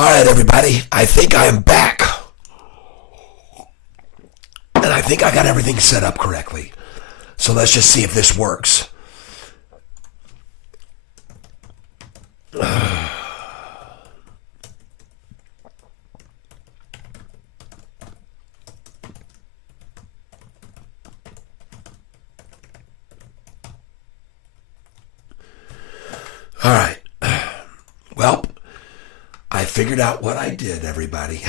All right, everybody. I think I am back. And I think I got everything set up correctly. So let's just see if this works. All right. Well, I figured out what I did, everybody.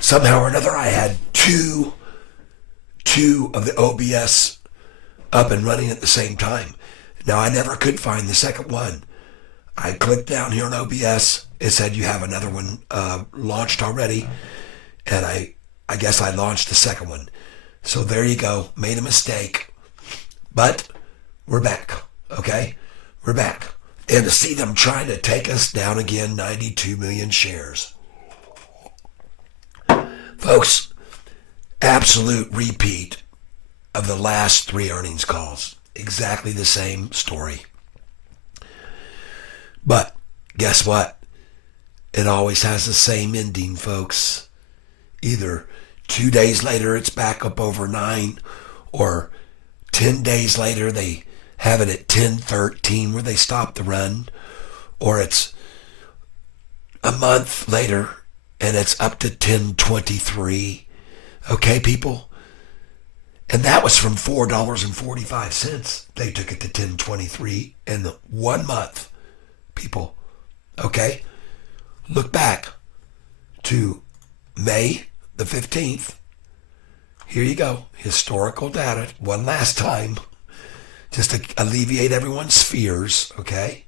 Somehow or another, I had two of the OBS up and running at the same time. Now, I never could find the second one. I clicked down here on OBS. It said you have another one launched already. And I guess I launched the second one. So there you go. Made a mistake. But we're back. Okay? We're back. And to see them trying to take us down again, 92 million shares. Folks, absolute repeat of the last 3 earnings calls. Exactly the same story. But guess what? It always has the same ending, folks. Either 2 days later it's back up over 9, or 10 days later they have it at 10:13 where they stop the run, or it's a month later and it's up to 10:23. Okay, people? And that was from $4.45. They took it to 10:23 in 1 month, people. Okay? Look back to May the 15th. Here you go. Historical data. One last time. Just to alleviate everyone's fears, okay?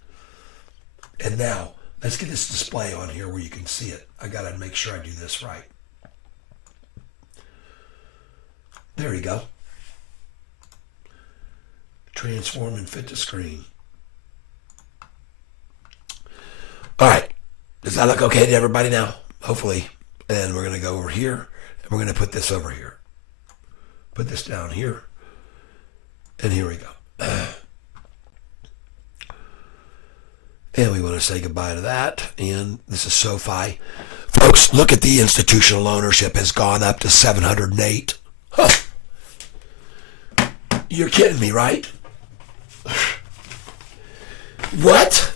And now, let's get this display on here where you can see it. I gotta make sure I do this right. There you go. Transform and fit to screen. All right. Does that look okay to everybody now? Hopefully. And we're gonna go over here, and we're gonna put this over here. Put this down here. And here we go. And we want to say goodbye to that. And this is Sofi. Folks, look at the institutional ownership has gone up to 708. Huh. You're kidding me, right? What?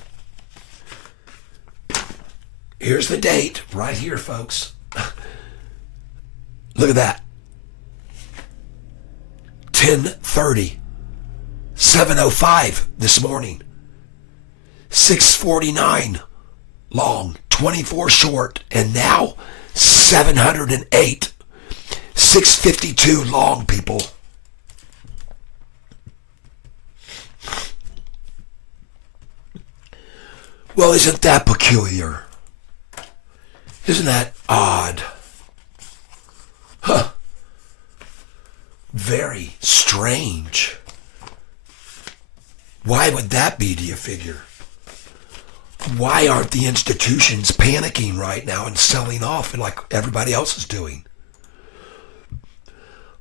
Here's the date right here, folks. Look at that. 10:30. 7:05 this morning. 6:49 long, 24 short, and now 708. 6:52 long, people. Well, isn't that peculiar? Isn't that odd? Huh. Very strange. Why would that be, do you figure? Why aren't the institutions panicking right now and selling off like everybody else is doing?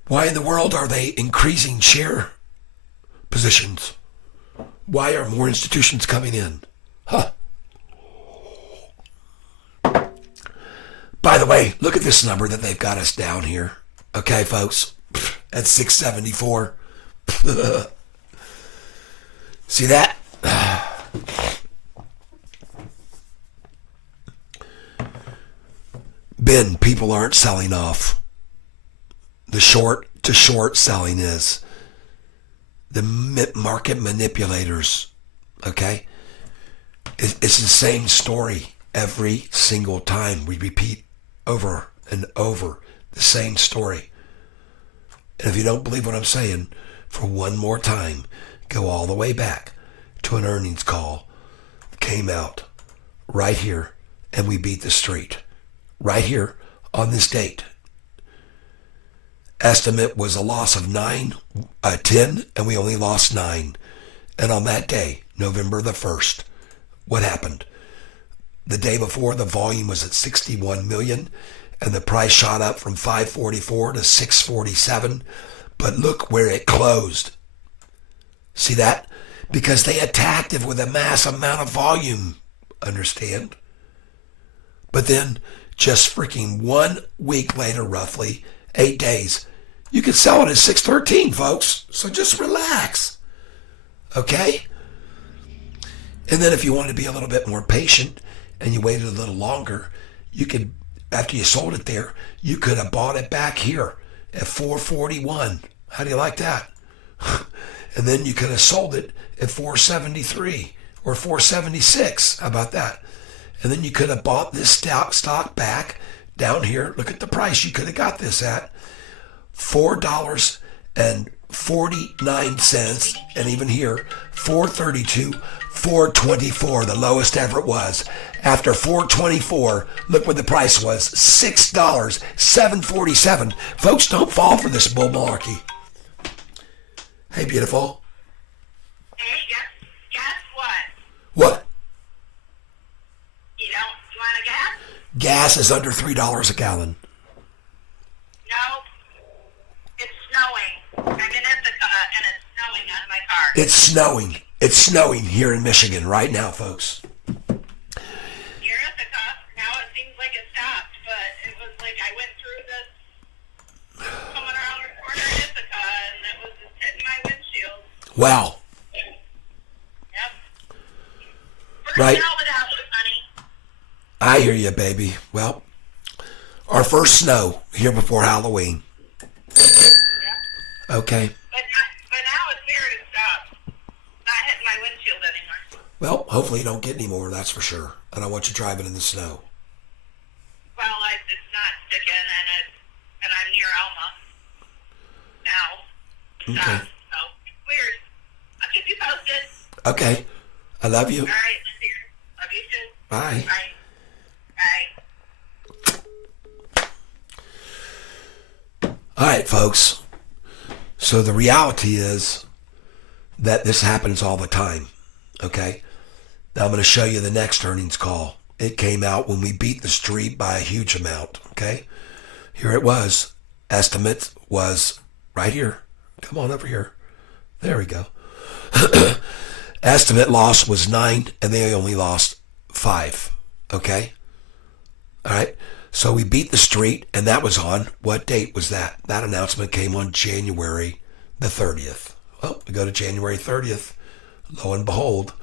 Why in the world are they increasing share positions? Why are more institutions coming in? Huh. By the way, look at this number that they've got us down here. Okay, folks? At 674. See that? Ben, people aren't selling off. The short to short selling is. The market manipulators, okay? It's the same story every single time. We repeat over and over the same story. And if you don't believe what I'm saying, for one more time, go all the way back to an earnings call. Came out right here, and we beat the street. Right here on this date. Estimate was a loss of 10, and we only lost 9. And on that day, November the 1st, what happened? The day before, the volume was at 61 million, and the price shot up from 544 to 647. But look where it closed. See that? Because they attacked it with a mass amount of volume. Understand? But then just freaking 1 week later, roughly 8 days, you can sell it at 613, folks. So just relax. Okay? And then if you want to be a little bit more patient and you waited a little longer, you could, after you sold it there, you could have bought it back here at 441. How do you like that? And then you could have sold it at 473 or 476. How about that? And then you could have bought this stock back down here. Look at the price you could have got this at. $4.49, and even here, $4.32, $4.24, the lowest ever it was. After $4.24, look what the price was, $6, $7.47. Folks, don't fall for this bull malarkey. Hey, beautiful. Hey, guess what? What? You want a gas? Gas is under $3 a gallon. No, it's snowing. I'm in Ithaca, and it's snowing on my car. It's snowing. It's snowing here in Michigan right now, folks. You're Ithaca. Now it seems like it stopped, but it was like I went through this, coming around the corner in Ithaca, and it was just hitting my windshield. Wow. Yep. Right. Snow without you, honey. I hear you, baby. Well, our first snow here before Halloween. Yep. Okay. But now it's here to stop. Not hitting my windshield anymore. Well, hopefully you don't get any more, that's for sure. I don't want you driving in the snow. Well, it's not sticking, and I'm near Alma now. Okay. So weird. I'll keep you posted. Okay. I love you. All right, dear. Love you too. Bye. Bye. Bye. All right, folks. So the reality is that this happens all the time. Okay. Now I'm going to show you the next earnings call. It came out when we beat the street by a huge amount. Okay. Here it was. Estimate was right here. Come on over here. There we go. Estimate loss was 9, and they only lost 5. Okay. All right. So we beat the street, and that was on, what date was that? That announcement came on January the 30th. Well, we go to January 30th. Lo and behold,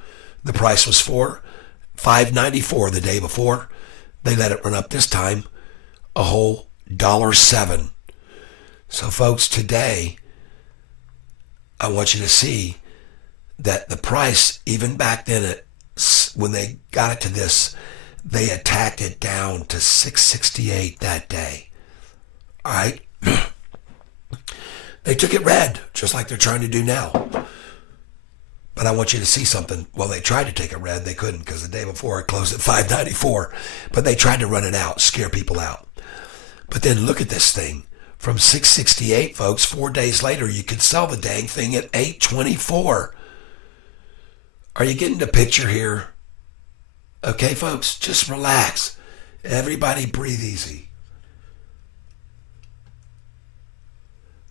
the price was $5.94 the day before. They let it run up this time a whole $1.07. So folks, today, I want you to see that the price, even back then, when they got it to this, they attacked it down to 668 that day. All right? They took it red, just like they're trying to do now. But I want you to see something. Well, they tried to take it red. They couldn't because the day before it closed at 594. But they tried to run it out, scare people out. But then look at this thing. From 668, folks, 4 days later, you could sell the dang thing at 824. Are you getting the picture here? Okay, folks, just relax. Everybody breathe easy.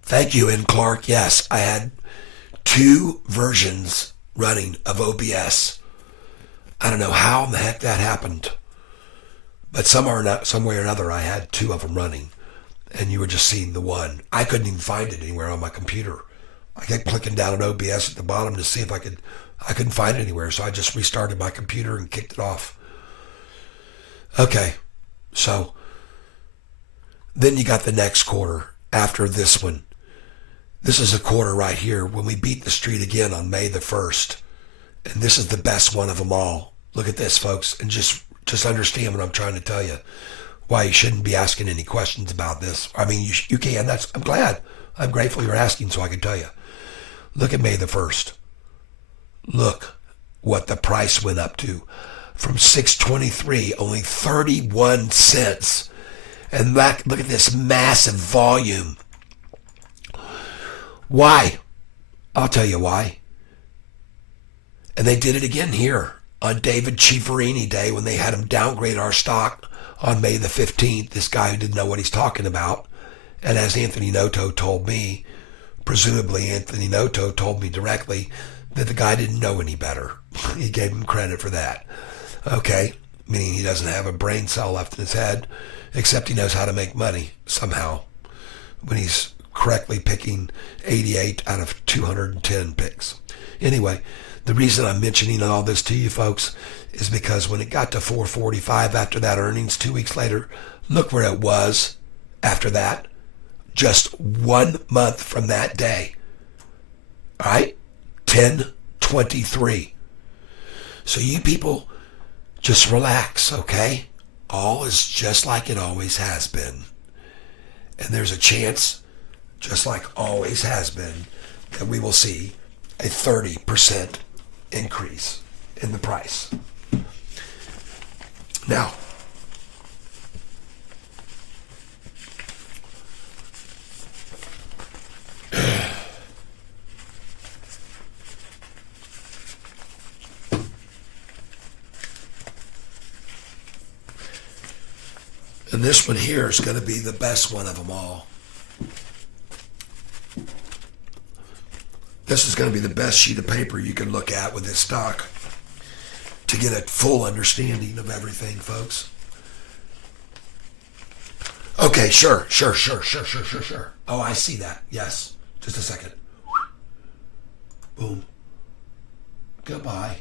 Thank you, N. Clark. Yes, I had 2 versions running of OBS. I don't know how in the heck that happened. But some way or another, I had 2 of them running. And you were just seeing the one. I couldn't even find it anywhere on my computer. I kept clicking down at OBS at the bottom to see if I couldn't find it anywhere. So I just restarted my computer and kicked it off. Okay. So then you got the next quarter after this one. This is a quarter right here when we beat the street again on May the 1st. And this is the best one of them all. Look at this, folks, and just understand what I'm trying to tell you. Why you shouldn't be asking any questions about this. I mean, you can. I'm glad. I'm grateful you're asking so I can tell you. Look at May the 1st. Look what the price went up to. From 623, only 31 cents. And look at this massive volume. Why? I'll tell you why. And they did it again here on David Ciavarini Day when they had him downgrade our stock on May the 15th, this guy who didn't know what he's talking about. And as Anthony Noto told me, presumably Anthony Noto told me directly that the guy didn't know any better. He gave him credit for that. Okay. meaning he doesn't have a brain cell left in his head, except he knows how to make money somehow when he's correctly picking 88 out of 210 picks. Anyway, the reason I'm mentioning all this to you folks is because when it got to 445 after that earnings 2 weeks later, look where it was after that. Just 1 month from that day. All right? 1023. So you people, just relax, okay? All is just like it always has been. And there's a chance, just like always has been, that we will see a 30% increase in the price. Now, and this one here is going to be the best one of them all. This is going to be the best sheet of paper you can look at with this stock to get a full understanding of everything, folks. Okay, sure. Oh, I see that. Yes. Just a second. Boom. Goodbye.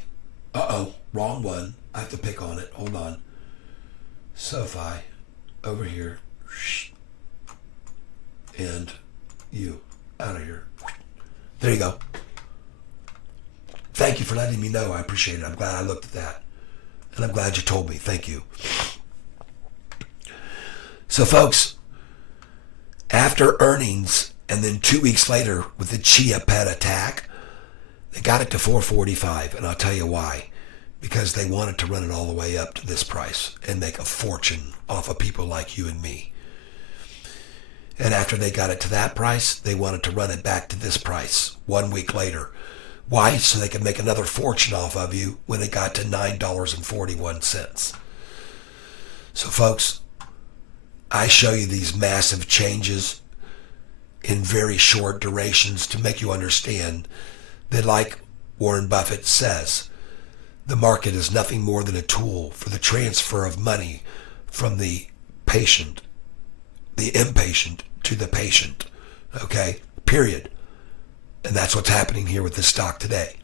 Uh-oh. Wrong one. I have to pick on it. Hold on. Sofi. Over here. And you. Out of here. There you go. Thank you for letting me know. I appreciate it. I'm glad I looked at that. And I'm glad you told me. Thank you. So, folks, after earnings, and then 2 weeks later with the Chia Pet attack, they got it to 445. And I'll tell you why. Because they wanted to run it all the way up to this price and make a fortune off of people like you and me. And after they got it to that price, they wanted to run it back to this price 1 week later. Why? So they could make another fortune off of you when it got to $9.41. So folks, I show you these massive changes in very short durations to make you understand that, like Warren Buffett says, the market is nothing more than a tool for the transfer of money from the patient, the impatient, to the patient. Okay? Period. And that's what's happening here with this stock today.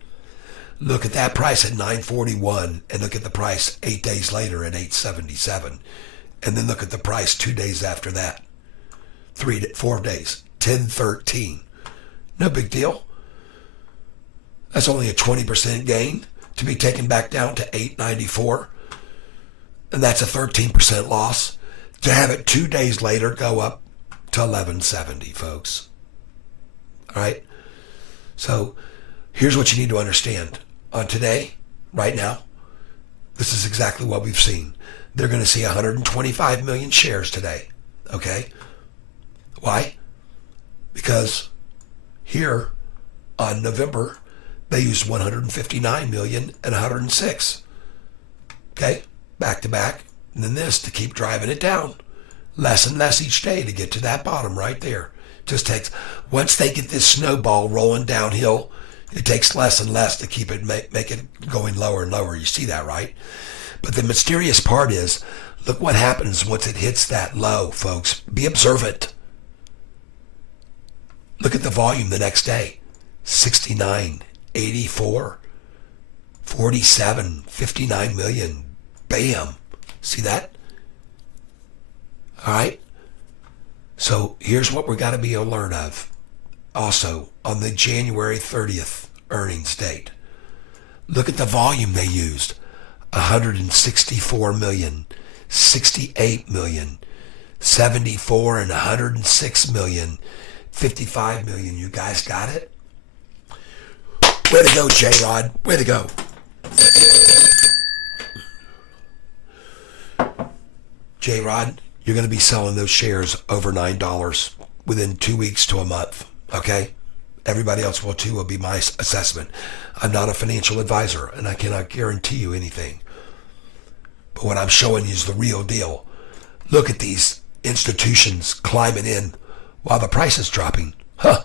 Look at that price at 941 and look at the price 8 days later at 877. And then look at the price 2 days after that. 4 days. 1013. No big deal. That's only a 20% gain to be taken back down to 894. And that's a 13% loss. To have it 2 days later go up to 1170, folks. All right? So here's what you need to understand. On today, right now, this is exactly what we've seen. They're going to see 125 million shares today. Okay? Why? Because here on November, they used 159 million and 106. Okay? Back to back. And then this to keep driving it down. Less and less each day to get to that bottom right there. Just takes, once they get this snowball rolling downhill, it takes less and less to keep it, make it going lower and lower. You see that, right? But the mysterious part is, look what happens once it hits that low, folks. Be observant. Look at the volume the next day. 69, 84, 47, 59 million. Bam. See that? All right? So here's what we got to be alert of. Also, on the January 30th earnings date, look at the volume they used. 164 million, 68 million, 74 and 106 million, 55 million. You guys got it? Way to go, J-Rod. Way to go. J-Rod, you're going to be selling those shares over $9 within 2 weeks to a month, okay? Everybody else will too, will be my assessment. I'm not a financial advisor, and I cannot guarantee you anything. But what I'm showing you is the real deal. Look at these institutions climbing in while the price is dropping. Huh.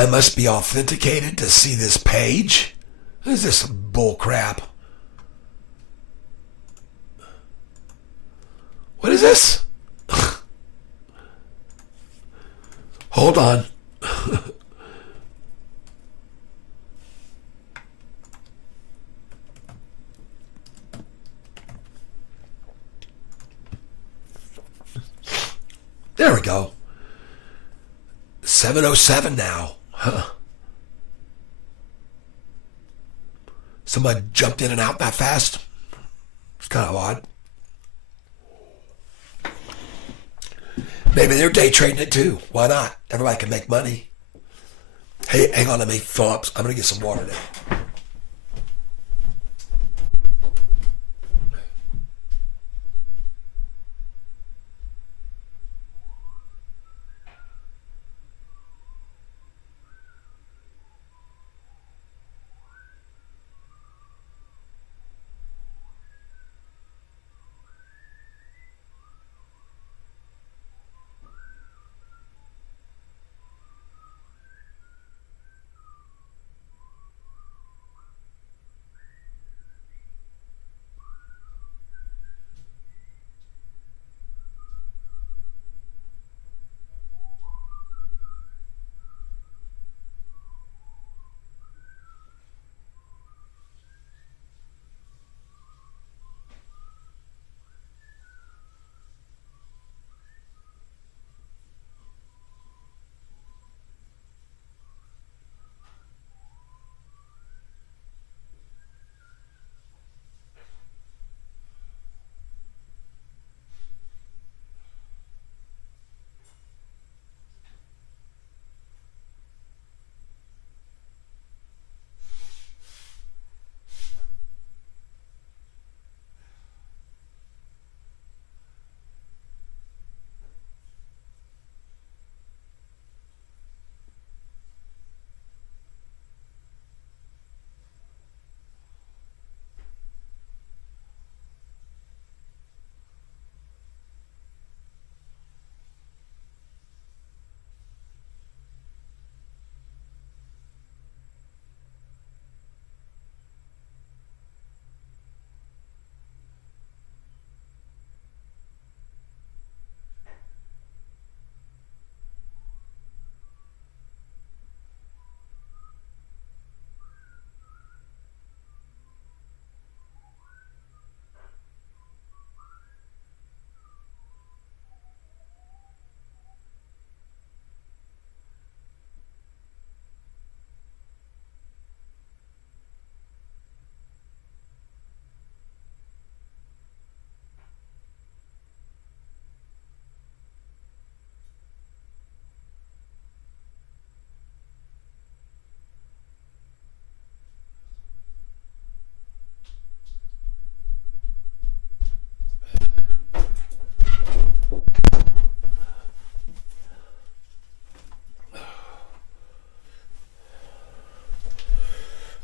I must be authenticated to see this page. What is this bull crap? What is this? Hold on. There we go. 7:07 now. Huh. Somebody jumped in and out that fast. It's kind of odd. Maybe they're day trading it too. Why not? Everybody can make money. Hey, hang on, let me fill up. I'm going to get some water now.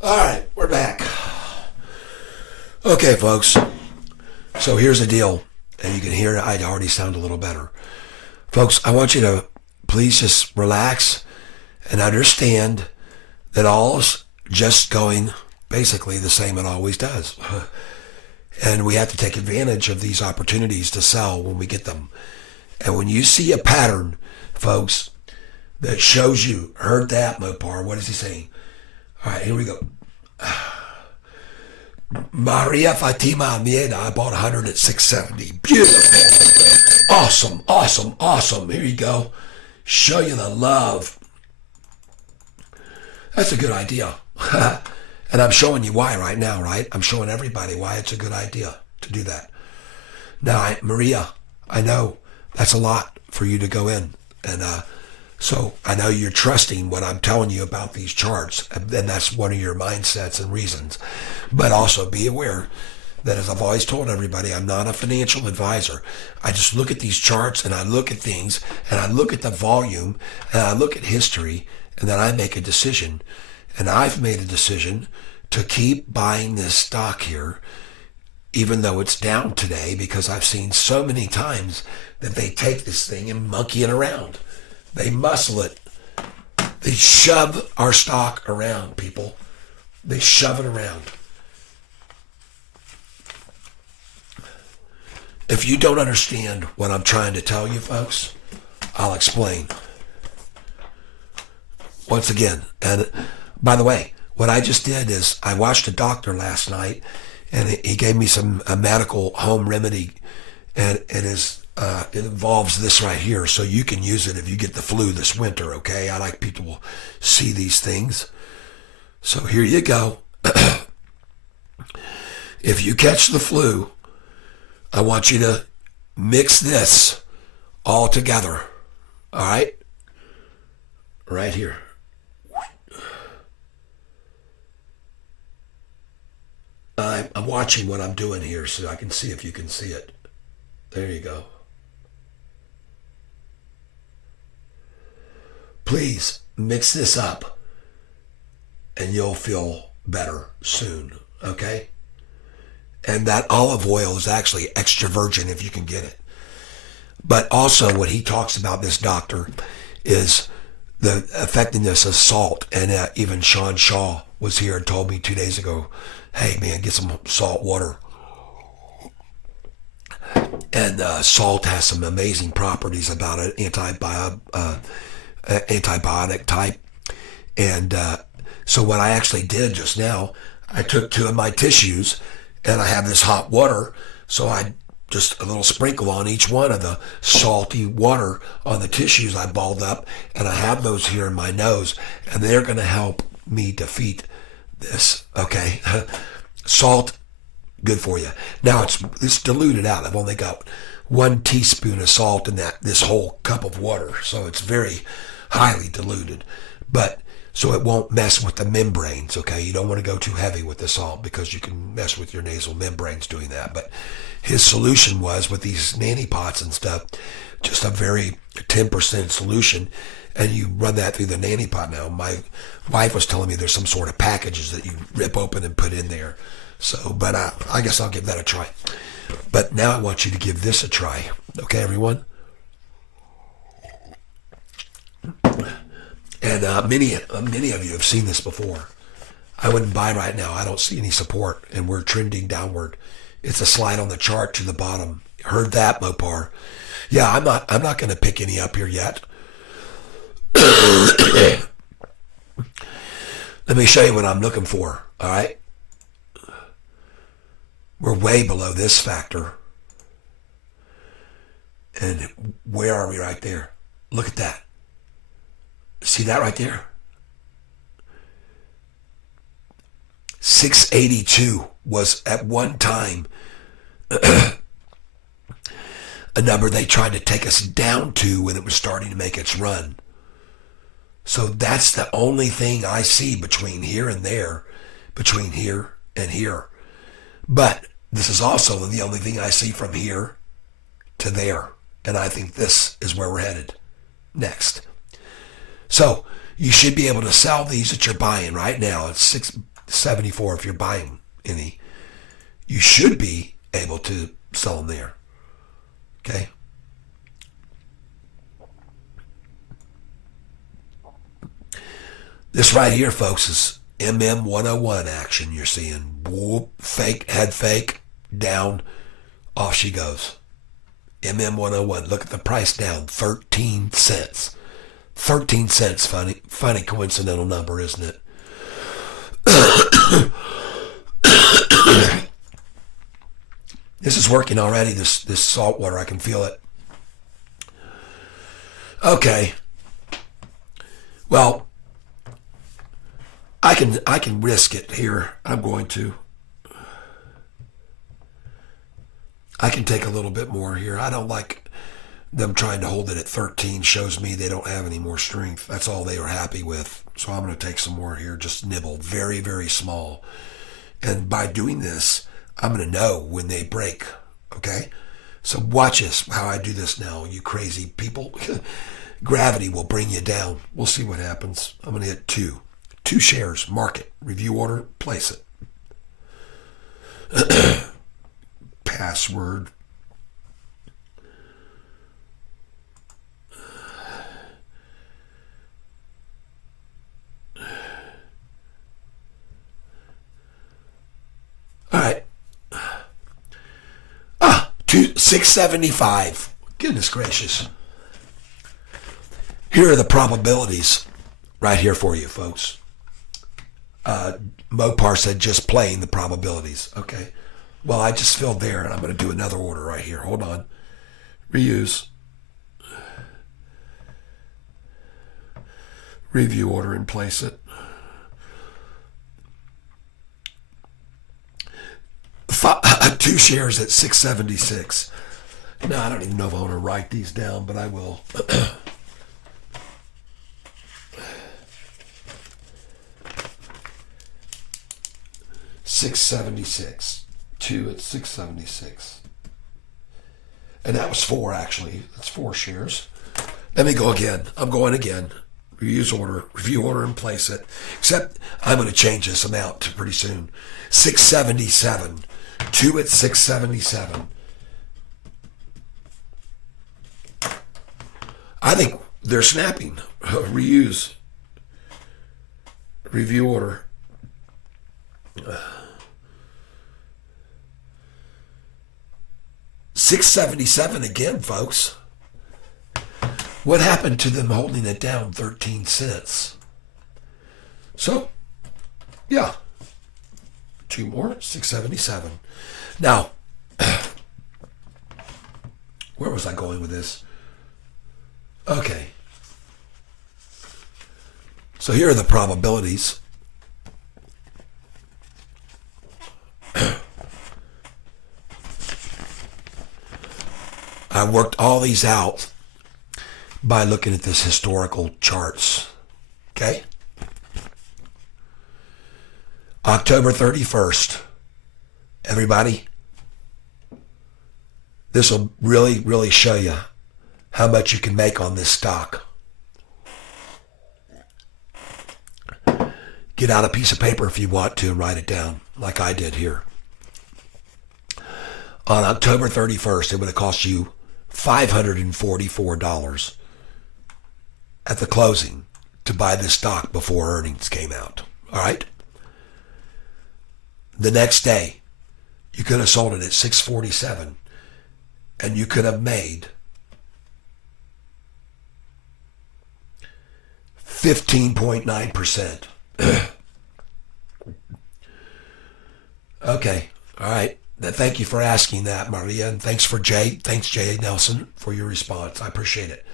All right, we're back. Okay, folks. So here's the deal. And you can hear I already sound a little better. Folks, I want you to please just relax and understand that all's just going basically the same it always does. And we have to take advantage of these opportunities to sell when we get them. And when you see a pattern, folks, that shows you, heard that, Mopar, what is he saying? All right, here we go. Maria Fatima Mieda, I bought 100 at 670. Beautiful. Awesome, awesome, awesome. Here you go. Show you the love. That's a good idea. And I'm showing you why right now, right? I'm showing everybody why it's a good idea to do that. Now, Maria, I know that's a lot for you to go in. And so I know you're trusting what I'm telling you about these charts. And that's one of your mindsets and reasons. But also be aware that, as I've always told everybody, I'm not a financial advisor. I just look at these charts and I look at things and I look at the volume and I look at history and then I make a decision. And I've made a decision to keep buying this stock here, even though it's down today, because I've seen so many times that they take this thing and monkey it around. They muscle it. They shove our stock around, people. They shove it around. If you don't understand what I'm trying to tell you, folks, I'll explain. Once again, and by the way, what I just did is I watched a doctor last night, and he gave me some a medical home remedy, and it involves this right here, so you can use it if you get the flu this winter. Okay, I like people to see these things. So here you go. If you catch the flu, I want you to mix this all together. All right, right here. I'm watching what I'm doing here so I can see if you can see it. There you go. Please mix this up and you'll feel better soon, okay? And that olive oil is actually extra virgin if you can get it. But also what he talks about, this doctor, is the effectiveness of salt. And even Sean Shaw was here and told me 2 days ago, hey man, get some salt water. And salt has some amazing properties about it, antibiotic type. And so what I actually did just now, I took 2 of my tissues and I have this hot water, so I just a little sprinkle on each one of the salty water on the tissues I balled up, and I have those here in my nose, and they're going to help me defeat this, okay? Salt, good for you. Now it's diluted out. I've only got 1 teaspoon of salt in this whole cup of water, so it's very highly diluted. But so it won't mess with the membranes, okay? You don't want to go too heavy with the salt because you can mess with your nasal membranes doing that. But his solution was, with these nanny pots and stuff, just a very 10% solution, and you run that through the nanny pot. Now, my wife was telling me there's some sort of packages that you rip open and put in there. So, but I guess I'll give that a try. But now I want you to give this a try. Okay, everyone? And many of you have seen this before. I wouldn't buy right now. I don't see any support, and we're trending downward. It's a slide on the chart to the bottom. Heard that, Mopar? Yeah, I'm not going to pick any up here yet. Let me show you what I'm looking for. All right, we're way below this factor, and where are we right there? Look at that. See that right there? 682 was at one time a number they tried to take us down to when it was starting to make its run. So that's the only thing I see between here and there, between here and here. But this is also the only thing I see from here to there. And I think this is where we're headed next. So you should be able to sell these that you're buying right now. It's $6.74 if you're buying any. You should be able to sell them there. Okay? This right here, folks, is MM101 action. You're seeing whoop, fake, head fake, down, off she goes. MM101. Look at the price down, 13 cents. 13 cents, funny coincidental number, isn't it? This is working already, this salt water. I can feel it. Okay. Well, I can risk it here. I'm going to. I can take a little bit more here. I don't like them trying to hold it at 13. Shows me they don't have any more strength. That's all they were happy with. So I'm going to take some more here. Just nibble. Very, very small. And by doing this, I'm going to know when they break. Okay? So watch this, how I do this now, you crazy people. Gravity will bring you down. We'll see what happens. I'm going to hit 2. 2 shares. Mark it. Review order. Place it. Password. 675. Goodness gracious. Here are the probabilities right here for you, folks. Mopar said just playing the probabilities. Okay. Well, I just filled there, and I'm going to do another order right here. Hold on. Reuse. Review order and place it. 2 shares at 676. Now, I don't even know if I want to write these down, but I will. $6.76. 2 at 6.76. And that was 4 actually. That's 4 shares. Let me go again. I'm going again. Reuse order, review order, and place it. Except I'm going to change this amount to pretty soon. 677. 2 at 677. I think they're snapping. Reuse. Review order. $6.77 again, folks. What happened to them holding it down 13 cents? So, yeah. 2 more, $6.77. Now, where was I going with this? Okay. So here are the probabilities. I worked all these out by looking at this historical charts. Okay? October 31st. Everybody, this will really, really show you how much you can make on this stock. Get out a piece of paper if you want to and write it down, like I did here. On October 31st, it would have cost you $544 at the closing to buy this stock before earnings came out. All right? The next day, you could have sold it at $6.47, and you could have made 15.9%. Okay, all right. Thank you for asking that, Maria, and thanks Jay Nelson, for your response. I appreciate it.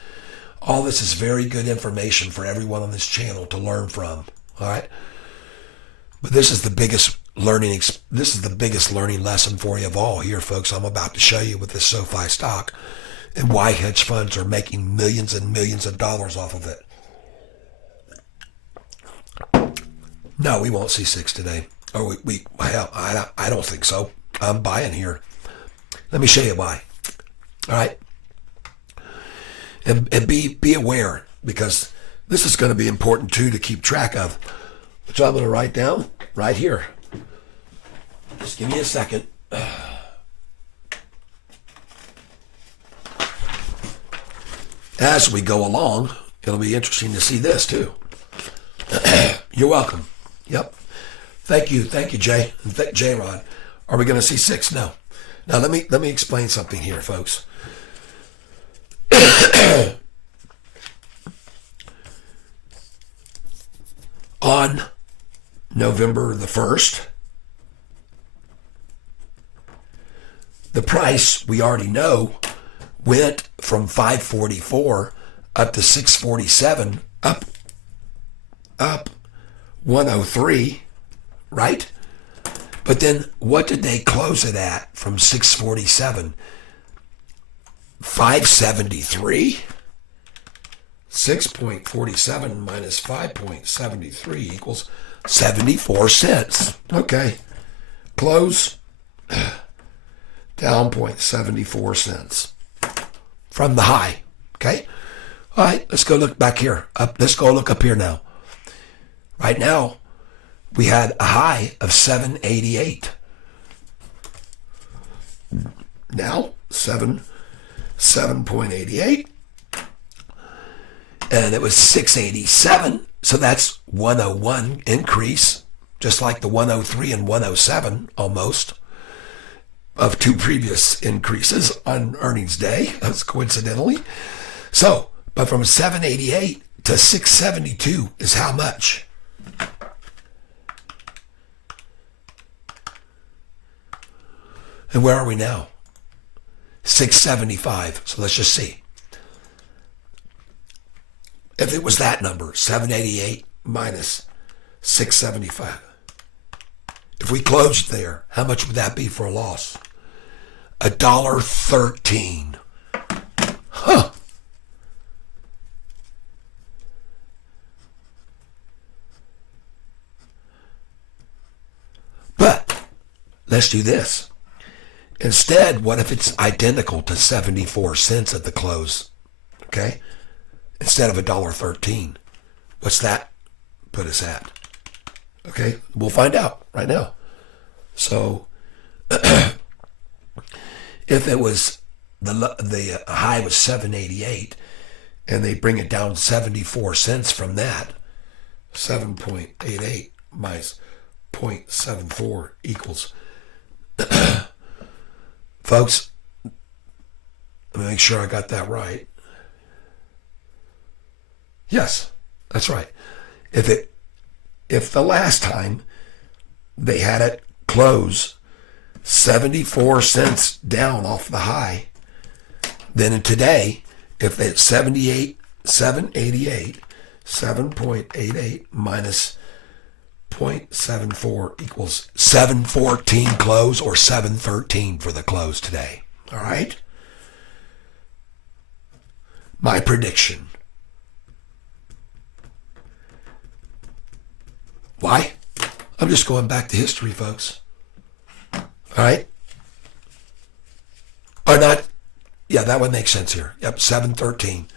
All this is very good information for everyone on this channel to learn from. All right, but this is the biggest learning lesson for you of all here, folks. I'm about to show you with this Sofi stock and why hedge funds are making millions and millions of dollars off of it. No, we won't see 6 today. Or I don't think so. I'm buying here. Let me show you why. All right. And be aware, because this is going to be important too to keep track of, which I'm going to write down right here. Just give me a second. As we go along, it'll be interesting to see this too. You're welcome. Yep. Thank you, Jay. J-Rod. Are we going to see 6? No. Now let me explain something here, folks. On November the 1st, the price, we already know, went from 544 up to 647, up 103, right? But then what did they close it at from 647? 573? 6.47 minus 5.73 equals 74 cents. Okay. Close down 0.74 cents from the high. Okay. All right. Let's go look back here. Let's go look up here now. Right now, we had a high of 788. Now, 7.88. And it was 687. So that's 101 increase, just like the 103 and 107 almost. of two previous increases on earnings day, that's coincidentally. So, but from 788 to 672 is how much? And where are we now? 675. So let's just see. If it was that number, 788 minus 675. If we closed there, how much would that be for a loss? $1.13. Huh. But let's do this. Instead, what if it's identical to 74 cents at the close? Okay? Instead of $1.13. What's that put us at? Okay? We'll find out right now. So, if it was the high was 788 and they bring it down 74 cents from that, 7.88 minus 0.74 equals folks, let me make sure I got that right. Yes, that's right. If the last time they had it close 74 cents down off the high, then today, if it's 7.88 minus 0.74 equals 714 close or 713 for the close today. All right? My prediction. Why? I'm just going back to history, folks. All right? Or not. Yeah, that one makes sense here. Yep, 713.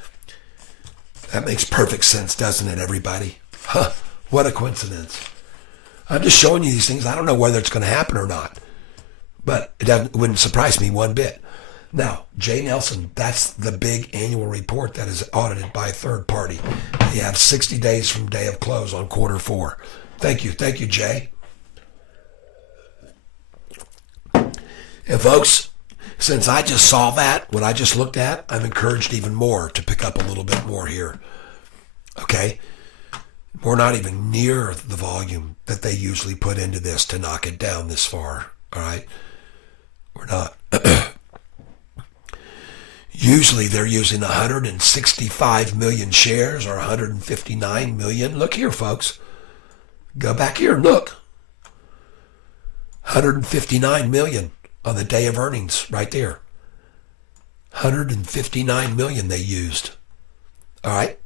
That makes perfect sense, doesn't it, everybody? Huh, what a coincidence. I'm just showing you these things. I don't know whether it's going to happen or not. But it wouldn't surprise me one bit. Now, Jay Nelson, that's the big annual report that is audited by a third party. You have 60 days from day of close on quarter four. Thank you, Jay. And folks, since I just saw that, what I just looked at, I'm encouraged even more to pick up a little bit more here. Okay? We're not even near the volume that they usually put into this to knock it down this far. All right? We're not. Usually they're using 165 million shares or 159 million. Look here, folks. Go back here and look. 159 million on the day of earnings right there. 159 million they used. All right?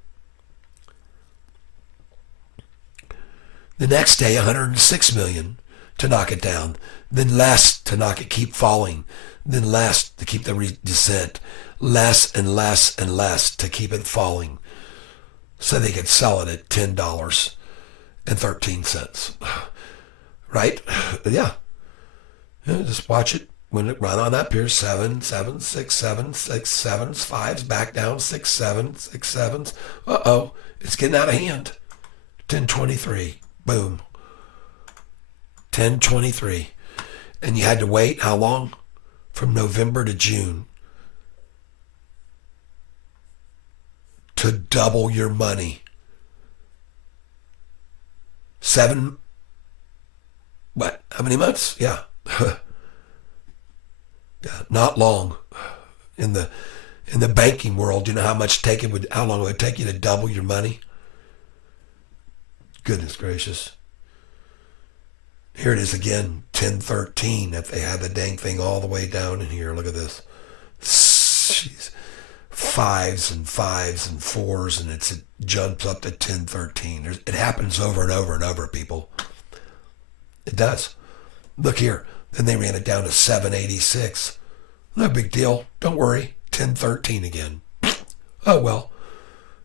The next day, 106 million to knock it down. Then less to keep falling. Then less to keep the descent. Less and less and less to keep it falling. So they could sell it at $10.13. Right? Yeah. Just watch it. When it run on that pier, 7, 7, 6, 7, 6, 7, 5s, back down, 6, 7, 6, 7s. Uh-oh. It's getting out of hand. 10.23. Boom. 10.23. And you had to wait how long? From November to June to double your money. 7, what? How many months? Yeah. Yeah, not long. In the banking world, you know how long it would take you to double your money? Goodness gracious. Here it is again, 10.13, if they had the dang thing all the way down in here. Look at this. Jeez. 5s and 5s and 4s, and it jumps up to 10.13. It happens over and over and over, people. It does. Look here. Then they ran it down to 7.86. No big deal. Don't worry. 10.13 again. Oh, well.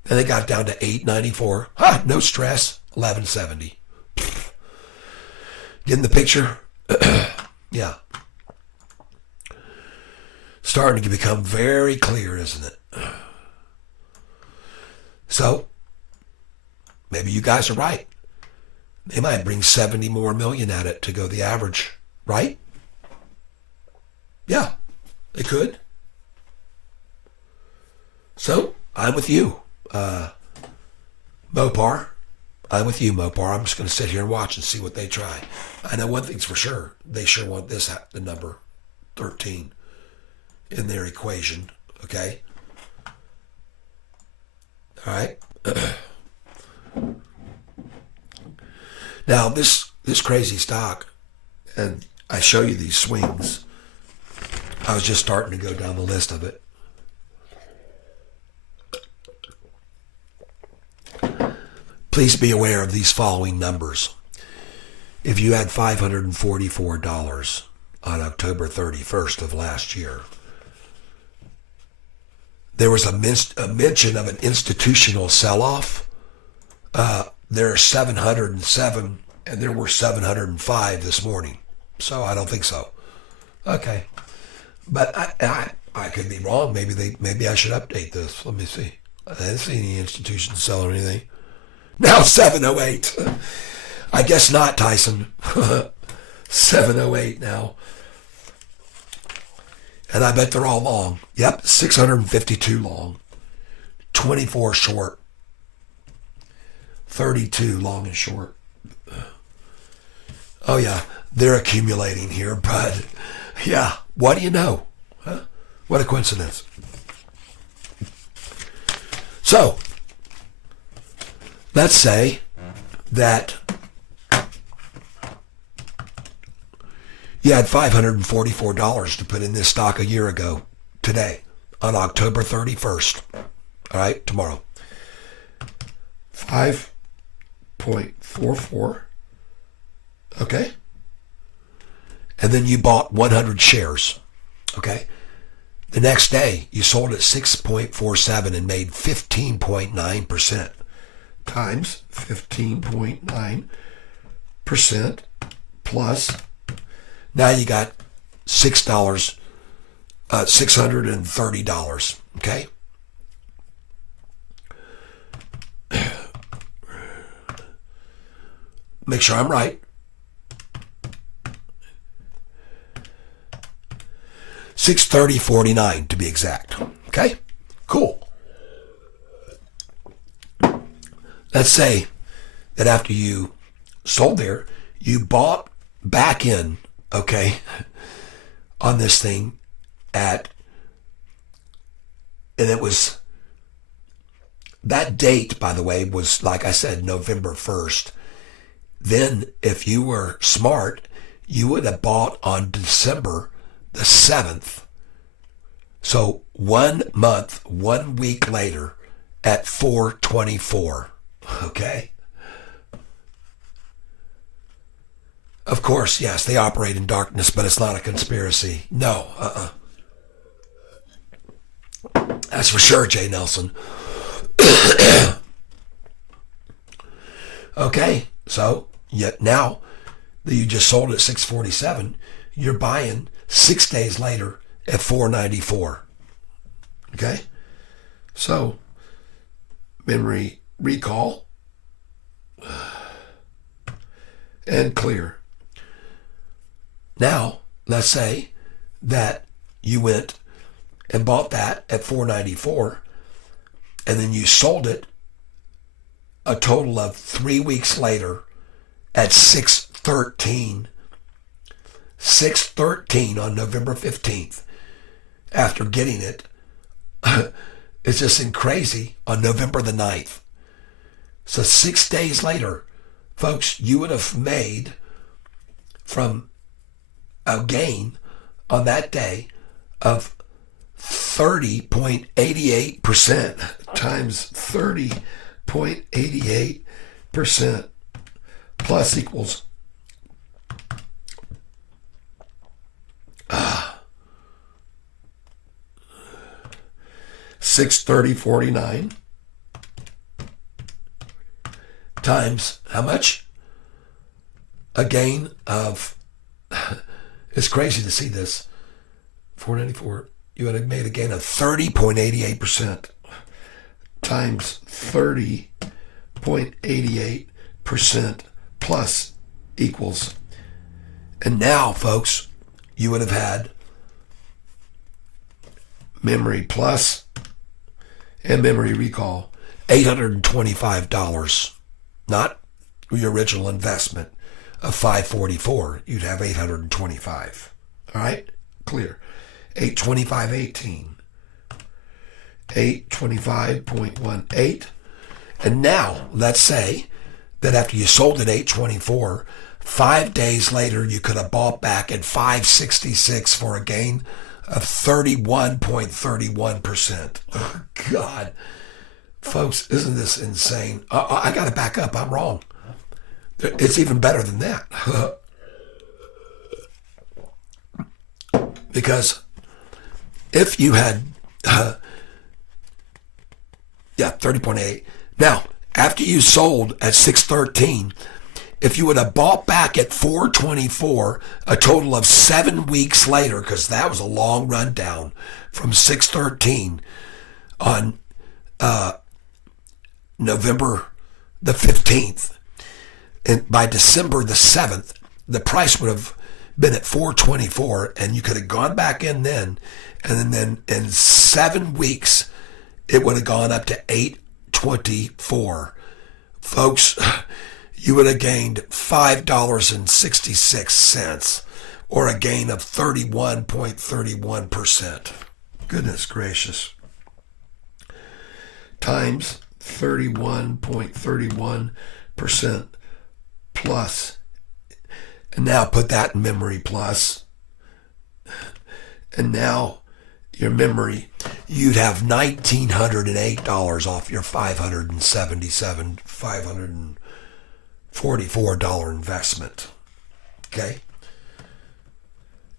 Then they got down to 8.94. No stress. 11.70. Getting the picture? Yeah. Starting to become very clear, isn't it? So, maybe you guys are right. They might bring 70 more million at it to go the average, right? Yeah, they could. So I'm with you, Mopar. I'm with you, Mopar. I'm just going to sit here and watch and see what they try. I know one thing's for sure. They sure want the number 13 in their equation. Okay? All right? Now, this crazy stock, and I show you these swings. I was just starting to go down the list of it. Please be aware of these following numbers. If you had $544 on October 31st of last year, there was a mention of an institutional sell-off. There are 707, and there were 705 this morning. So I don't think so. Okay. But I could be wrong. Maybe I should update this. Let me see. I didn't see any institutions selling anything. Now 708. I guess not, Tyson. 708 now. And I bet they're all long. Yep, 652 long. 24 short. 32 long and short. Oh yeah, they're accumulating here, bud. Yeah, what do you know? Huh? What a coincidence. So, let's say that you had $544 to put in this stock a year ago, today, on October 31st. All right, tomorrow. 5.44. Okay. And then you bought 100 shares. Okay. The next day, you sold at 6.47 and made 15.9%. Times 15.9% plus. Now you got $630. Okay. Make sure I'm right. $630.49 to be exact. Okay? Cool. Let's say that after you sold there, you bought back in, okay, on this thing and it was, that date, by the way, was, like I said, November 1st. Then, if you were smart, you would have bought on December the 7th. So 1 month, 1 week later at 424. Okay? Of course, yes, they operate in darkness, but it's not a conspiracy. No, That's for sure, Jay Nelson. Okay, so yet now that you just sold at 647, you're buying 6 days later at 494. Okay? So, memory recall and clear. Now, let's say that you went and bought that at 494 and then you sold it a total of 3 weeks later at 613. 613 on November 15th after getting it. It's just crazy on November the 9th. So 6 days later, folks, you would have made from a gain on that day of 30.88% times 30.88% plus equals 630.49 times how much? A gain of, it's crazy to see this, 494. You would have made a gain of 30.88% times 30.88% plus equals. And now, folks, you would have had Memory Plus and Memory Recall, $825. Not your original investment of $544. You'd have $825. All right? Clear. 825.18. 825.18. And now, let's say that after you sold at 824, 5 days later you could have bought back at 566 for a gain of 31.31%. Oh, God. Folks, isn't this insane? I got to back up. I'm wrong. It's even better than that. Because if you had, 30.8. Now, after you sold at 613, if you would have bought back at 424, a total of 7 weeks later, because that was a long rundown from 613 on November the 15th, and by December the 7th, the price would have been at 424, and you could have gone back in then, and then in 7 weeks, it would have gone up to 824. Folks, you would have gained $5.66, or a gain of 31.31%. Goodness gracious. Times 31.31% plus. And now put that in Memory Plus. And now your memory, you'd have $1,908 off your $544 investment. Okay?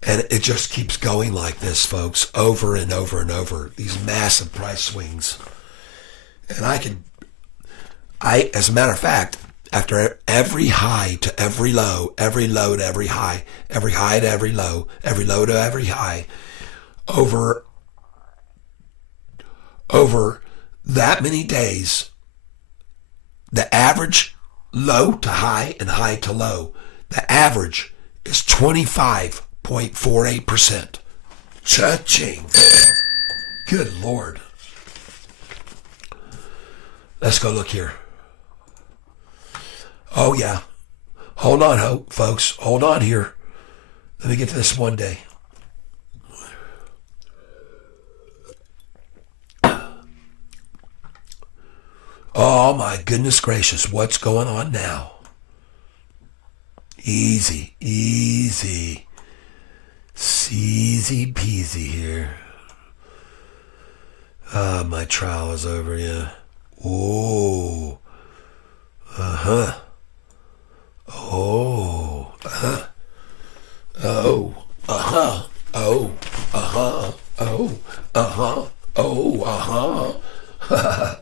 And it just keeps going like this, folks, over and over and over. These massive price swings. And as a matter of fact, after every high to every low to every high to every low to every high, over that many days, the average low to high and high to low, the average is 25.48%. Cha-ching. Good Lord. Let's go look here. Oh, yeah. Hold on, folks. Hold on here. Let me get to this one day. Oh, my goodness gracious. What's going on now? Easy, easy. Easy peasy here. My trial is over, yeah. Oh. Uh-huh. Oh. Uh-huh. Oh. Uh-huh. Oh. Uh-huh. Oh. Uh-huh. Oh. Uh-huh.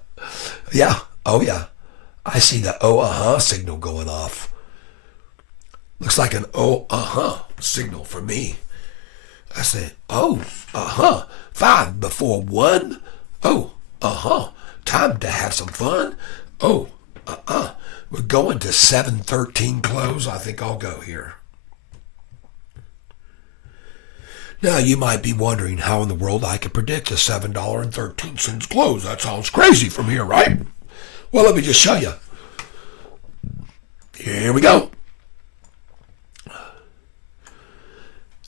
Yeah. Oh, yeah. I see the oh, uh-huh signal going off. Looks like an oh, uh-huh signal for me. I said, oh, uh-huh. 5 before 1. Oh, uh-huh. Time to have some fun. Oh, uh-uh. We're going to 7:13 close. I think I'll go here. Now, you might be wondering how in the world I could predict a $7.13 close. That sounds crazy from here, right? Well, let me just show you. Here we go.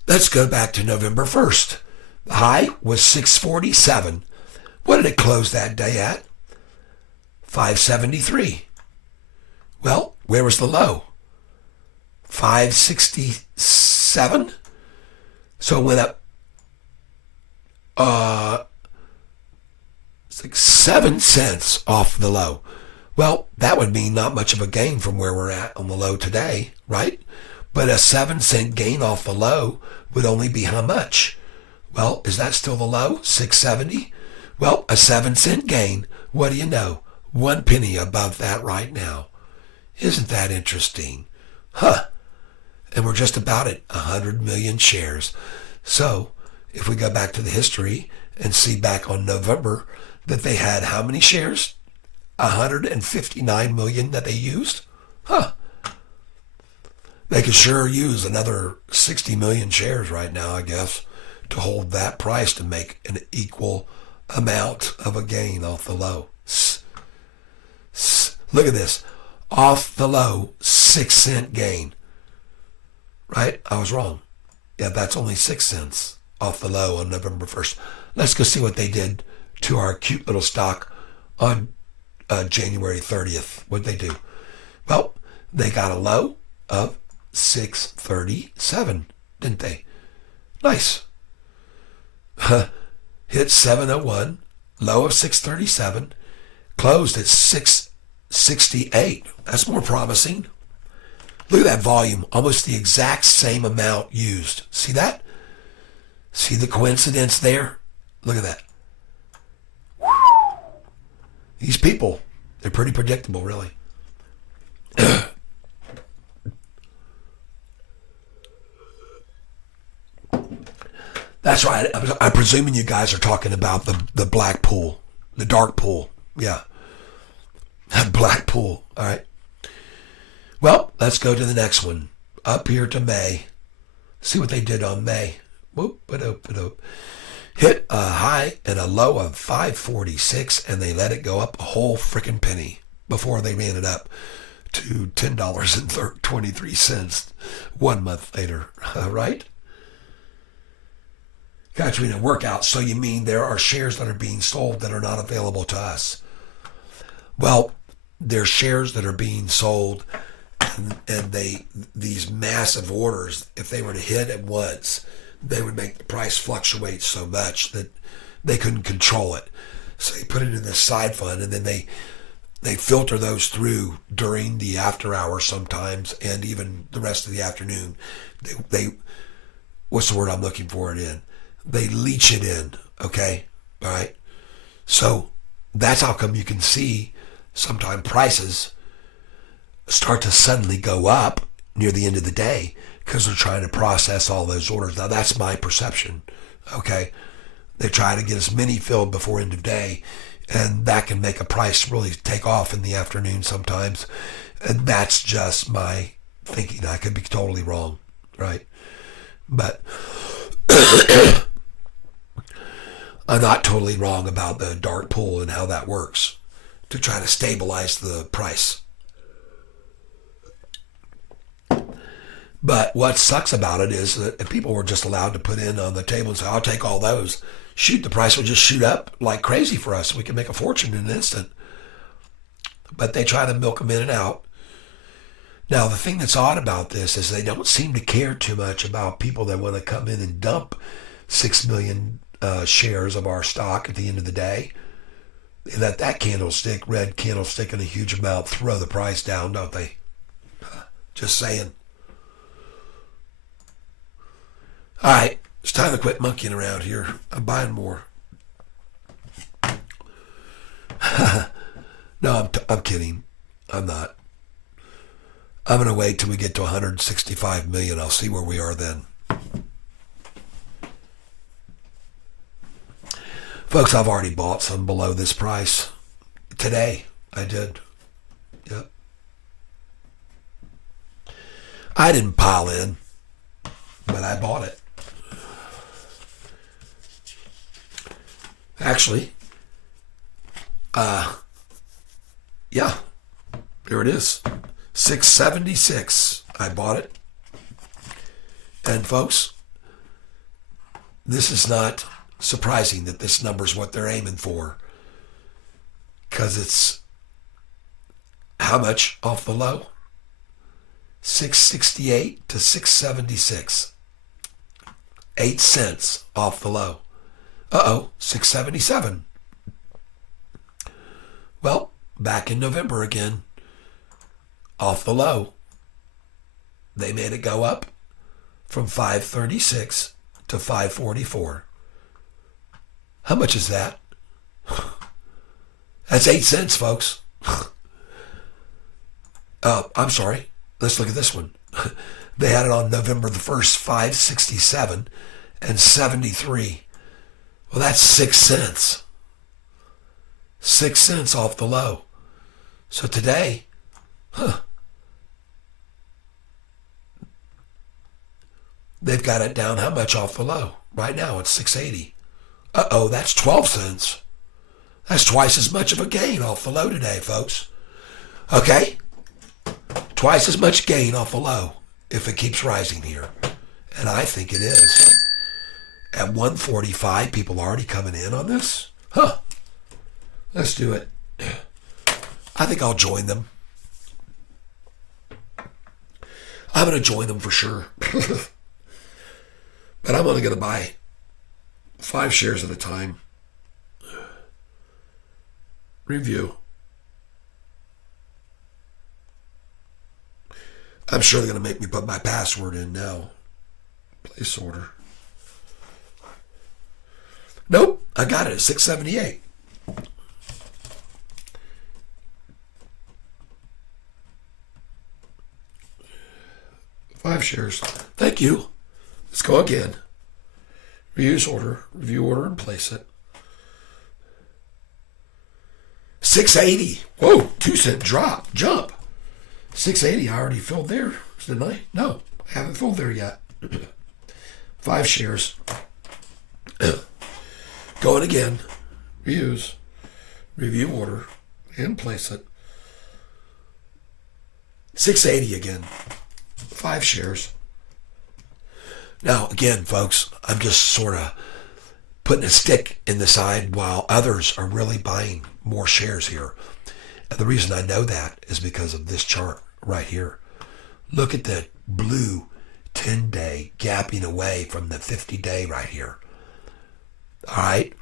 Let's go back to November 1st. The high was 647. What did it close that day at? 573. Well, where was the low? 567. So it went up it's like 7 cents off the low. Well, that would mean not much of a gain from where we're at on the low today, right? But a 7-cent gain off the low would only be how much? Well, is that still the low? 670? Well, a 7-cent gain, what do you know? 1 penny above that right now. Isn't that interesting? Huh. And we're just about at 100 million shares. So, if we go back to the history and see back on November that they had how many shares? 159 million that they used? Huh. They could sure use another 60 million shares right now, I guess, to hold that price to make an equal amount of a gain off the low. Look at this. Off the low, 6-cent gain. Right? I was wrong. Yeah, that's only 6 cents off the low on November 1st. Let's go see what they did to our cute little stock on January 30th. What'd they do? Well, they got a low of 637, didn't they? Nice. Hit 701, low of 637, closed at 668. That's more promising. Look at that volume, almost the exact same amount used. See that? See the coincidence there? Look at that. These people, they're pretty predictable, really. That's right. I'm presuming you guys are talking about the black pool, the dark pool. Yeah. Black pool. All right. Well, let's go to the next one. Up here to May. See what they did on May. Whoop-a-doop-a-doop. Hit a high and a low of 546, and they let it go up a whole freaking penny before they ran it up to $10.23 1 month later. Right? Got you in a workout, so you mean there are shares that are being sold that are not available to us. Well, there's shares that are being sold, and these massive orders, if they were to hit at once, they would make the price fluctuate so much that they couldn't control it. So they put it in this side fund, and then they filter those through during the after hours sometimes, and even the rest of the afternoon. They what's the word I'm looking for it in? They leach it in, okay? All right? So that's how come you can see sometimes prices start to suddenly go up near the end of the day because they're trying to process all those orders. Now, that's my perception, okay? They try to get as many filled before end of day, and that can make a price really take off in the afternoon sometimes. And that's just my thinking. I could be totally wrong, right? But I'm not totally wrong about the dark pool and how that works to try to stabilize the price. But what sucks about it is that if people were just allowed to put in on the table and say, I'll take all those, shoot, the price would just shoot up like crazy for us. We can make a fortune in an instant. But they try to milk them in and out. Now, the thing that's odd about this is they don't seem to care too much about people that want to come in and dump 6 million shares of our stock at the end of the day. They let that candlestick, red candlestick in a huge amount, throw the price down, don't they? Just saying. All right, it's time to quit monkeying around here. I'm buying more. No, I'm kidding. I'm not. I'm going to wait till we get to 165 million. I'll see where we are then. Folks, I've already bought some below this price. Today, I did. Yep. I didn't pile in, but I bought it. Actually, yeah, there it is. 676. I bought it. And folks, this is not surprising that this number is what they're aiming for, because it's how much off the low? 668 to 676. 8 cents off the low. 677. Well, back in November again, off the low, they made it go up from 536 to 544. How much is that? That's 8 cents, folks. I'm sorry. Let's look at this one. They had it on November the 1st, 567 and 73. Well, that's 6 cents. 6 cents off the low. So today, they've got it down how much off the low? Right now it's 680. Uh-oh, that's 12 cents. That's twice as much of a gain off the low today, folks. Okay? Twice as much gain off the low if it keeps rising here. And I think it is. At 145, people already coming in on this? Huh. Let's do it. I think I'll join them. I'm going to join them for sure. But I'm only going to buy 5 shares at a time. Review. I'm sure they're going to make me put my password in now. Place order. Nope, I got it at 678. Five shares. Thank you. Let's go again. Reuse order, review order, and place it. 680. Whoa, 2-cent drop, jump. 680, I already filled there, didn't I? No, I haven't filled there yet. 5 shares. Going again. Reuse, review order, and place it. 680 again. 5 shares. Now, again, folks, I'm just sort of putting a stick in the side while others are really buying more shares here. And the reason I know that is because of this chart right here. Look at the blue 10-day gapping away from the 50-day right here. All right?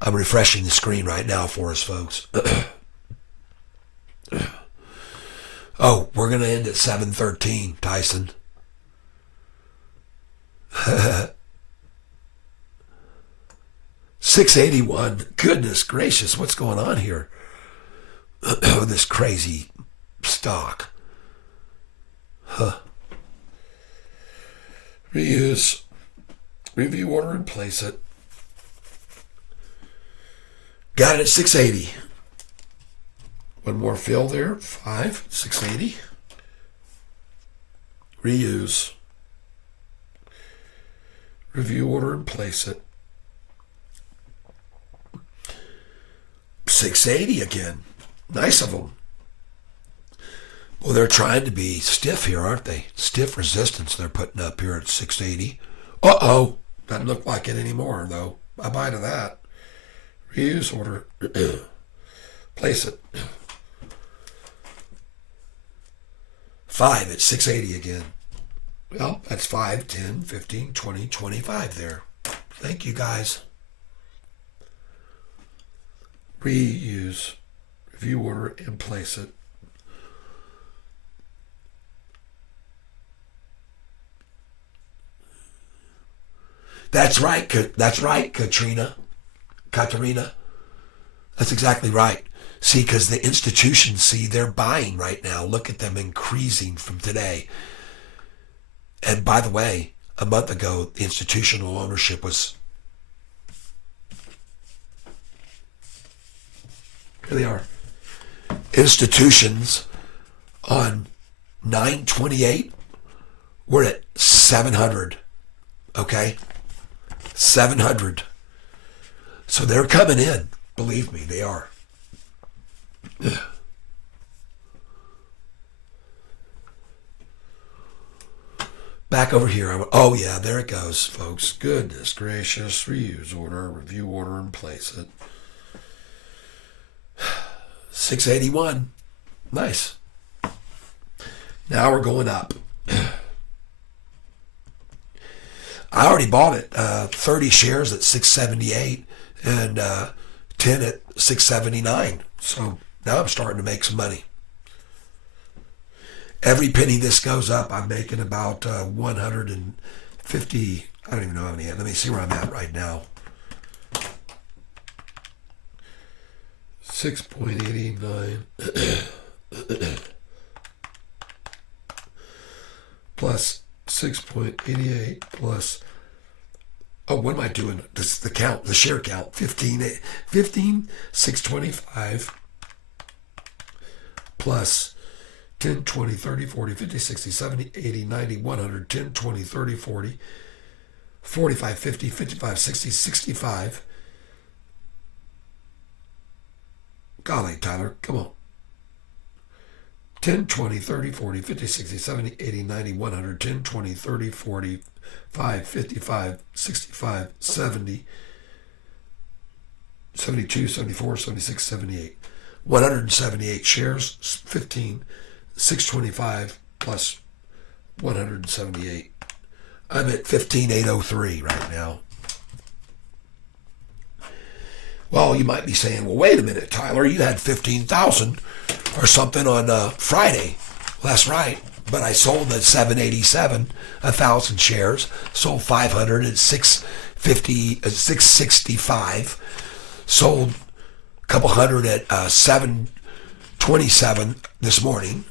I'm refreshing the screen right now for us, folks. Oh, we're going to end at 7:13, Tyson. $6.81. Goodness gracious, what's going on here? This crazy stock. Huh. Reuse. Review order and place it. Got it at 680. One more fill there. 5, 680. Reuse. Review order and place it. 680 again. Nice of them. Well, they're trying to be stiff here, aren't they? Stiff resistance they're putting up here at 680. Uh-oh. Doesn't look like it anymore, though. Bye-bye to that. Reuse order. Place it. 5 at 680 again. Well, that's 5, 10, 15, 20, 25 there. Thank you, guys. Reuse. Review order and place it. That's right. That's right, Katrina. That's exactly right. See, because the institutions, they're buying right now. Look at them increasing from today. And by the way, a month ago, the institutional ownership was... Here they are. Institutions on 9/28 were at 700. Okay? 700. So they're coming in. Believe me, they are. Back over here. Oh, yeah, there it goes, folks. Goodness gracious. Reuse order, review order, and place it. 681. Nice. Now we're going up. I already bought it. 30 shares at 678 and 10 at 679. So now I'm starting to make some money. Every penny this goes up, I'm making about 150. I don't even know how many. Let me see where I'm at right now. 6.89 plus 6.88 plus, oh, what am I doing? This is the count, the share count. 625 plus 10, 20, 30, 40, 50, 60, 70, 80, 90, 100, 10, 20, 30, 40, 45, 50, 55, 60, 65. Golly, Tyler, come on. 10, 20, 30, 40, 50, 60, 70, 80, 90, 100, 10, 20, 30, 45, 55, 65, 70, 72, 74, 76, 78. 178 shares, 15, 625 plus 178. I'm at 15,803 right now. Well, you might be saying, well, wait a minute, Tyler, you had 15,000 or something on Friday. Well, that's right, but I sold at 787, 1,000 shares, sold 500 at 665, sold a couple hundred at 727 this morning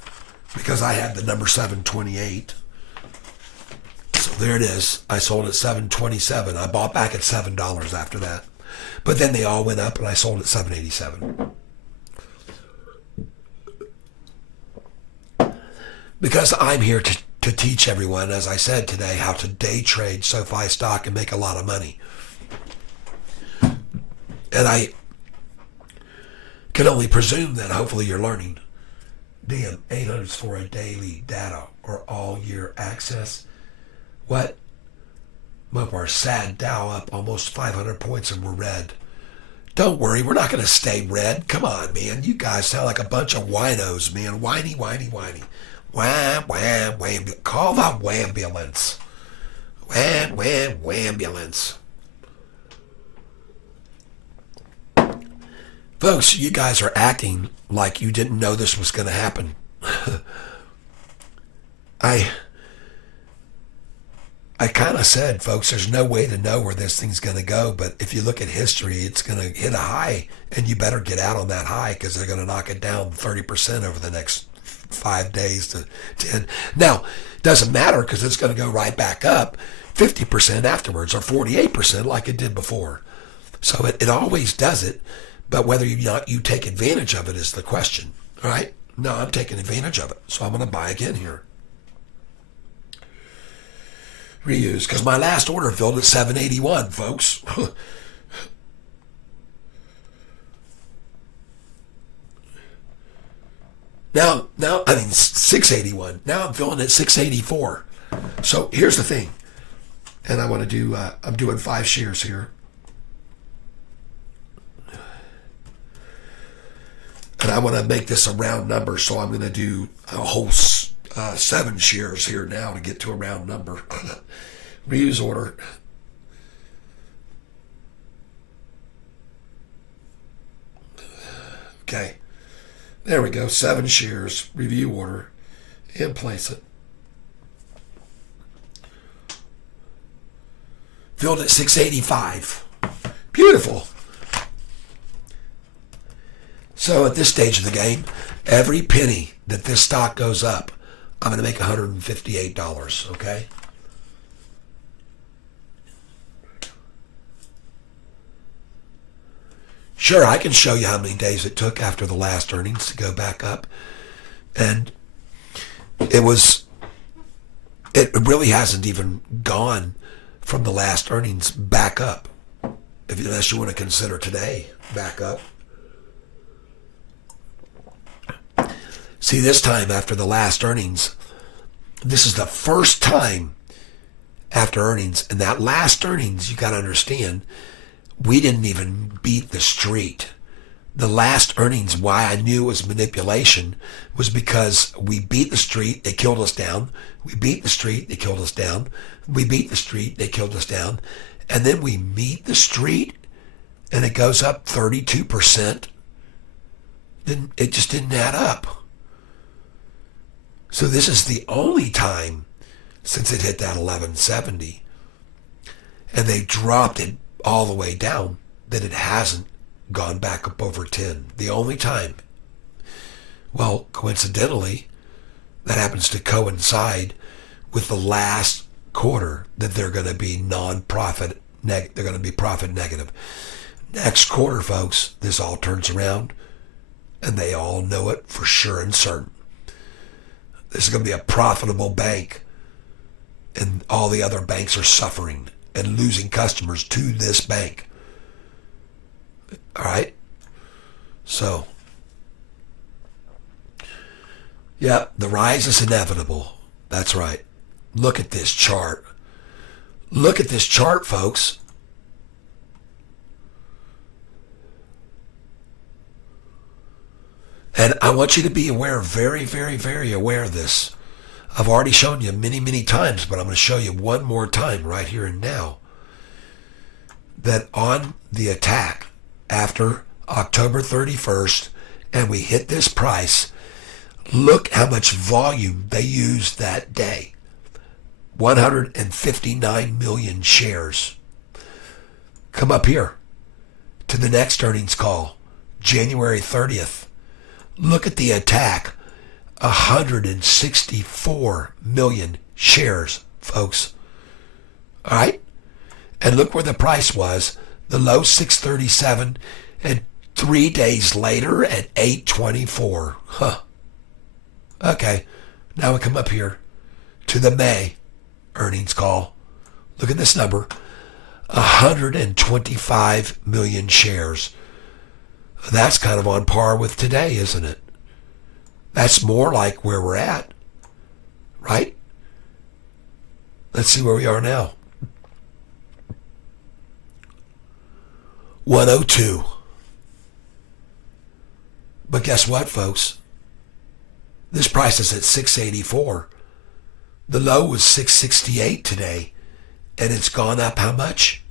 because I had the number 728. So there it is. I sold at 727. I bought back at $7 after that. But then they all went up and I sold at 787. Because I'm here to teach everyone, as I said today, how to day trade SoFi stock and make a lot of money. And I can only presume that hopefully you're learning. Damn, 800s for a daily data or all year access. What? Mopar sad Dow up almost 500 points and we're red. Don't worry, we're not going to stay red. Come on, man. You guys sound like a bunch of winos, man. Whiny, whiny, whiny. Wham, wham, wham. Call the wambulance. Wham, wham, wambulance. Folks, you guys are acting like you didn't know this was going to happen. I kind of said, folks, there's no way to know where this thing's going to go, but if you look at history, it's going to hit a high, and you better get out on that high because they're going to knock it down 30% over the next 5 days to 10. Now, it doesn't matter because it's going to go right back up 50% afterwards or 48% like it did before. So it always does it, but whether you take advantage of it is the question, all right? No, I'm taking advantage of it, so I'm going to buy again here. Reuse, because my last order filled at 781, folks. Now, I mean 681. Now I'm filling at 684. So here's the thing, and I want to do. I'm doing 5 shares here, and I want to make this a round number. So I'm going to do a whole 7 shares here now to get to a round number. Reuse order. Okay. There we go. 7 shares. Review order. And place it. Filled at 685. Beautiful. So at this stage of the game, every penny that this stock goes up, I'm going to make $158, okay? Sure, I can show you how many days it took after the last earnings to go back up. And it really hasn't even gone from the last earnings back up, unless you want to consider today back up. See, this time after the last earnings, this is the first time after earnings. And that last earnings, you got to understand, we didn't even beat the street. The last earnings, why I knew it was manipulation, was because we beat the street, they killed us down. We beat the street, they killed us down. We beat the street, they killed us down. And then we meet the street, and it goes up 32%. Then it just didn't add up. So this is the only time since it hit that 1170, and they dropped it all the way down, that it hasn't gone back up over 10. The only time. Well, coincidentally, that happens to coincide with the last quarter that they're going to be non-profit, they're going to be profit negative. Next quarter, folks, this all turns around, and they all know it for sure and certain. This is going to be a profitable bank, and all the other banks are suffering and losing customers to this bank. All right? So, yeah, the rise is inevitable. That's right. Look at this chart. Look at this chart, folks. And I want you to be aware, very, very, very aware of this. I've already shown you many, many times, but I'm going to show you one more time right here and now. That on the attack after October 31st, and we hit this price, look how much volume they used that day. 159 million shares. Come up here to the next earnings call, January 30th. Look at the attack. 164 million shares, folks. All right? And look where the price was. The low 637, and 3 days later at 824. Huh. Okay. Now we come up here to the May earnings call. Look at this number. 125 million shares. That's kind of on par with today, isn't it? That's more like where we're at, right? Let's see where we are now. 102. But guess what, folks? This price is at 684. The low was 668 today, and it's gone up how much?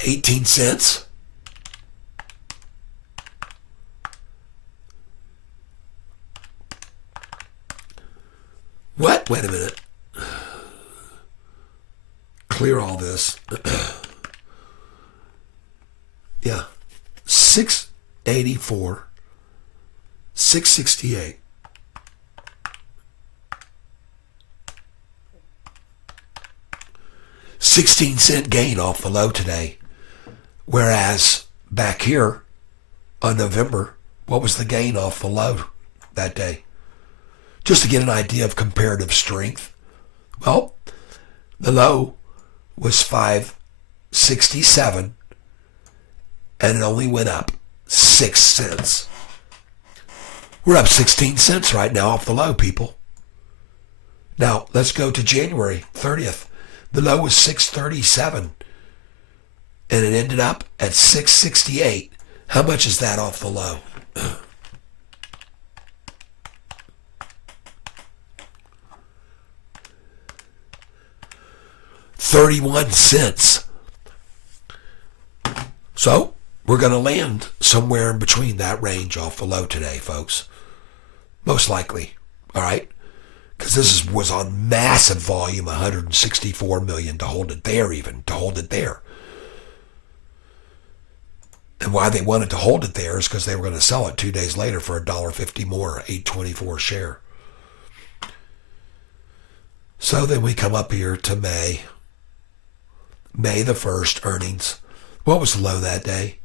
18 cents? What? Wait a minute. Clear all this. Yeah. 684. 668. $0.16 gain off the low today. Whereas back here on November, what was the gain off the low that day? Just to get an idea of comparative strength. Well, the low was 567, and it only went up 6 cents. We're up 16 cents right now off the low, people. Now, let's go to January 30th. The low was 637, and it ended up at 668. How much is that off the low? 31 cents. So we're going to land somewhere in between that range off the low today, folks. Most likely. All right? Because this was on massive volume, 164 million to hold it there even, to hold it there. And why they wanted to hold it there is because they were going to sell it 2 days later for $1.50 more, $8.24 share. So then we come up here to May the 1st earnings. What was the low that day?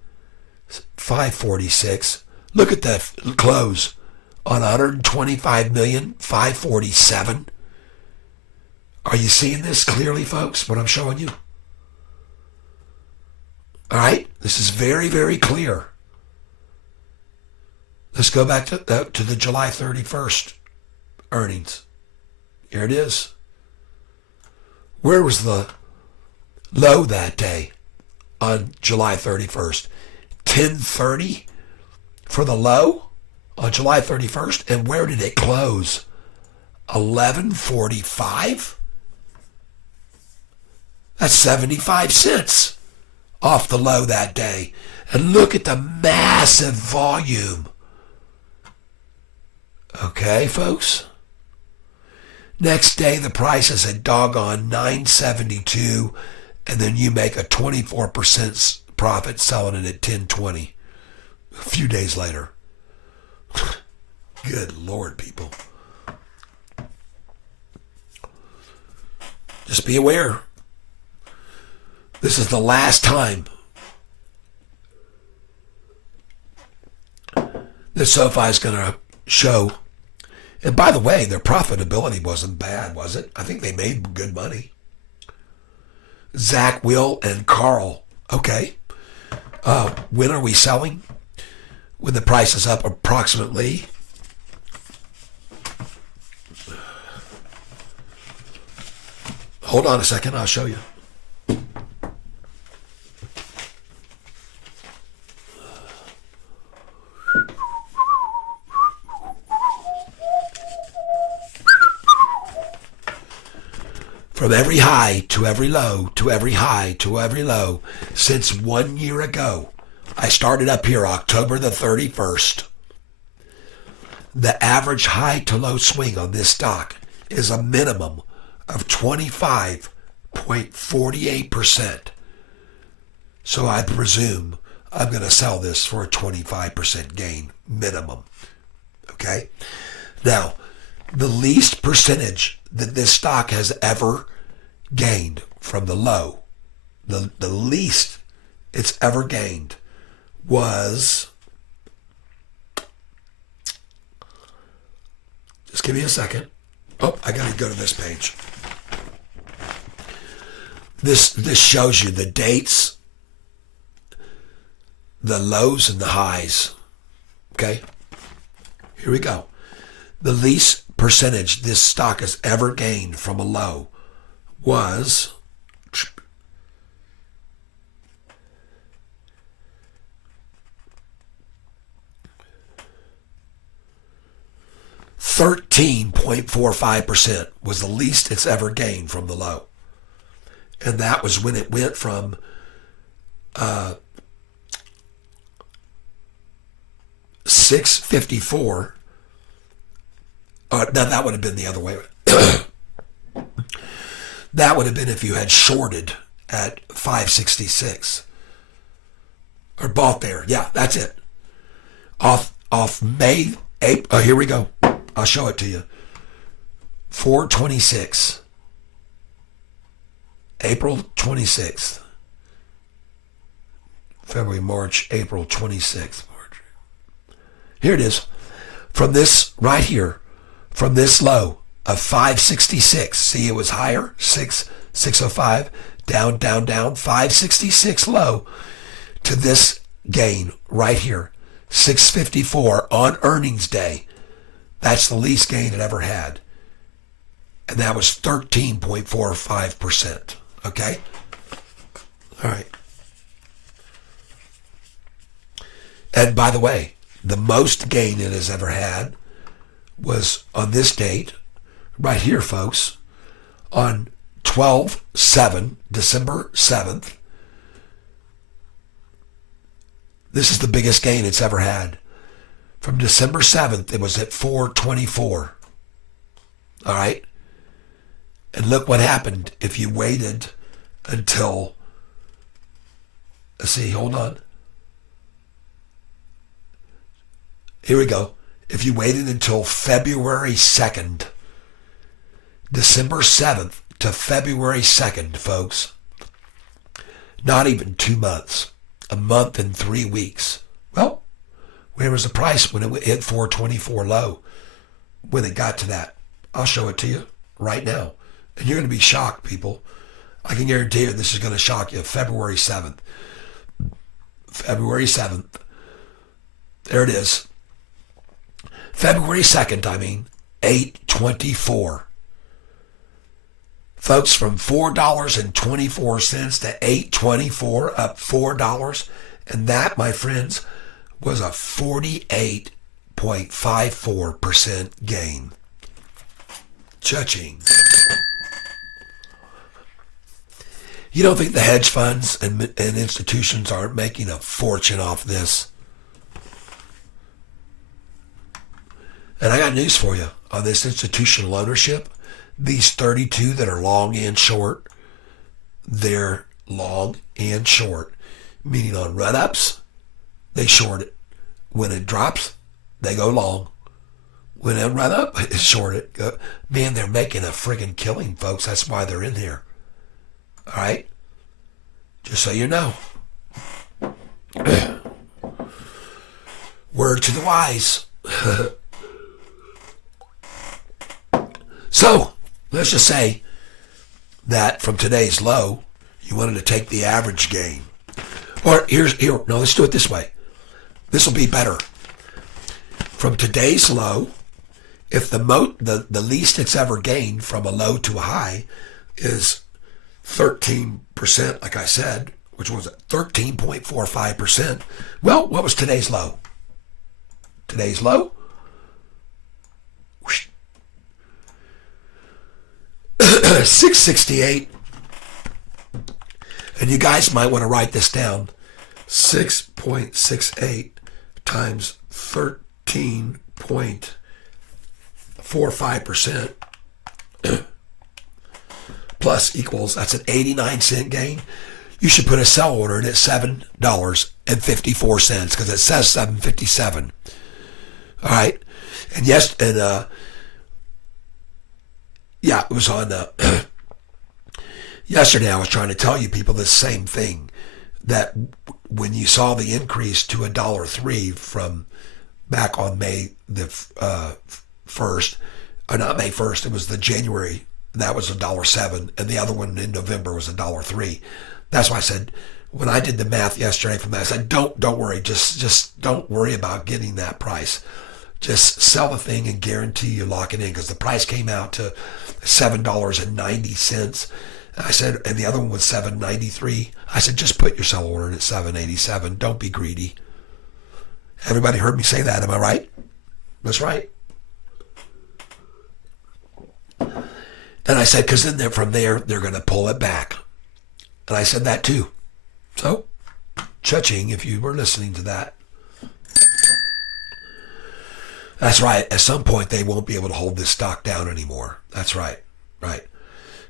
546. Look at the close on 125 million, 547. Are you seeing this clearly, folks, what I'm showing you? All right, this is very, very clear. Let's go back to the July 31st earnings. Here it is. Where was the low that day on July 31st? 1030 for the low on July 31st. And where did it close? 1145? That's 75 cents off the low that day. And look at the massive volume. Okay, folks? Next day, the price is a doggone 972, and then you make a 24% profit selling it at 1020 a few days later. Good Lord, people. Just be aware. This is the last time that Sofi is going to show And by the way, their profitability wasn't bad, was it? I think they made good money. Zach, Will, and Carl. Okay. When are we selling? When the price is up approximately. Hold on a second, I'll show you. From every high to every low to every high to every low since 1 year ago. I started up here October the 31st. The average high to low swing on this stock is a minimum of 25.48%. So I presume I'm going to sell this for a 25% gain minimum. Okay? Now, the least percentage that this stock has ever gained from the low, the least it's ever gained was, just give me a second. Oh, I got to go to this page. This shows you the dates, the lows and the highs. Okay? Here we go. The least percentage this stock has ever gained from a low was 13.45% was the least it's ever gained from the low. And that was when it went from $6.54. Now that would have been the other way. That would have been if you had shorted at $5.66 or bought there. Yeah, that's it. Off May 8th. Oh, here we go. I'll show it to you. 4/26. April 26th. February, March, April 26th. Here it is. From this right here, from this low of 566. See, it was higher, 605, down, 566 low to this gain right here, 654 on earnings day. That's the least gain it ever had. And that was 13.45%. Okay? All right. And by the way, the most gain it has ever had was on this date, right here, folks, on 12/7, December 7th. This is the biggest gain it's ever had. From December 7th, it was at 424. All right? And look what happened if you waited until, let's see, hold on. Here we go. If you waited until February 2nd, December 7th to February 2nd, folks, not even 2 months, a month and 3 weeks. Well, where was the price when it hit 424 low? When it got to that? I'll show it to you right now. And you're going to be shocked, people. I can guarantee you this is going to shock you. February 7th. February 7th. There it is. February 2nd, 824. Folks, from $4.24 to $8.24, up $4. And that, my friends, was a 48.54% gain. Cha-ching. You don't think the hedge funds and institutions aren't making a fortune off this? And I got news for you on this institutional ownership. These 32 that are long and short, they're long and short. Meaning on run-ups, they short it. When it drops, they go long. When it run up, it's short it. Man, they're making a friggin' killing, folks. That's why they're in here. All right? Just so you know. Word to the wise. So let's just say that from today's low, you wanted to take the average gain. Or no, let's do it this way. This will be better. From today's low, if the least it's ever gained from a low to a high is 13%, like I said, which was 13.45%. Well, what was today's low? Today's low? 668. And you guys might want to write this down. 6.68 times 13.45% plus equals, that's an 89-cent gain. You should put a sell order in at $7.54 because it says $7.57. All right. And yes, and it was on yesterday. I was trying to tell you people the same thing, that when you saw the increase to $1.03 from back on May the 1st, or not May 1st, it was the January, that was $1.07, and the other one in November was $1.03. That's why I said, when I did the math yesterday from that, I said, don't worry, just don't worry about getting that price. Just sell the thing and guarantee you lock it in, because the price came out to $7.90. I said, and the other one was $7.93. I said, just put your sell order in at $7.87. Don't be greedy. Everybody heard me say that. Am I right? That's right. And I said, because then from there, they're going to pull it back. And I said that too. So, cha-ching, if you were listening to that. That's right. At some point, they won't be able to hold this stock down anymore. That's right. Right.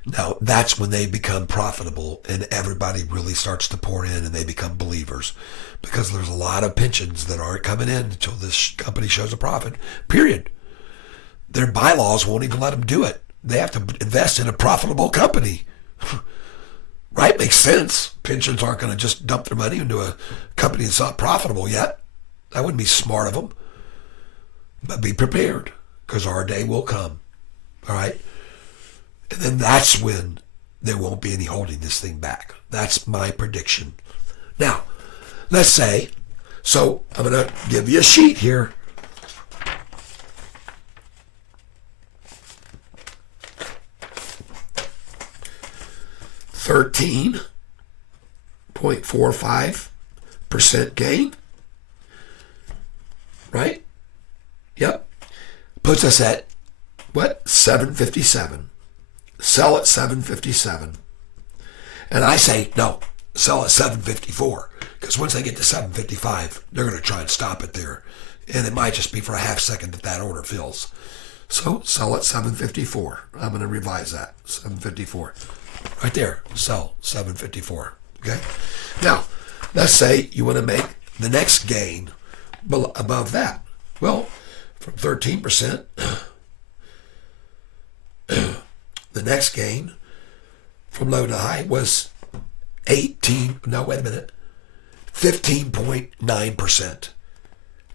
Now, that's when they become profitable and everybody really starts to pour in and they become believers, because there's a lot of pensions that aren't coming in until this company shows a profit, period. Their bylaws won't even let them do it. They have to invest in a profitable company. Right? Makes sense. Pensions aren't going to just dump their money into a company that's not profitable yet. That wouldn't be smart of them. But be prepared, because our day will come. All right? And then that's when there won't be any holding this thing back. That's my prediction. Now, let's say, so I'm going to give you a sheet here. $13.45% gain. Right? Yep. Puts us at, what? $7.57. Sell at $7.57. And I say, no, sell at $7.54. Because once they get to $7.55, they're going to try and stop it there. And it might just be for a half second that order fills. So sell at $7.54. I'm going to revise that. $7.54. Right there. Sell $7.54. Okay? Now, let's say you want to make the next gain above that. Well, from 13%, the next gain from low to high was 15.9%.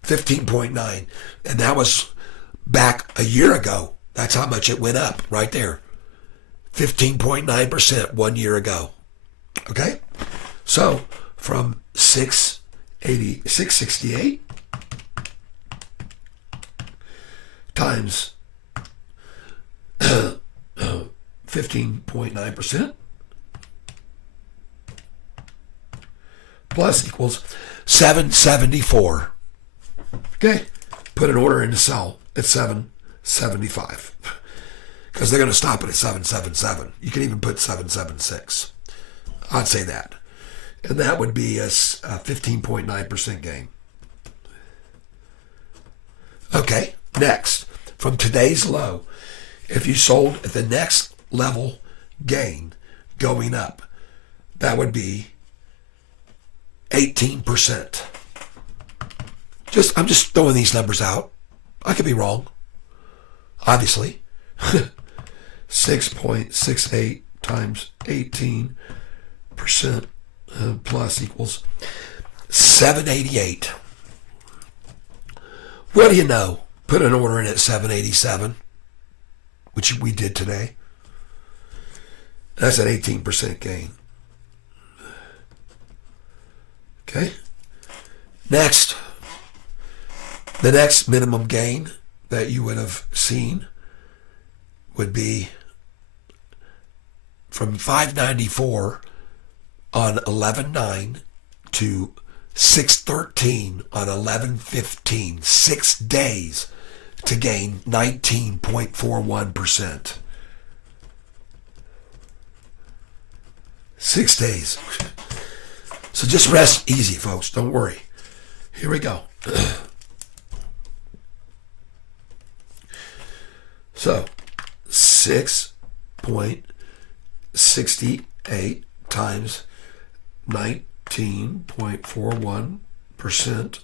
15.9. And that was back a year ago. That's how much it went up right there. 15.9% 1 year ago. Okay? So from 668 times 15.9% plus equals 774. Okay? Put an order in to sell at 775. Because they're going to stop it at 777. You can even put 776. I'd say that. And that would be a 15.9% gain. Okay, next. From today's low, if you sold at the next level gain going up, that would be 18%. I'm just throwing these numbers out. I could be wrong. Obviously. 6.68 times 18% plus equals 788. What do you know? Put an order in at 787. which we did today. That's an 18% gain. Okay. Next, the next minimum gain that you would have seen would be from 594 on 11/9 to 613 on 11/15. 6 days to gain 19.41%. 6 days. So just rest easy, folks. Don't worry. Here we go. So 6.68 times 19.41%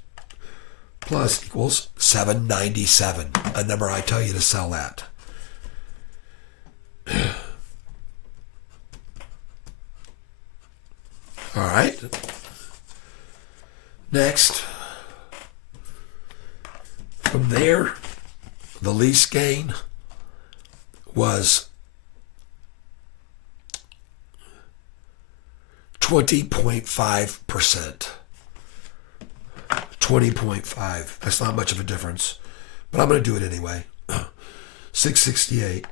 plus equals 797. A number I tell you to sell at. All right. Next, from there, the lease gain was 20.5%. 20.5. That's not much of a difference, but I'm going to do it anyway. 668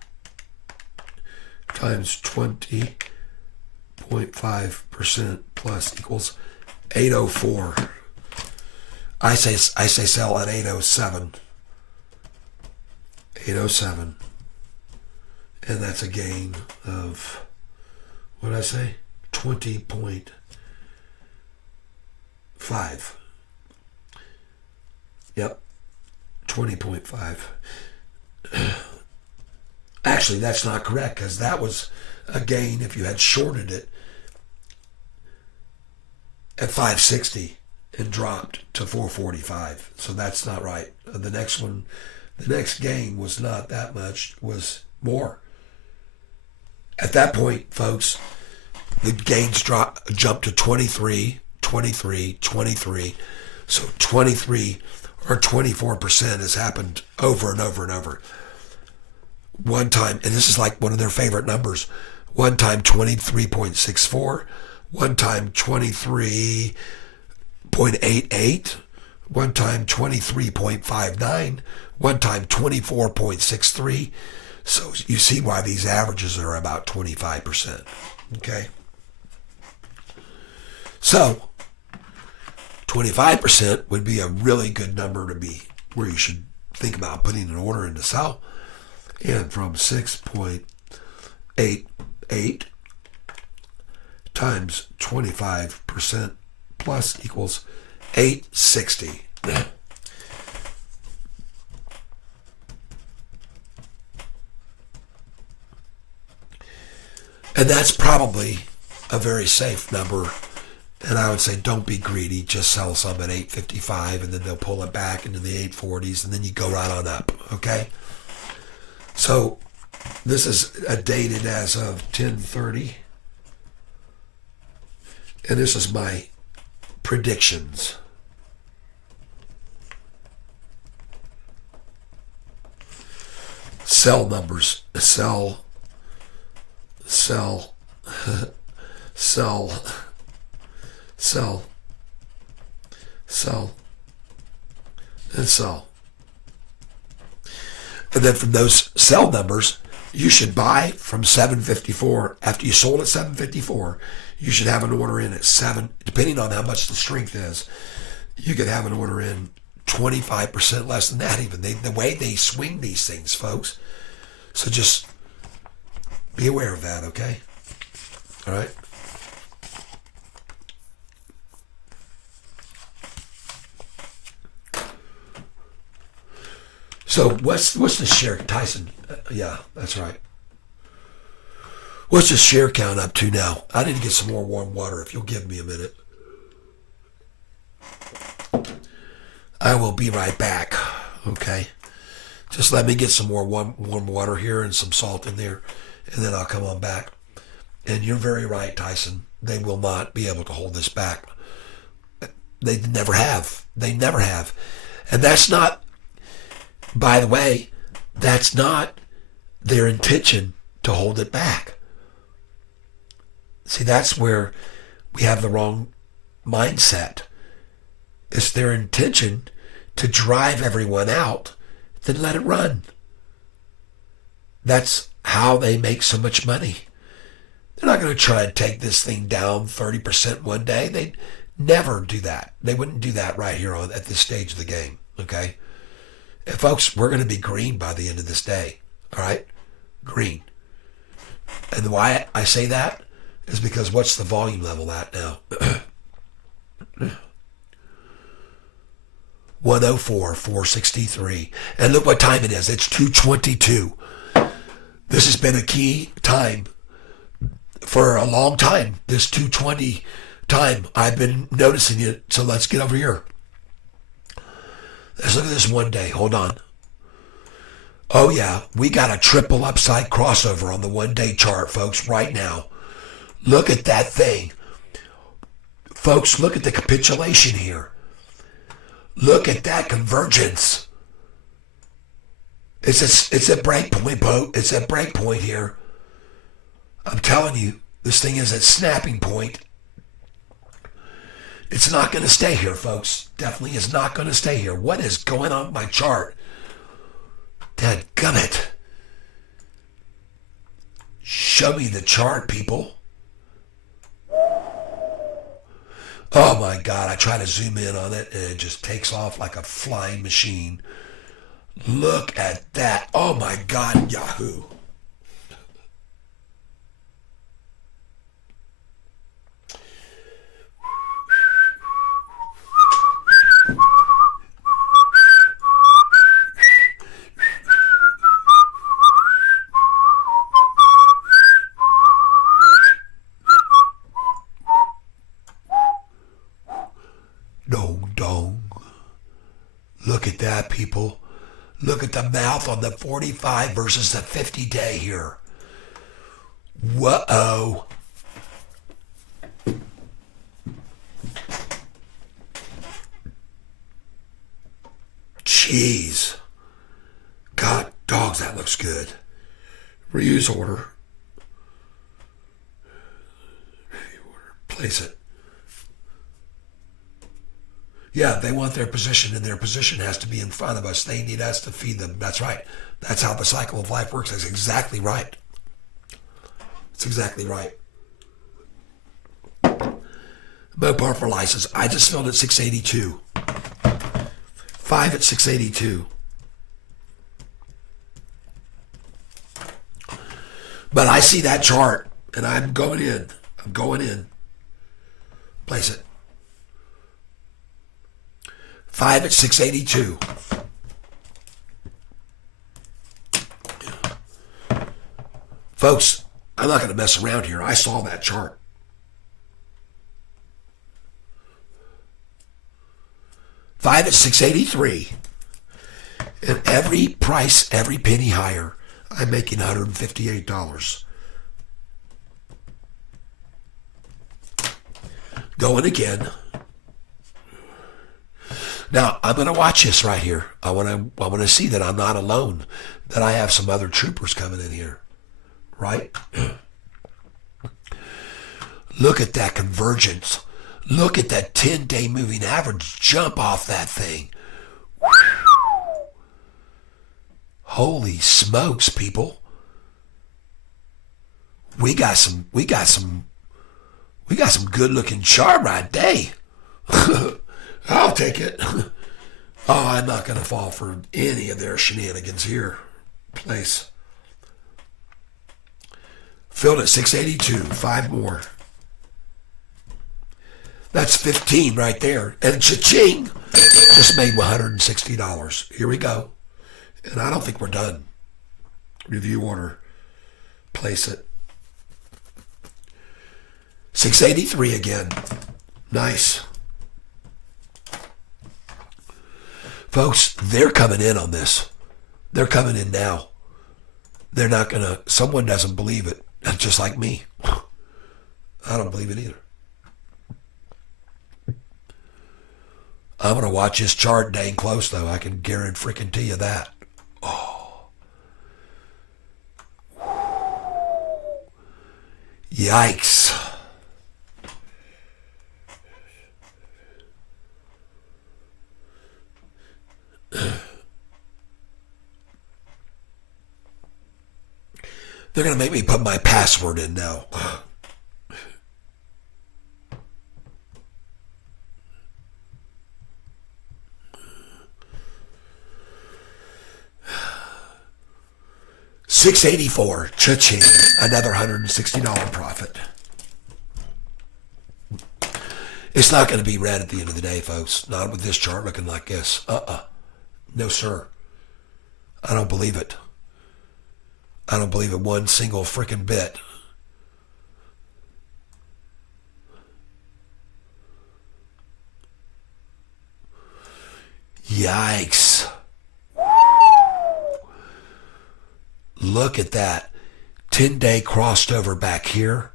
times 20.5% plus equals 804. I say sell at 807. 807. And that's a gain of, what did I say? 20.5. Yep. 20.5. Actually, that's not correct, because that was a gain if you had shorted it at 560 and dropped to 445. So that's not right. The next one, the next gain was not that much, was more. At that point, folks, the gains jumped to 23, 23, 23. So 23 or 24% has happened over and over and over. One time, and this is like one of their favorite numbers, one time 23.64, one time 23.88, one time 23.59, one time 24.63. So you see why these averages are about 25%. Okay? So 25% would be a really good number to be where you should think about putting an order in to sell. And from 6.88 times 25% plus equals 860. And that's probably a very safe number. And I would say don't be greedy. Just sell some at 855 and then they'll pull it back into the 840s and then you go right on up. Okay? So this is dated as of 10/30. And this is my predictions. Sell numbers. Sell, sell, sell, sell, sell, and sell. And then from those sell numbers, you should buy from 754. After you sold at 754, you should have an order in at 7, depending on how much the strength is. You could have an order in 25% less than that even. The way they swing these things, folks. So just be aware of that, okay? All right? So what's the share, Tyson? Yeah, that's right. What's the share count up to now? I need to get some more warm water if you'll give me a minute. I will be right back, okay? Just let me get some more warm water here and some salt in there, and then I'll come on back. And you're very right, Tyson. They will not be able to hold this back. They never have. They never have. And that's not, by the way, that's not their intention to hold it back. See, that's where we have the wrong mindset. It's their intention to drive everyone out, then let it run. That's how they make so much money. They're not going to try and take this thing down 30% one day. They'd never do that. They wouldn't do that right here at this stage of the game, okay? And folks, we're going to be green by the end of this day, all right? Green. And why I say that is because what's the volume level at now? 104, 463. And look what time it is. It's 2:22. This has been a key time for a long time. This 2:20 time. I've been noticing it. So let's get over here. Let's look at this one day. Hold on. Oh yeah, we got a triple upside crossover on the 1 day chart, folks, right now. Look at that thing. Folks, look at the capitulation here. Look at that convergence. It's a break point, It's a break point here. I'm telling you, this thing is at snapping point. It's not going to stay here, folks. Definitely is not going to stay here. What is going on with my chart? Dadgummit. Show me the chart, people. Oh my God, I try to zoom in on it and it just takes off like a flying machine. Look at that. Oh my God, Yahoo. Dong dong. Look at that, people. Look at the mouth on the 45 versus the 50 day here. Whoa. Jeez. God, dogs, that looks good. Reuse order. Place it. Yeah, they want their position, and their position has to be in front of us. They need us to feed them. That's right. That's how the cycle of life works. That's exactly right. That's exactly right. Mopar for license. I just filled at 682. 5 at 682. But I see that chart, and I'm going in. I'm going in. Place it. 5 at 682. Folks, I'm not going to mess around here. I saw that chart. $5 at 683. And every price, every penny higher, I'm making $158. Going again. Now, I'm going to watch this right here. I want to see that I'm not alone, that I have some other troopers coming in here, right? Look at that convergence. Look at that 10-day moving average jump off that thing. Holy smokes, people. We got some good looking chart right there. I'll take it. Oh, I'm not going to fall for any of their shenanigans here. Place. Filled at 682. 5 more. That's 15 right there. And cha-ching! Just made $160. Here we go. And I don't think we're done. Review order. Place it. 683 again. Nice. Folks, they're coming in on this. They're coming in now. They're not going to, someone doesn't believe it, just like me. I don't believe it either. I'm going to watch this chart dang close, though. I can guarantee you that. Oh. Yikes. They're going to make me put my password in now. $684. Cha-ching. Another $160 profit. It's not going to be red at the end of the day, folks. Not with this chart looking like this. No, sir. I don't believe it. I don't believe it one single freaking bit. Yikes. Look at that. 10-day crossed over back here.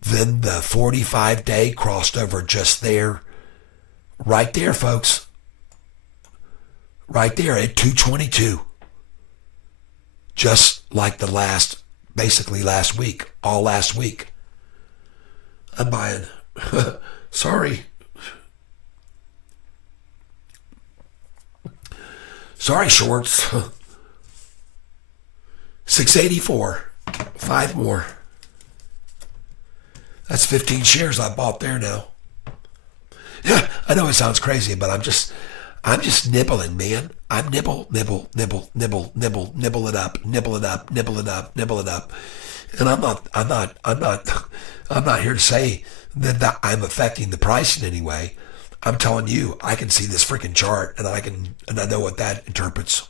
Then the 45-day crossed over just there. Right there, folks. Right there at 222. Just like basically last week. All last week. I'm buying. Sorry. Sorry, shorts. 684. 5 more. That's 15 shares I bought there now. Yeah, I know it sounds crazy, but I'm just nibbling, man. I'm nibble it up. And I'm not here to say that I'm affecting the price in any way. I'm telling you, I can see this freaking chart and I know what that interprets.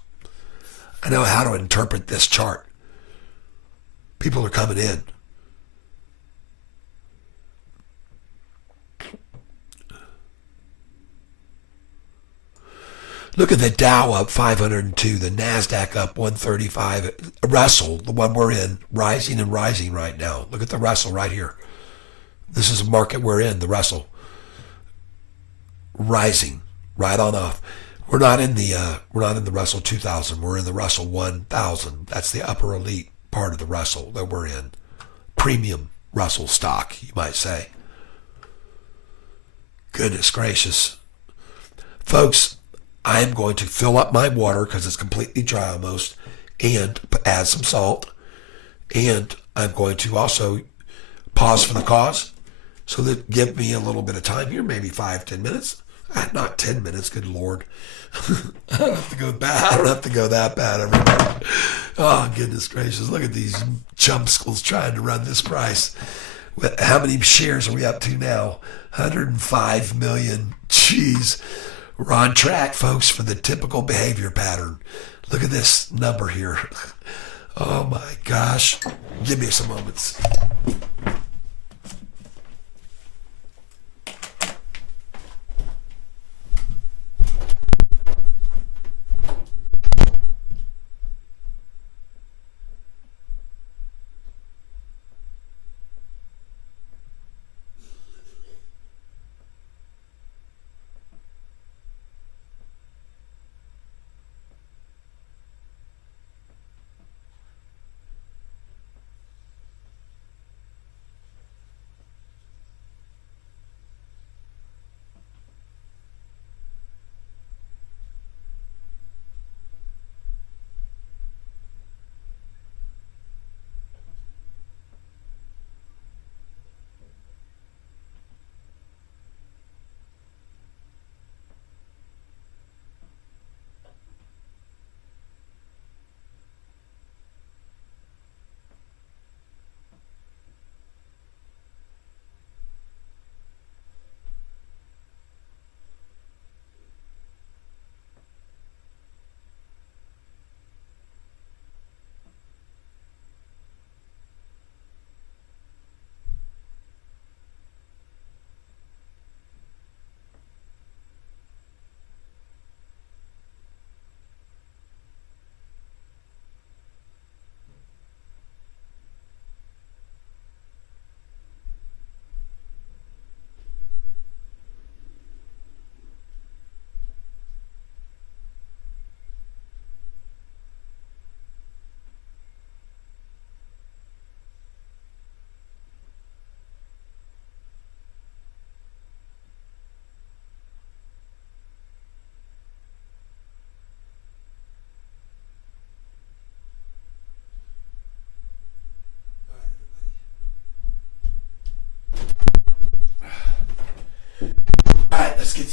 I know how to interpret this chart. People are coming in. Look at the Dow up 502, the NASDAQ up 135. Russell, the one we're in, rising and rising right now. Look at the Russell right here. This is a market we're in, the Russell. Rising, right on off. We're not in the Russell 2000. We're in the Russell 1000. That's the upper elite part of the Russell that we're in. Premium Russell stock, you might say. Goodness gracious. Folks, I am going to fill up my water because it's completely dry almost and add some salt. And I'm going to also pause for the cause. So that give me a little bit of time here, maybe 5-10 minutes. Not 10 minutes, good Lord. I don't have to go bad. I don't have to go that bad, everybody. Oh, goodness gracious. Look at these chumpskulls trying to run this price. How many shares are we up to now? 105 million. Jeez. We're on track, folks, for the typical behavior pattern. Look at this number here. Oh, my gosh. Give me some moments.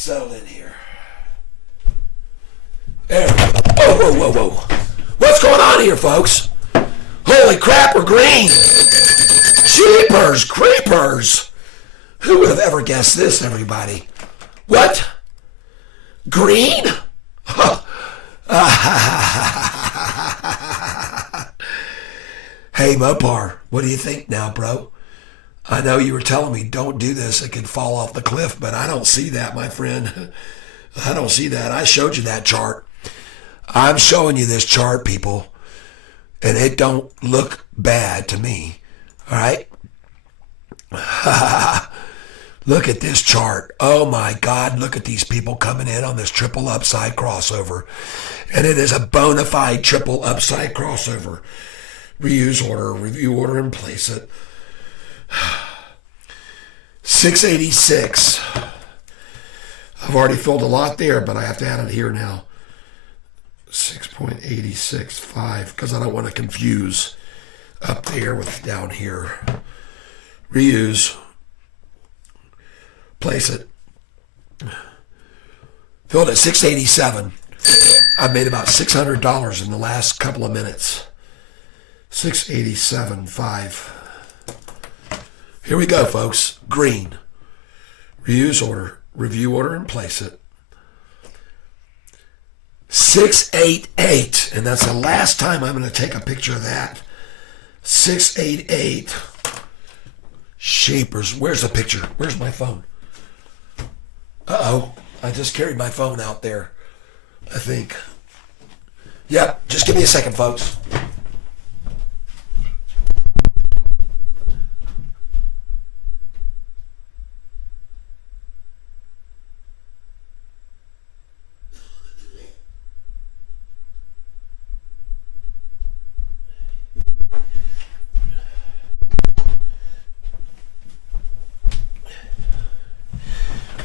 settled in here. There. Whoa, whoa, whoa, whoa. What's going on here, folks? Holy crap, we're green. Jeepers creepers. Who would have ever guessed this, everybody? What? Green? Hey, Mopar, what do you think now, bro? I know you were telling me don't do this, it could fall off the cliff, but I don't see that, my friend. I don't see that. I showed you that chart. I'm showing you this chart, people, and it don't look bad to me. All right? Look at this chart. Oh my God, look at these people coming in on this triple upside crossover. And it is a bona fide triple upside crossover. Reuse order, review order, and place it. 686. I've already filled a lot there, but I have to add it here now. 6.865, because I don't want to confuse up there with down here. Reuse. Place it. Filled at 687. I've made about $600 in the last couple of minutes. 687.5. Here we go, folks. Green. Reuse order, review order, and place it. 688, and that's the last time I'm going to take a picture of that. 688. Shapers. Where's the picture? Where's my phone? Uh-oh. I just carried my phone out there, I think. Yep. Just give me a second, folks.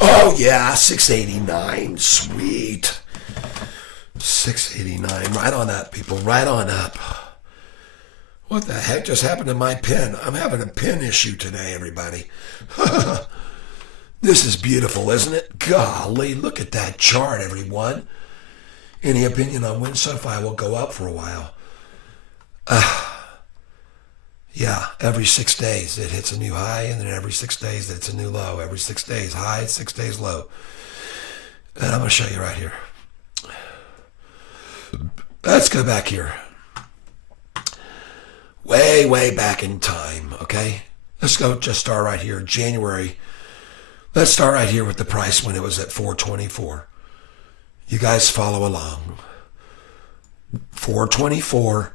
Oh, yeah, 689. Sweet. 689. Right on up, people. Right on up. What the heck just happened to my pen? I'm having a pen issue today, everybody. This is beautiful, isn't it? Golly, look at that chart, everyone. Any opinion on when Sofi will go up for a while? Yeah, every 6 days it hits a new high, and then every 6 days it's a new low. Every 6 days high, 6 days low. And I'm going to show you right here. Let's go back here. Way, way back in time, okay? Let's go just start right here, January. Let's start right here with the price when it was at 424. You guys follow along. 424,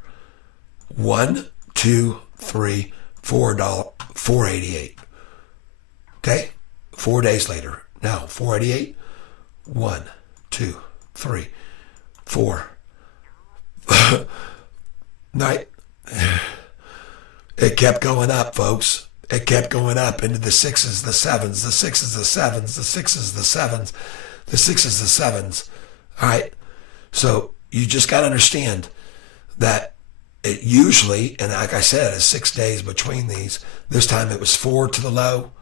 1, 2, 3, $4, 488. Okay? 4 days later. Now, 488, 1, 2, 3, 4. Night. It kept going up, folks. It kept going up into the sixes, the sevens, the sixes, the sevens, the sixes, the sevens, the sixes, the sevens. All right? So you just got to understand that it usually, and like I said, is 6 days between these. This time it was 4 to the low,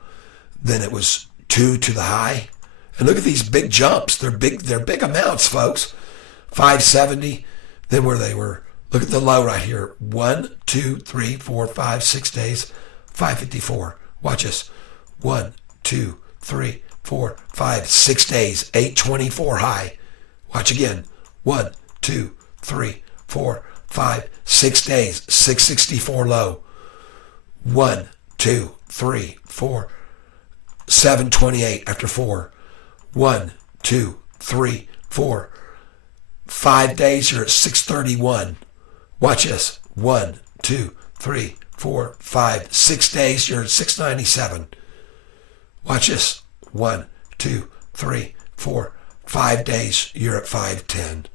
then it was 2 to the high. And look at these big jumps. They're big amounts, folks. 570, then where they were. Look at the low right here. 1, 2, 3, 4, 5, 6 days. 554. Watch this. 1, 2, 3, 4, 5, 6 days. 824 high. Watch again. 1, 2, 3, 4, 5, 6 days. 664 low. 1, 2, 3, 4, 728 after 4. 1, 2, 3, 4. 5 days, you're at 631. Watch this. 1, 2, 3, 4, 5, 6 days, you're at 697. Watch this. 1, 2, 3, 4, 5 days, you're at 510.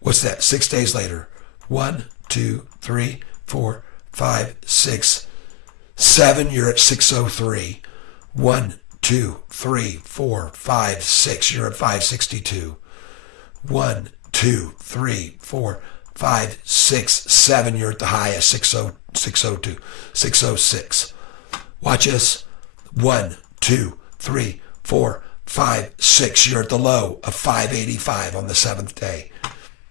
What's that? 6 days later. 1, 2, 3, 4, 5, 6, 7, you're at 603. 1, 2, 3, 4, 5, 6, you're at 562. 1, 2, 3, 4, 5, 6, 7, you're at the highest, 602, 606. Watch this. 1, 2, 3, 4, 5, 6. You're at the low of 585 on the 7th day.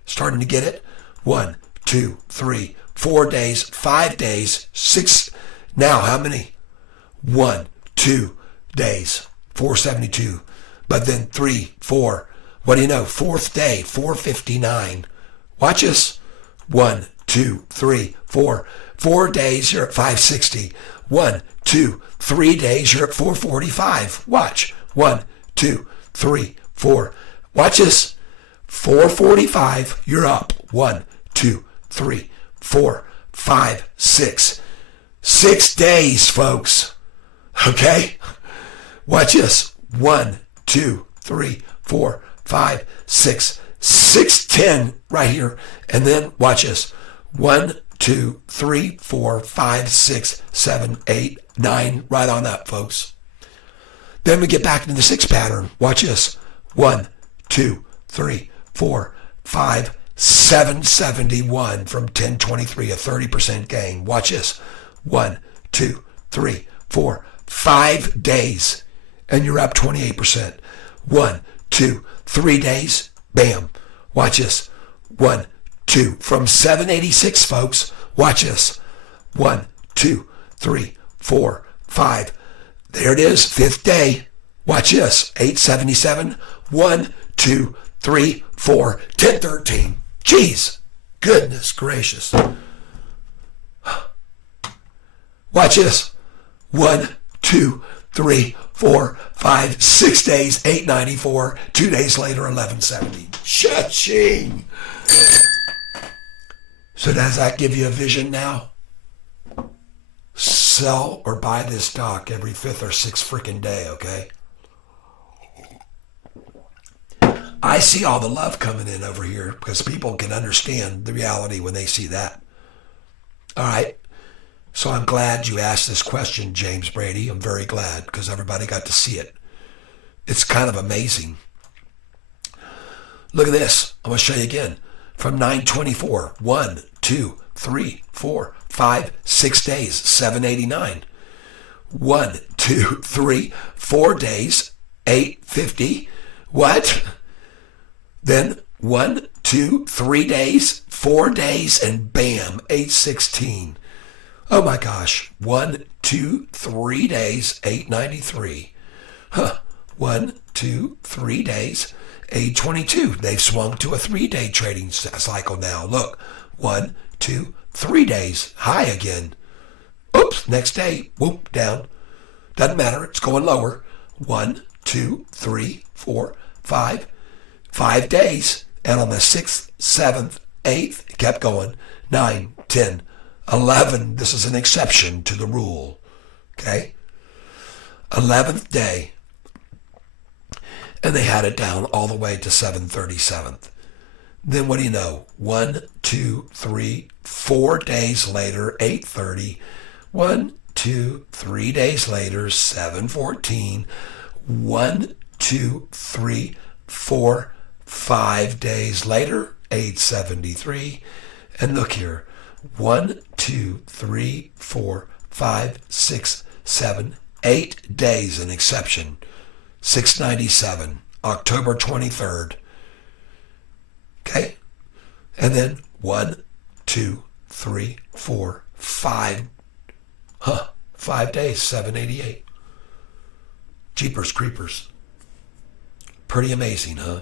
Starting to get it? 1, 2, 3, 4 days, 5 days, 6. Now, how many? 1, 2 days, 472. But then 3, 4. What do you know? 4th day, 459. Watch this. 1, 2, 3, 4. 4 days, you're at 560. 1, 2, 3 days, you're at 445. Watch. 1, 2, 3, 4. Watch this. 445, you're up. 1, 2, 3, 4, 5, 6. 6 days, folks. Okay? Watch this. 1, 2, 3, 4, 5, 6. 610 right here. And then watch this. 1, 2, 3, 4, 5, 6, 7, 8, 9. Right on up, folks. Then we get back into the 6 pattern. Watch this. 1, 2, 3, 4, 5, 771 from 1023, a 30% gain. Watch this. 1, 2, 3, 4, 5 days, and you're up 28%. 1, 2, 3 days, bam. Watch this. 1, 2, from 786, folks. Watch this. 1, 2, 3, 4, 5. There it is, 5th day. Watch this. 877. 1, 2, 3, 4, 10, 13. Jeez, goodness gracious. Watch this. 1, 2, 3, 4, 5, 6 days, 894. 2 days later, 1170. Cha-ching. So does that give you a vision now? Sell or buy this stock every 5th or 6th freaking day, okay? I see all the love coming in over here because people can understand the reality when they see that. All right. So I'm glad you asked this question, James Brady. I'm very glad because everybody got to see it. It's kind of amazing. Look at this. I'm going to show you again. From 924, 1, 2, 3, 4, 5, 6 days, 789. 1, 2, 3, 4 days, 850. What? Then 1, 2, 3 days, 4 days, and bam, 816. Oh my gosh. 1, 2, 3 days, 893. 1, 2, 3 days, 822. They've swung to a 3-day trading cycle now. Look, 1, 2, 3 days, high again. Oops, next day, whoop, down. Doesn't matter, it's going lower. 1, 2, 3, 4, 5. 5 days, and on the 6th, 7th, 8th, it kept going. 9, 10, 11. This is an exception to the rule. Okay? 11th day, and they had it down all the way to 737th. Then what do you know? 1, 2, 3, 4 days later, 830. 1, 2, 3 days later, 714. 1, 2, 3, 4, 5 days later, 873. And look here. 1, 2, 3, 4, 5, 6, 7, 8 days, an exception. 697, October 23rd. Okay? And then 1, 2, 3, 4, 5. 5 days, 788. Jeepers creepers. Pretty amazing, huh?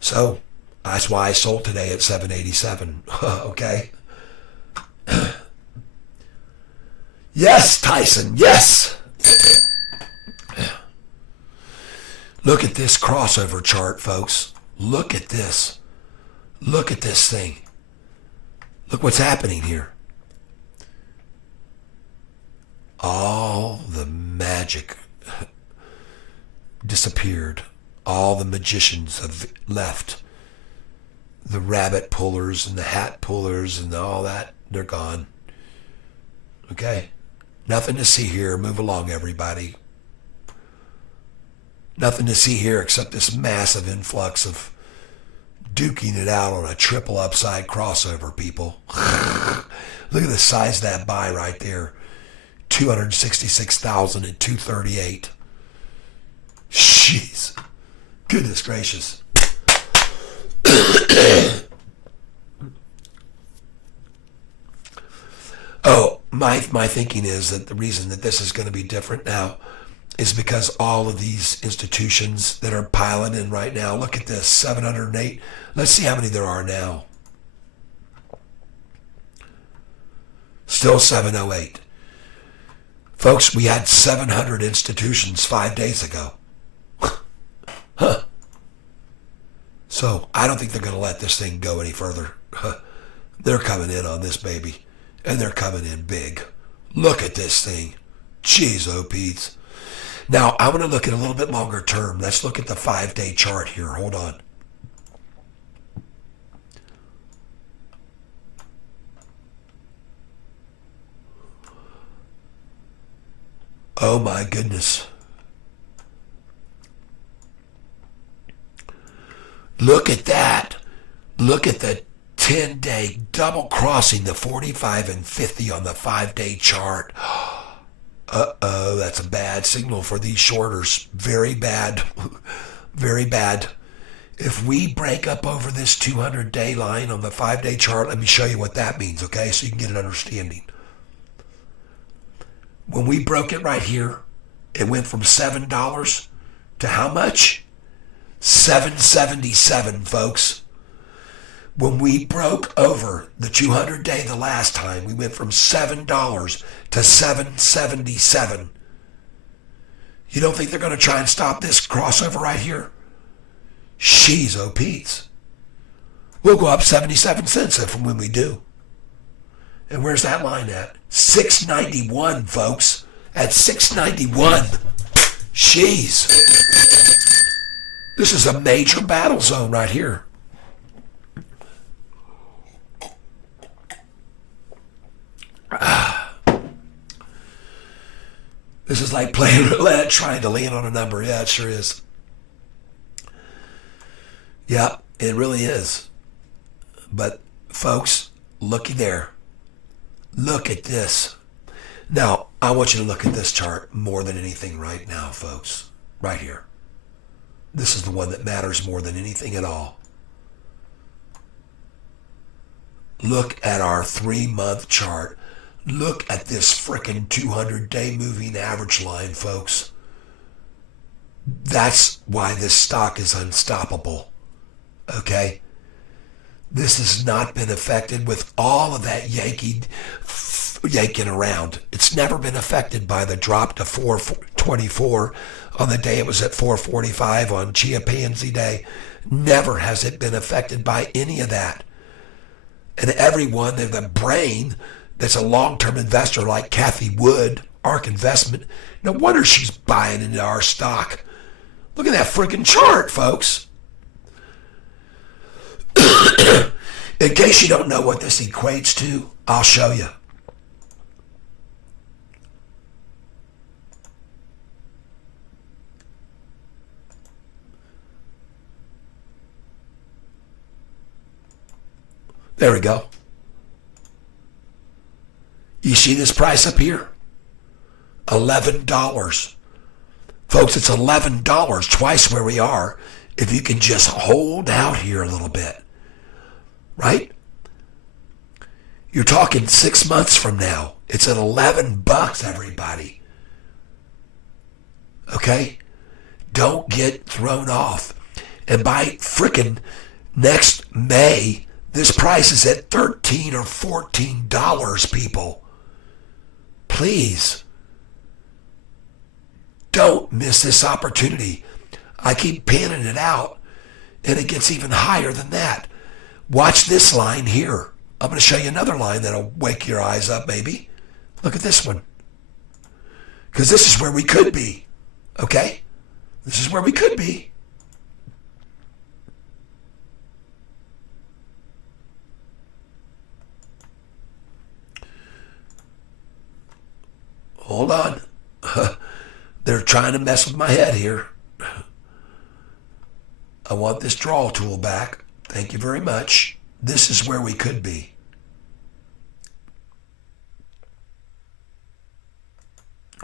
So, that's why I sold today at 787. Okay? Yes, Tyson, yes! Look at this crossover chart, folks. Look at this. Look at this thing. Look what's happening here. All the magic disappeared. All the magicians have left. The rabbit pullers and the hat pullers and all that, they're gone. Okay? Nothing to see here. Move along, everybody. Nothing to see here except this massive influx of duking it out on a triple upside crossover, people. Look at the size of that buy right there. 266,000 at 238. Jeez. Goodness gracious. Oh, my thinking is that the reason that this is going to be different now is because all of these institutions that are piling in right now, look at this, 708. Let's see how many there are now. Still 708. Folks, we had 700 institutions 5 days ago. Huh. So I don't think they're going to let this thing go any further. They're coming in on this baby, and they're coming in big. Look at this thing. Jeez, oh Pete's. Now, I want to look at a little bit longer term. Let's look at the 5-day chart here. Hold on. Oh my goodness. Look at that. Look at the 10-day double crossing the 45 and 50 on the 5-day chart. Uh-oh, that's a bad signal for these shorters. Very bad. Very bad. If we break up over this 200-day line on the 5-day chart, let me show you what that means, okay? So you can get an understanding. When we broke it right here, it went from $7 to how much? $7.77, folks. When we broke over the 200-day the last time, we went from $7 to $7.77. You don't think they're going to try and stop this crossover right here? She's oh Pete's. We'll go up 77 cents from when we do. And where's that line at? 691, folks. At 691. Jeez. This is a major battle zone right here. This is like playing roulette, trying to land on a number. Yeah, it sure is. Yep, it really is. But, folks, looky there. Look at this. Now, I want you to look at this chart more than anything right now, folks. Right here. This is the one that matters more than anything at all. Look at our 3-month chart. Look at this frickin' 200-day moving average line, folks. That's why this stock is unstoppable. Okay? This has not been affected with all of that yanking around. It's never been affected by the drop to 424 on the day it was at 445 on Chia Pansy Day. Never has it been affected by any of that. And everyone, the brain that's a long-term investor like Kathy Wood, ARK Investment, no wonder she's buying into our stock. Look at that freaking chart, folks. In case you don't know what this equates to, I'll show you. There we go. You see this price up here? $11. Folks, it's $11, twice where we are, if you can just hold out here a little bit. Right? You're talking 6 months from now. It's at $11, everybody. Okay? Don't get thrown off. And by frickin' next May, this price is at $13 or $14, people. Please. Don't miss this opportunity. I keep panning it out, and it gets even higher than that. Watch this line here. I'm going to show you another line that'll wake your eyes up, maybe. Look at this one. Because this is where we could be. Okay? This is where we could be. Hold on. They're trying to mess with my head here. I want this draw tool back. Thank you very much. This is where we could be.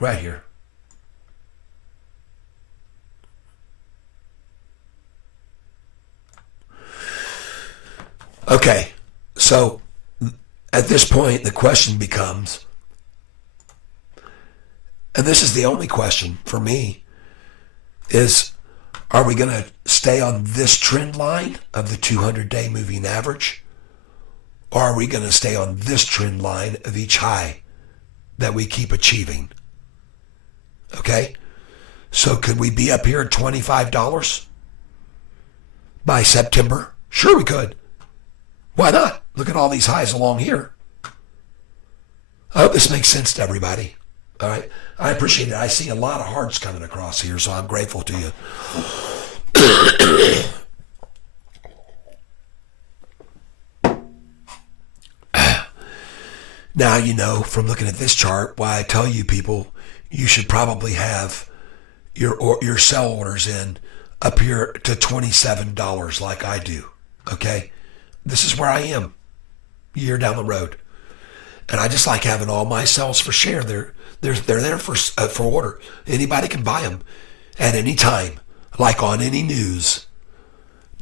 Right here. Okay, so at this point, the question becomes, and this is the only question for me, is are we going to stay on this trend line of the 200-day moving average? Or are we going to stay on this trend line of each high that we keep achieving? Okay? So could we be up here at $25 by September? Sure we could. Why not? Look at all these highs along here. I hope this makes sense to everybody. All right? I appreciate it. I see a lot of hearts coming across here, so I'm grateful to you. Now you know from looking at this chart why I tell you people you should probably have your sell orders in up here to $27 like I do. Okay? This is where I am a year down the road. And I just like having all my sells for share. They're there for order. Anybody can buy them at any time, like on any news.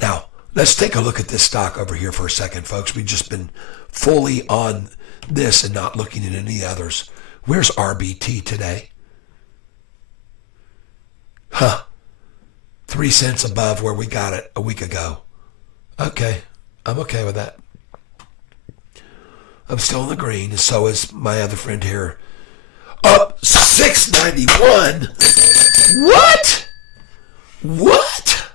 Now, let's take a look at this stock over here for a second, folks. We've just been fully on this and not looking at any others. Where's RBT today? 3 cents above where we got it a week ago. Okay, I'm okay with that. I'm still in the green, and so is my other friend here. Up $6.91. What? What?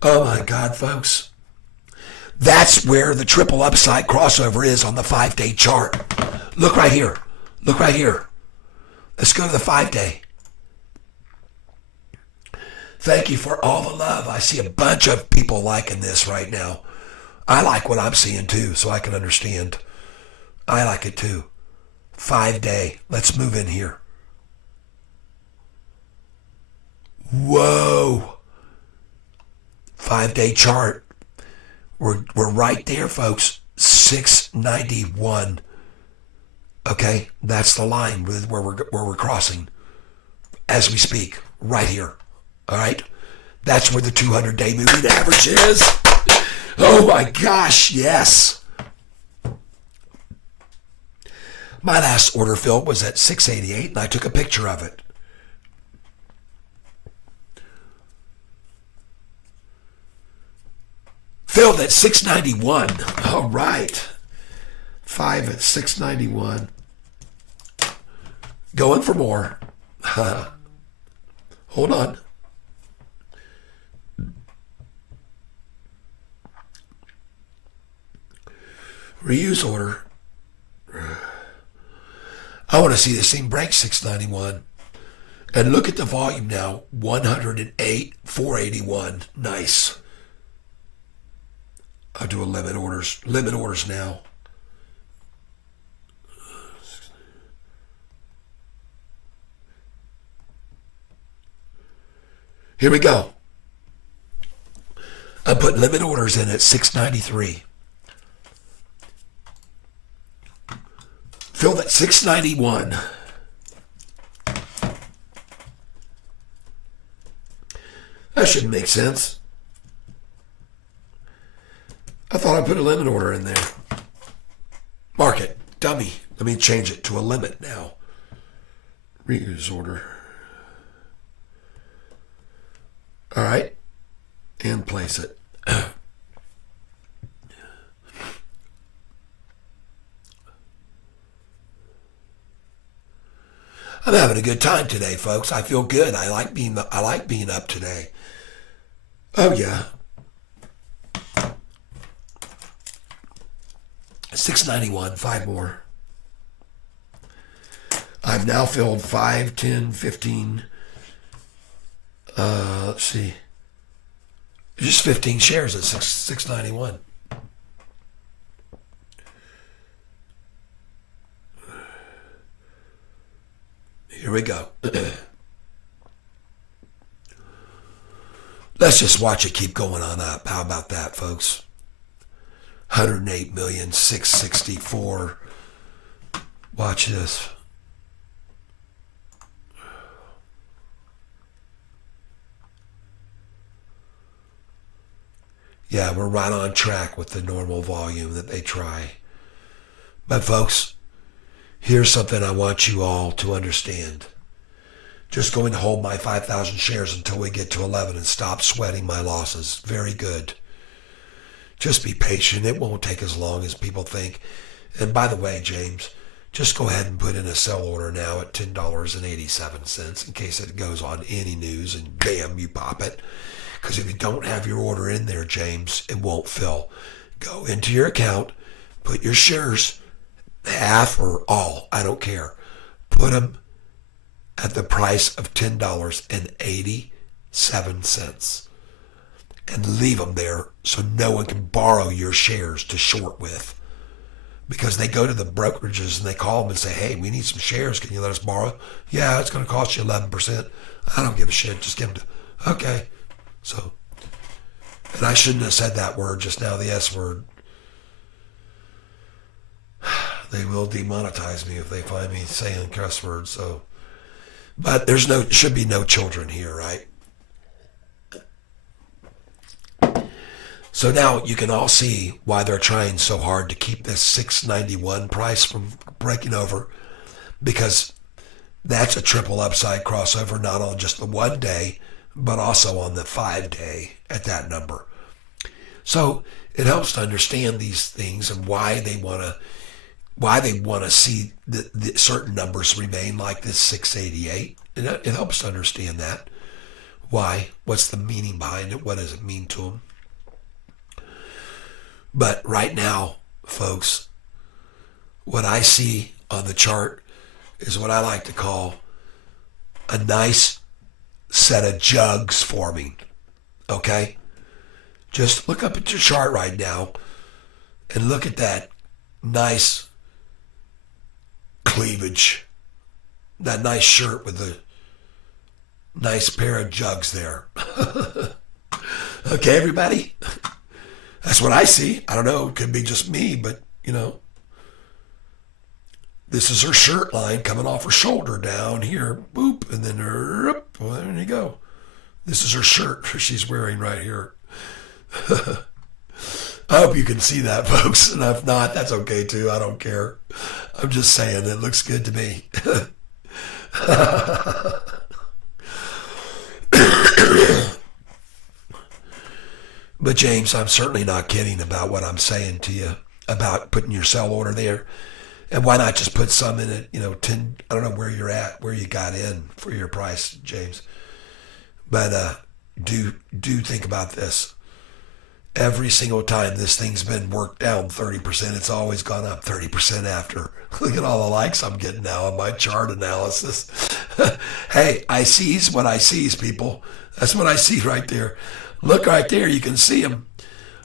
Oh my God, folks. That's where the triple upside crossover is on the 5-day chart. Look right here. Look right here. Let's go to the 5-day. Thank you for all the love. I see a bunch of people liking this right now. I like what I'm seeing too, so I can understand. I like it too. 5-day. Let's move in here. Whoa. 5-day chart. We're right there, folks. 691. Okay, that's the line where we're crossing as we speak. Right here. All right, that's where the 200-day moving average is. Oh my gosh, yes. My last order fill was at 688, and I took a picture of it. Filled at 691. All right. 5 at 691. Going for more. Hold on. Reuse order. I want to see this thing break 691. And look at the volume now. 108, 481. Nice. I'll do a limit orders. Limit orders now. Here we go. I put limit orders in at 693. Filled at 691. That shouldn't make sense. I thought I put a limit order in there. Market. Dummy. Let me change it to a limit now. Reuse order. All right. And place it. I'm having a good time today, folks. I feel good. I like being up today. Oh yeah. 691, 5 more. I've now filled 5, 10, 15. Let's see. Just 15 shares at 691. Here we go. Let's just watch it keep going on up. How about that, folks? 108,664,000. Watch this. Yeah, we're right on track with the normal volume that they try. But folks, here's something I want you all to understand. Just going to hold my 5,000 shares until we get to 11 and stop sweating my losses. Very good. Just be patient. It won't take as long as people think. And by the way, James, just go ahead and put in a sell order now at $10.87 in case it goes on any news and bam, you pop it. Because if you don't have your order in there, James, it won't fill. Go into your account, put your shares, half or all, I don't care. Put them at the price of $10.87 and leave them there so no one can borrow your shares to short with. Because they go to the brokerages and they call them and say, hey, we need some shares. Can you let us borrow? Yeah, it's going to cost you 11%. I don't give a shit. Just give them to, okay. So, and I shouldn't have said that word just now, the S word. They will demonetize me if they find me saying cuss words. So, but should be no children here, right? So now you can all see why they're trying so hard to keep this 691 price from breaking over, because that's a triple upside crossover, not on just the 1 day, but also on the 5 day at that number. So it helps to understand these things and why they want to see the certain numbers remain like this 688. It helps to understand that. Why? What's the meaning behind it? What does it mean to them? But right now, folks, what I see on the chart is what I like to call a nice set of jugs forming. Okay? Just look up at your chart right now and look at that nice cleavage, that nice shirt with the nice pair of jugs there. Okay, everybody? That's what I see. I don't know. It could be just me, but, this is her shirt line coming off her shoulder down here. Boop. And then, well, there you go. This is her shirt she's wearing right here. I hope you can see that, folks. And if not, that's okay, too. I don't care. I'm just saying it looks good to me. But James, I'm certainly not kidding about what I'm saying to you about putting your sell order there. And why not just put some in it, 10, I don't know where you're at, where you got in for your price, James. But do think about this. Every single time this thing's been worked down 30%, it's always gone up 30% after. Look at all the likes I'm getting now on my chart analysis. Hey, I sees what I sees, people. That's what I see right there. Look right there, you can see them.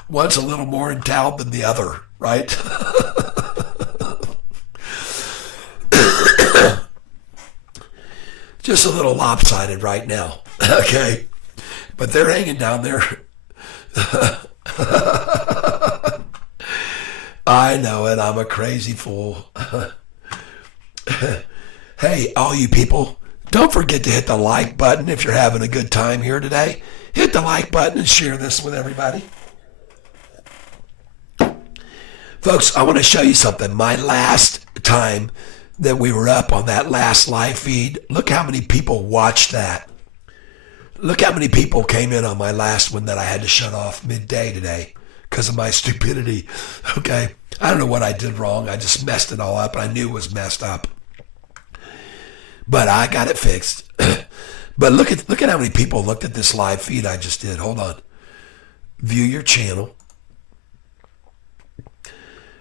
One's a little more endowed than the other, right? Just a little lopsided right now, okay? But they're hanging down there. I know it, I'm a crazy fool. Hey, all you people, don't forget to hit the like button if you're having a good time here today. Hit the like button and share this with everybody. Folks, I want to show you something. My last time that we were up on that last live feed, look how many people watched that. Look how many people came in on my last one that I had to shut off midday today because of my stupidity. Okay? I don't know what I did wrong. I just messed it all up. I knew it was messed up. But I got it fixed. But look at how many people looked at this live feed I just did. Hold on. View your channel.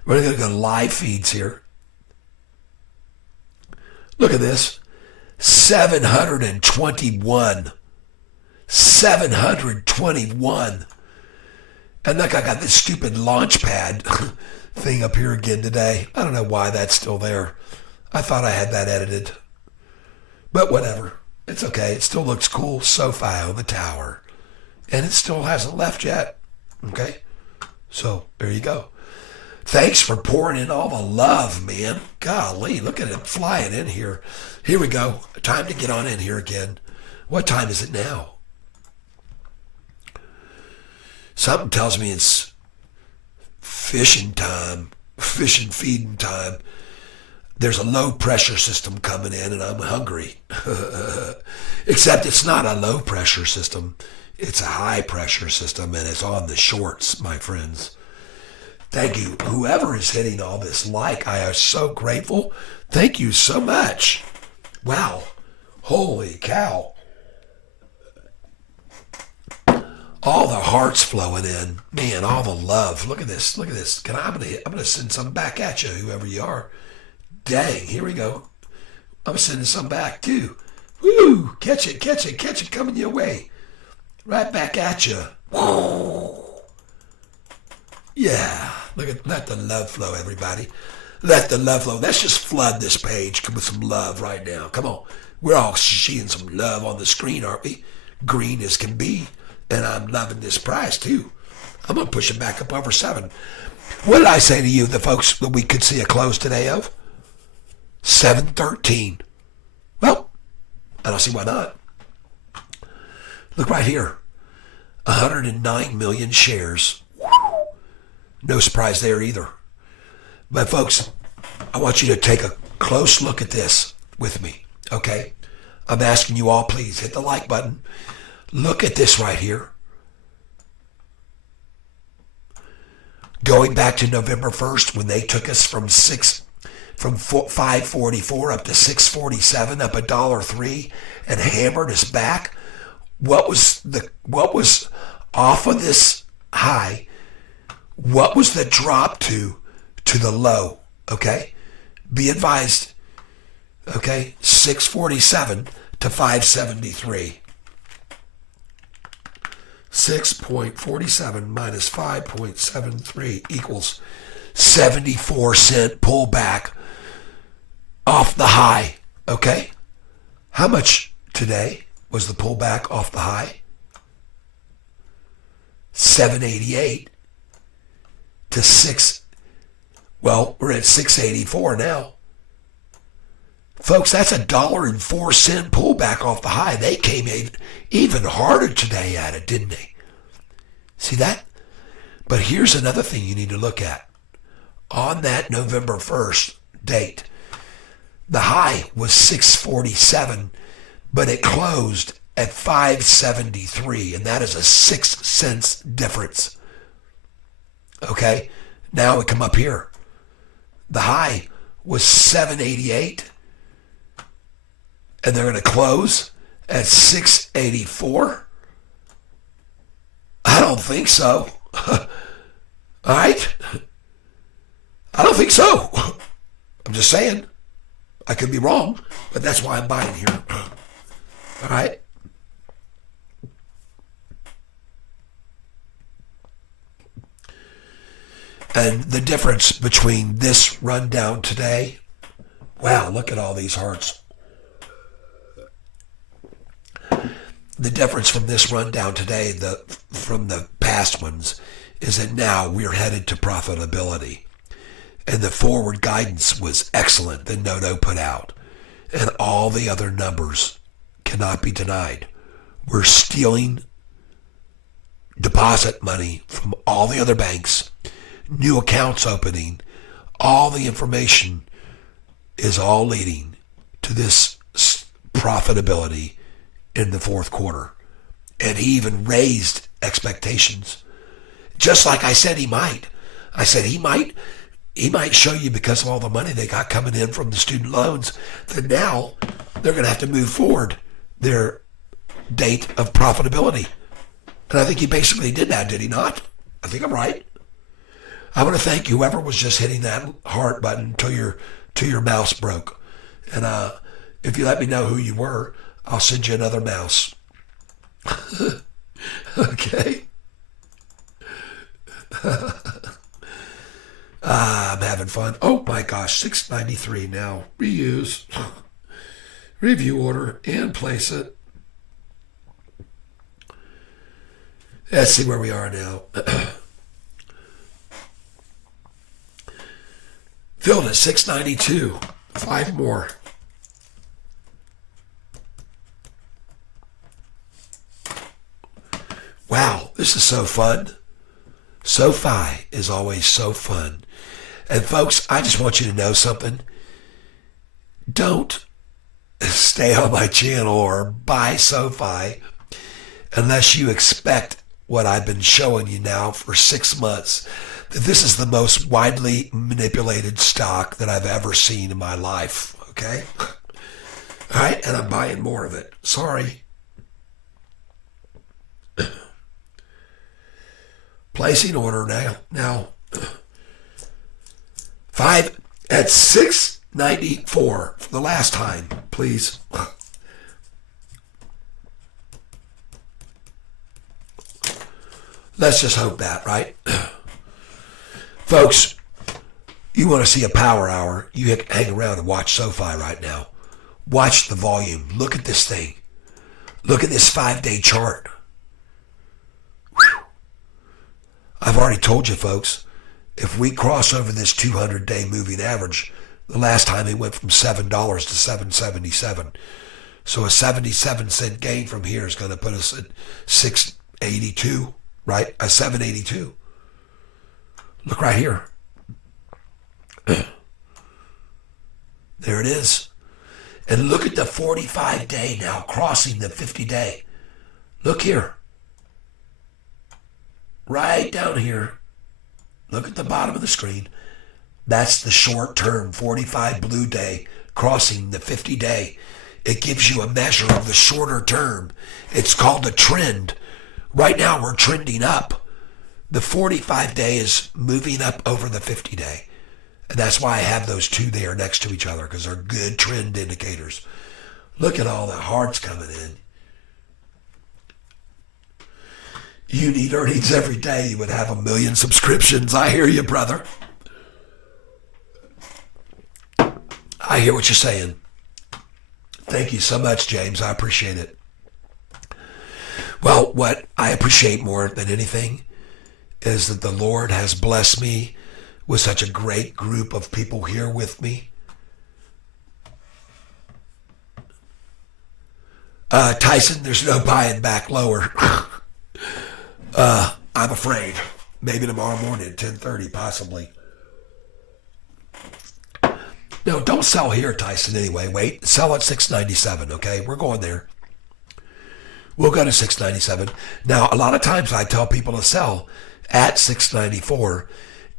We're going to go to live feeds here. Look at this. 721. 721. And look, I got this stupid launch pad thing up here again today. I don't know why that's still there. I thought I had that edited. But whatever. It's okay. It still looks cool. Sofi on the tower. And it still hasn't left yet. Okay? So, there you go. Thanks for pouring in all the love, man. Golly, look at it flying in here. Here we go. Time to get on in here again. What time is it now? Something tells me it's fishing time, fishing feeding time. There's a low pressure system coming in and I'm hungry. Except it's not a low pressure system. It's a high pressure system and it's on the shorts, my friends. Thank you. Whoever is hitting all this like, I am so grateful. Thank you so much. Wow. Holy cow. All the hearts flowing in. Man, all the love. Look at this. Look at this. I'm gonna send some back at you, whoever you are. Dang, here we go. I'm sending some back too. Woo! Catch it, coming your way. Right back at you. Woo. Yeah. Let the love flow, everybody. Let the love flow. Let's just flood this page with some love right now. Come on. We're all seeing some love on the screen, aren't we? Green as can be. And I'm loving this price too. I'm going to push it back up over 7. What did I say to you, the folks that we could see a close today of? 713. Well, I don't see why not. Look right here. 109 million shares. No surprise there either. But folks, I want you to take a close look at this with me, okay? I'm asking you all, please hit the like button. Look at this right here. Going back to November 1st when they took us from 544 up to 647, up $1.03 and hammered us back. What was off of this high? What was the drop to the low? Okay? Be advised. Okay? 647 to 573. 6.47 minus 5.73 equals 74-cent pullback off the high. Okay? How much today was the pullback off the high? 788 to 6. Well, we're at 684 now. Folks, that's $1.04 pullback off the high. They came even harder today at it, didn't they? See that? But here's another thing you need to look at. On that November 1st date, the high was 647, but it closed at 573, and that is a 6 cents difference. Okay? Now we come up here. The high was 788, and they're going to close at 684? I don't think so. All right? I don't think so. I'm just saying. I could be wrong, but that's why I'm buying here. All right? And the difference between this rundown today, wow, look at all these hearts. The difference from this rundown today, from the past ones, is that now we're headed to profitability. And the forward guidance was excellent that Noto put out. And all the other numbers cannot be denied. We're stealing deposit money from all the other banks, new accounts opening, all the information is all leading to this profitability in the fourth quarter. And he even raised expectations. Just like I said he might. I said he might show you, because of all the money they got coming in from the student loans, that now they're going to have to move forward their date of profitability. And I think he basically did that, did he not? I think I'm right. I want to thank whoever was just hitting that heart button till your mouse broke. And if you let me know who you were, I'll send you another mouse. Okay? I'm having fun. Oh my gosh, $6.93 now. Reuse. Review order and place it. Let's see where we are now. Filled at $6.92. 5 more. Wow, this is so fun. Sofi is always so fun. And folks, I just want you to know something. Don't stay on my channel or buy Sofi unless you expect what I've been showing you now for 6 months, that this is the most widely manipulated stock that I've ever seen in my life, okay? All right, and I'm buying more of it. Sorry. Placing order now. Now, 5 at 694 for the last time, please. Let's just hope that, right? Folks, you want to see a power hour, you hang around and watch Sofi right now. Watch the volume. Look at this thing. Look at this 5-day chart. Whew. I've already told you, folks, if we cross over this 200-day moving average, the last time it went from $7 to $7.77. So a 77-cent gain from here is going to put us at 682, right? A 782. Look right here. There it is. And look at the 45-day now crossing the 50-day. Look here. Right down here. Look at the bottom of the screen. That's the short-term 45 blue day crossing the 50-day. It gives you a measure of the shorter term. It's called a trend. Right now we're trending up. The 45-day is moving up over the 50-day. And that's why I have those two there next to each other, because they're good trend indicators. Look at all the hearts coming in. You need earnings every day. You would have 1 million subscriptions. I hear you, brother. I hear what you're saying. Thank you so much, James. I appreciate it. Well, what I appreciate more than anything is that the Lord has blessed me with such a great group of people here with me. Tyson, there's no buying back lower. I'm afraid. Maybe tomorrow morning at 10:30, possibly. No, don't sell here, Tyson, anyway. Wait, sell at 697, okay? We're going there. We'll go to 697. Now, a lot of times I tell people to sell at 694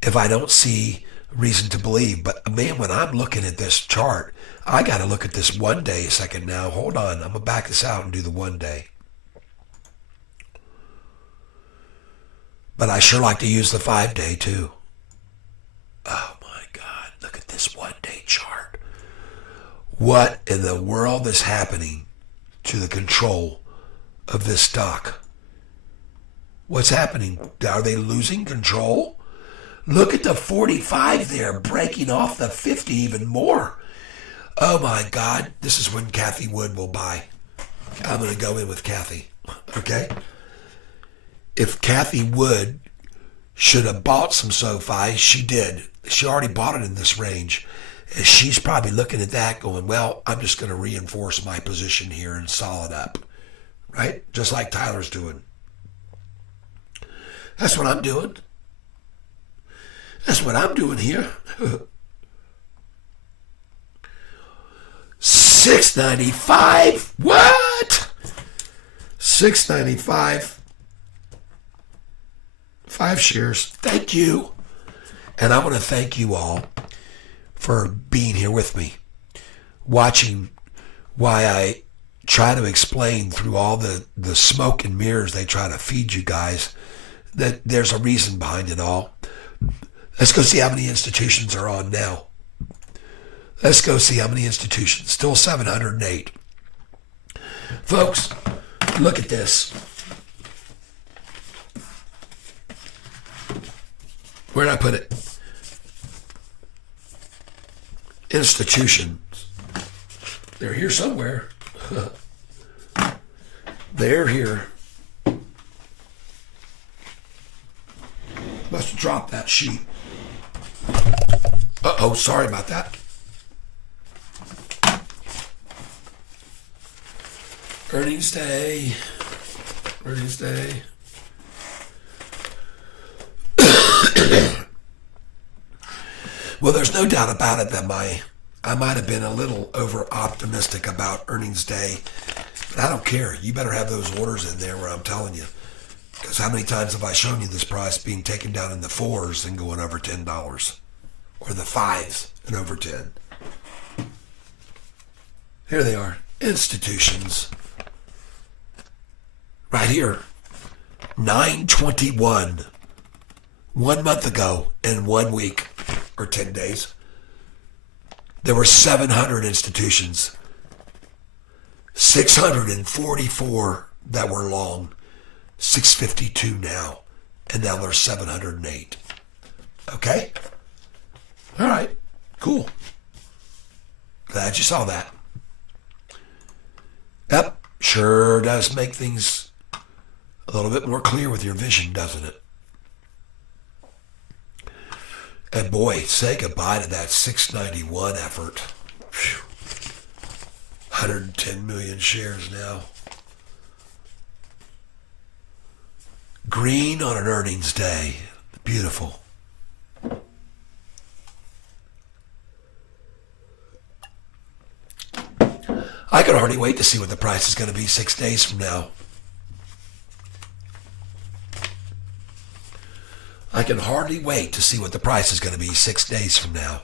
if I don't see reason to believe. But man, when I'm looking at this chart, I got to look at this 1 day a second now. Hold on. I'm going to back this out and do the 1 day. But I sure like to use the 5 day too. Oh my God. Look at this 1 day chart. What in the world is happening to the control of this stock? What's happening? Are they losing control? Look at the 45 there, breaking off the 50 even more. Oh my God, this is when Kathy Wood will buy. I'm going to go in with Kathy, okay? If Kathy Wood should have bought some Sofi, she did. She already bought it in this range. And she's probably looking at that going, well, I'm just going to reinforce my position here and solid up, right? Just like Tyler's doing. That's what I'm doing. That's what I'm doing here. 695. What? 695. 5 shares. Thank you. And I want to thank you all for being here with me, watching why I try to explain through all the smoke and mirrors they try to feed you guys that there's a reason behind it all. Let's go see how many institutions are on now. Let's go see how many institutions. Still 708. Folks, look at this. Where'd I put it? Institutions. They're here somewhere. They're here. Must have dropped that sheet. Uh-oh, sorry about that. Earnings day. Earnings day. Well, there's no doubt about it that I might have been a little over optimistic about earnings day, but I don't care. You better have those orders in there where I'm telling you. Because how many times have I shown you this price being taken down in the fours and going over $10? Or the fives and over 10? Here they are. Institutions. Right here. 9/21. 1 month ago in 1 week or 10 days. There were 700 institutions. 644 that were long. 652 now. And now there's 708. Okay? All right. Cool. Glad you saw that. Yep. Sure does make things a little bit more clear with your vision, doesn't it? And boy, say goodbye to that 691 effort. Whew. 110 million shares now. Green on an earnings day. Beautiful. I can hardly wait to see what the price is going to be 6 days from now. I can hardly wait to see what the price is going to be 6 days from now.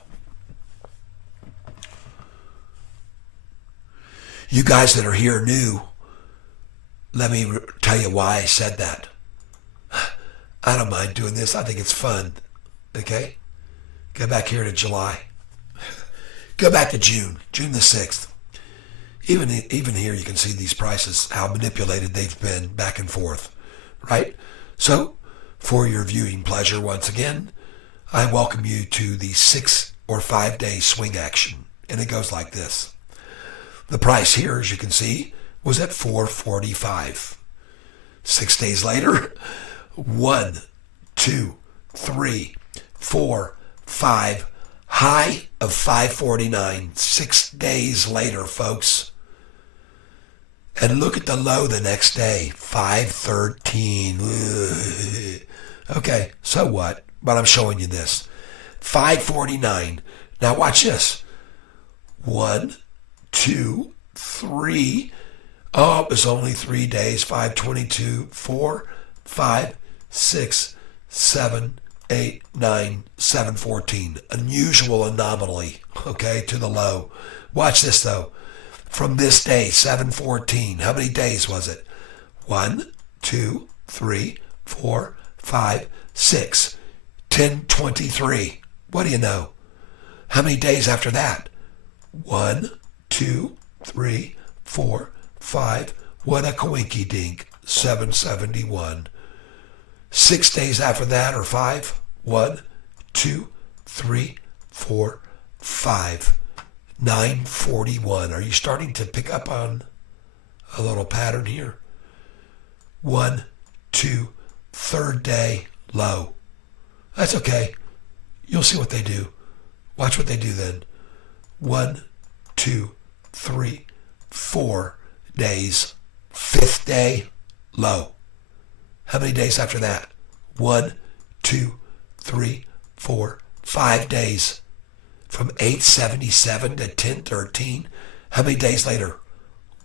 You guys that are here new, let me tell you why I said that. I don't mind doing this. I think it's fun. Okay? Go back here to July. Go back to June the 6th. Even here you can see these prices, how manipulated they've been back and forth. Right? So, for your viewing pleasure, once again, I welcome you to the 6 or 5 day swing action. And it goes like this. The price here, as you can see, was at 445. 6 days later, 1, 2, 3, 4, 5, high of 549. 6 days later, folks. And look at the low the next day, 513. Okay, so what? But I'm showing you this. 549. Now watch this. 1, 2, 3. Oh, it was only 3 days. 522, 4, 5, 6, 7, 8, 9, 714. Unusual anomaly, okay, to the low. Watch this though. From this day, 714, how many days was it? 1, 2, 3, 4, 5, 6, 1023. What do you know? How many days after that? 1, 2, 3, 4, 5. What a coinky dink. 771. 6 days after that, or 5. 1, 2, 3, 4, 5. 941. Are you starting to pick up on a little pattern here? 1, 2, third day low. That's okay. You'll see what they do. Watch what they do then. 1, 2, 3, 4 days. 5th day low. How many days after that? 1, 2, 3, 4, 5 days. From 877 to 1013. How many days later?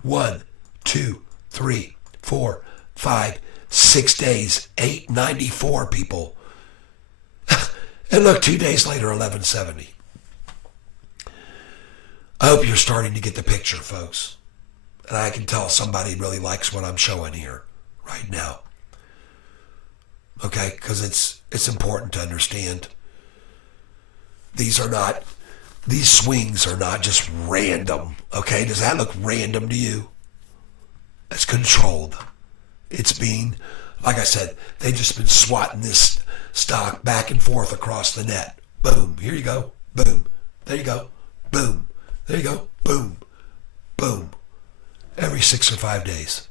1, 2, 3, 4, 5, 6 days. 894 people. And look, 2 days later, 1170. I hope you're starting to get the picture, folks. And I can tell somebody really likes what I'm showing here right now. Okay? Because it's important to understand. These swings are not just random. Okay? Does that look random to you? It's controlled. It's being, like I said, they've just been swatting this stock back and forth across the net. Boom. Here you go. Boom. There you go. Boom. There you go. Boom. Boom. Every 6 or 5 days.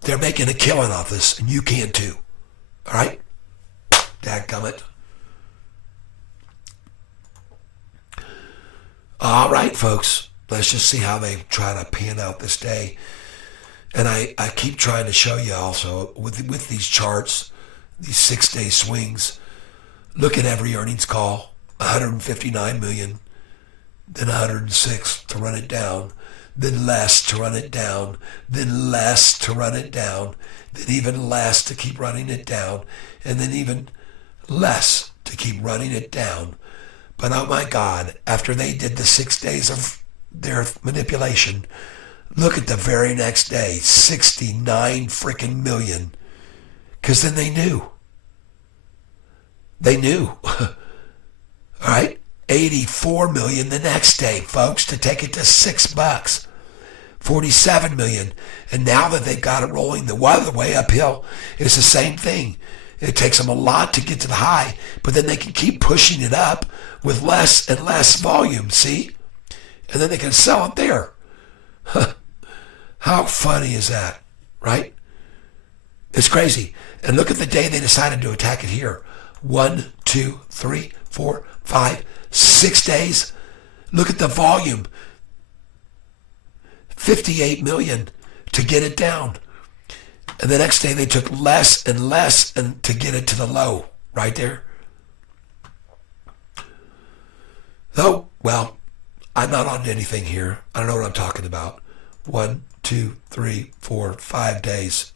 They're making a killing off this, and you can too. All right? Dadgummit. All right, folks. Let's just see how they try to pan out this day. And I keep trying to show you also, with these charts, these 6 day swings, look at every earnings call. 159 million, then 106 to run it down, then less to run it down, then less to run it down, then even less to keep running it down, and then even less to keep running it down. But oh my God, after they did the 6 days of their manipulation, look at the very next day, 69 freaking million. Because then they knew. They knew. All right? 84 million the next day, folks, to take it to $6. 47 million. And now that they've got it rolling the other way uphill, it's the same thing. It takes them a lot to get to the high, but then they can keep pushing it up with less and less volume, see? And then they can sell it there. How funny is that, right? It's crazy. And look at the day they decided to attack it here. 1, 2, 3, 4, 5, 6 days. Look at the volume. 58 million to get it down. And the next day they took less and less and to get it to the low right there. Oh, well, I'm not on anything here. I don't know what I'm talking about. 1, 2, 3, 4, 5 days.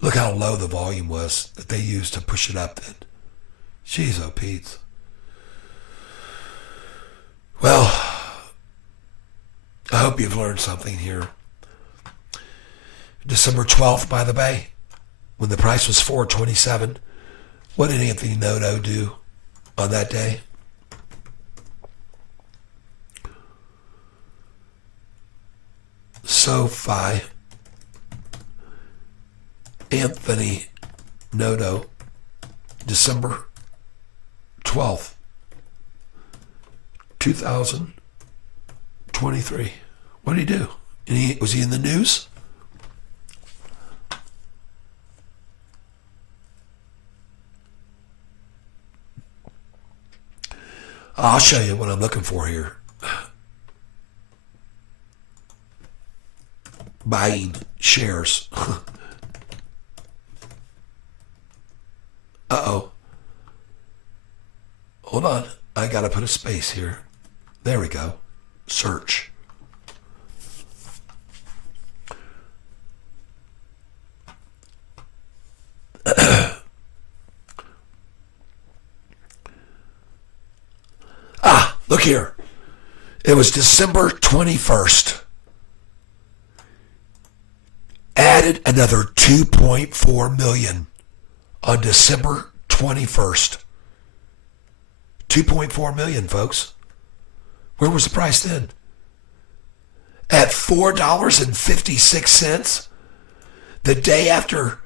Look how low the volume was that they used to push it up then. Jeez, oh Pete. Well, I hope you've learned something here. December 12th, by the way, when the price was $4.27, what did Anthony Noto do on that day? Sofi, Anthony Noto, December 12th, 2023. What did he do? Was he in the news? I'll show you what I'm looking for here. Buying shares. Uh-oh. Hold on. I got to put a space here. There we go. Search. Look here. It was December 21st. Added another 2.4 million on December 21st. 2.4 million, folks. Where was the price then? At $4.56? The day after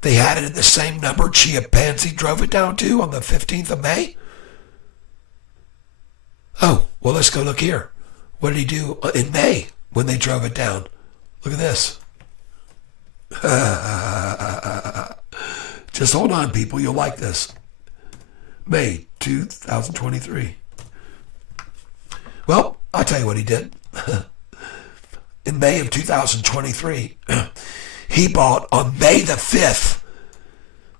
they had it in the same number Chia Pansy drove it down to on the 15th of May? Oh, well, let's go look here. What did he do in May when they drove it down? Look at this. Just hold on, people. You'll like this. May 2023. Well, I'll tell you what he did. In May of 2023, he bought on May the 5th,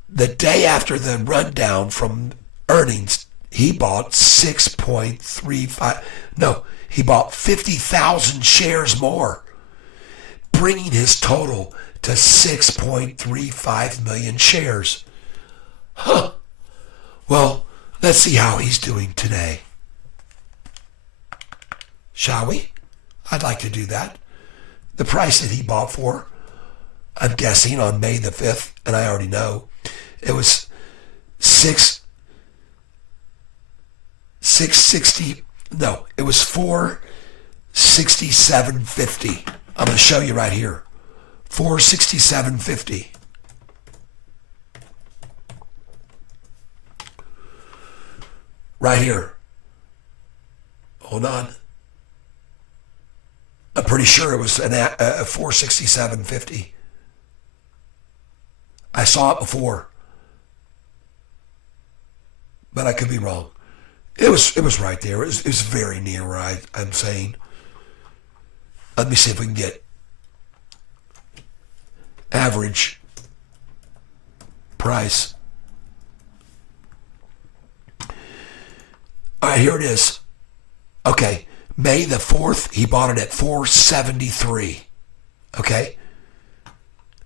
the day after the rundown from earnings, he bought 6.35. No, he bought 50,000 shares more, bringing his total to 6.35 million shares. Huh. Well, let's see how he's doing today. Shall we? I'd like to do that. The price that he bought for, I'm guessing on May the 5th, and I already know, it was 660. No, it was 467.50. I'm going to show you right here. 467.50. Right here. Hold on. I'm pretty sure it was a 467.50. I saw it before, but I could be wrong. It was right there. It was very near where I'm saying. Let me see if we can get average price. All right, here it is. Okay, May the 4th, he bought it at 473. Okay?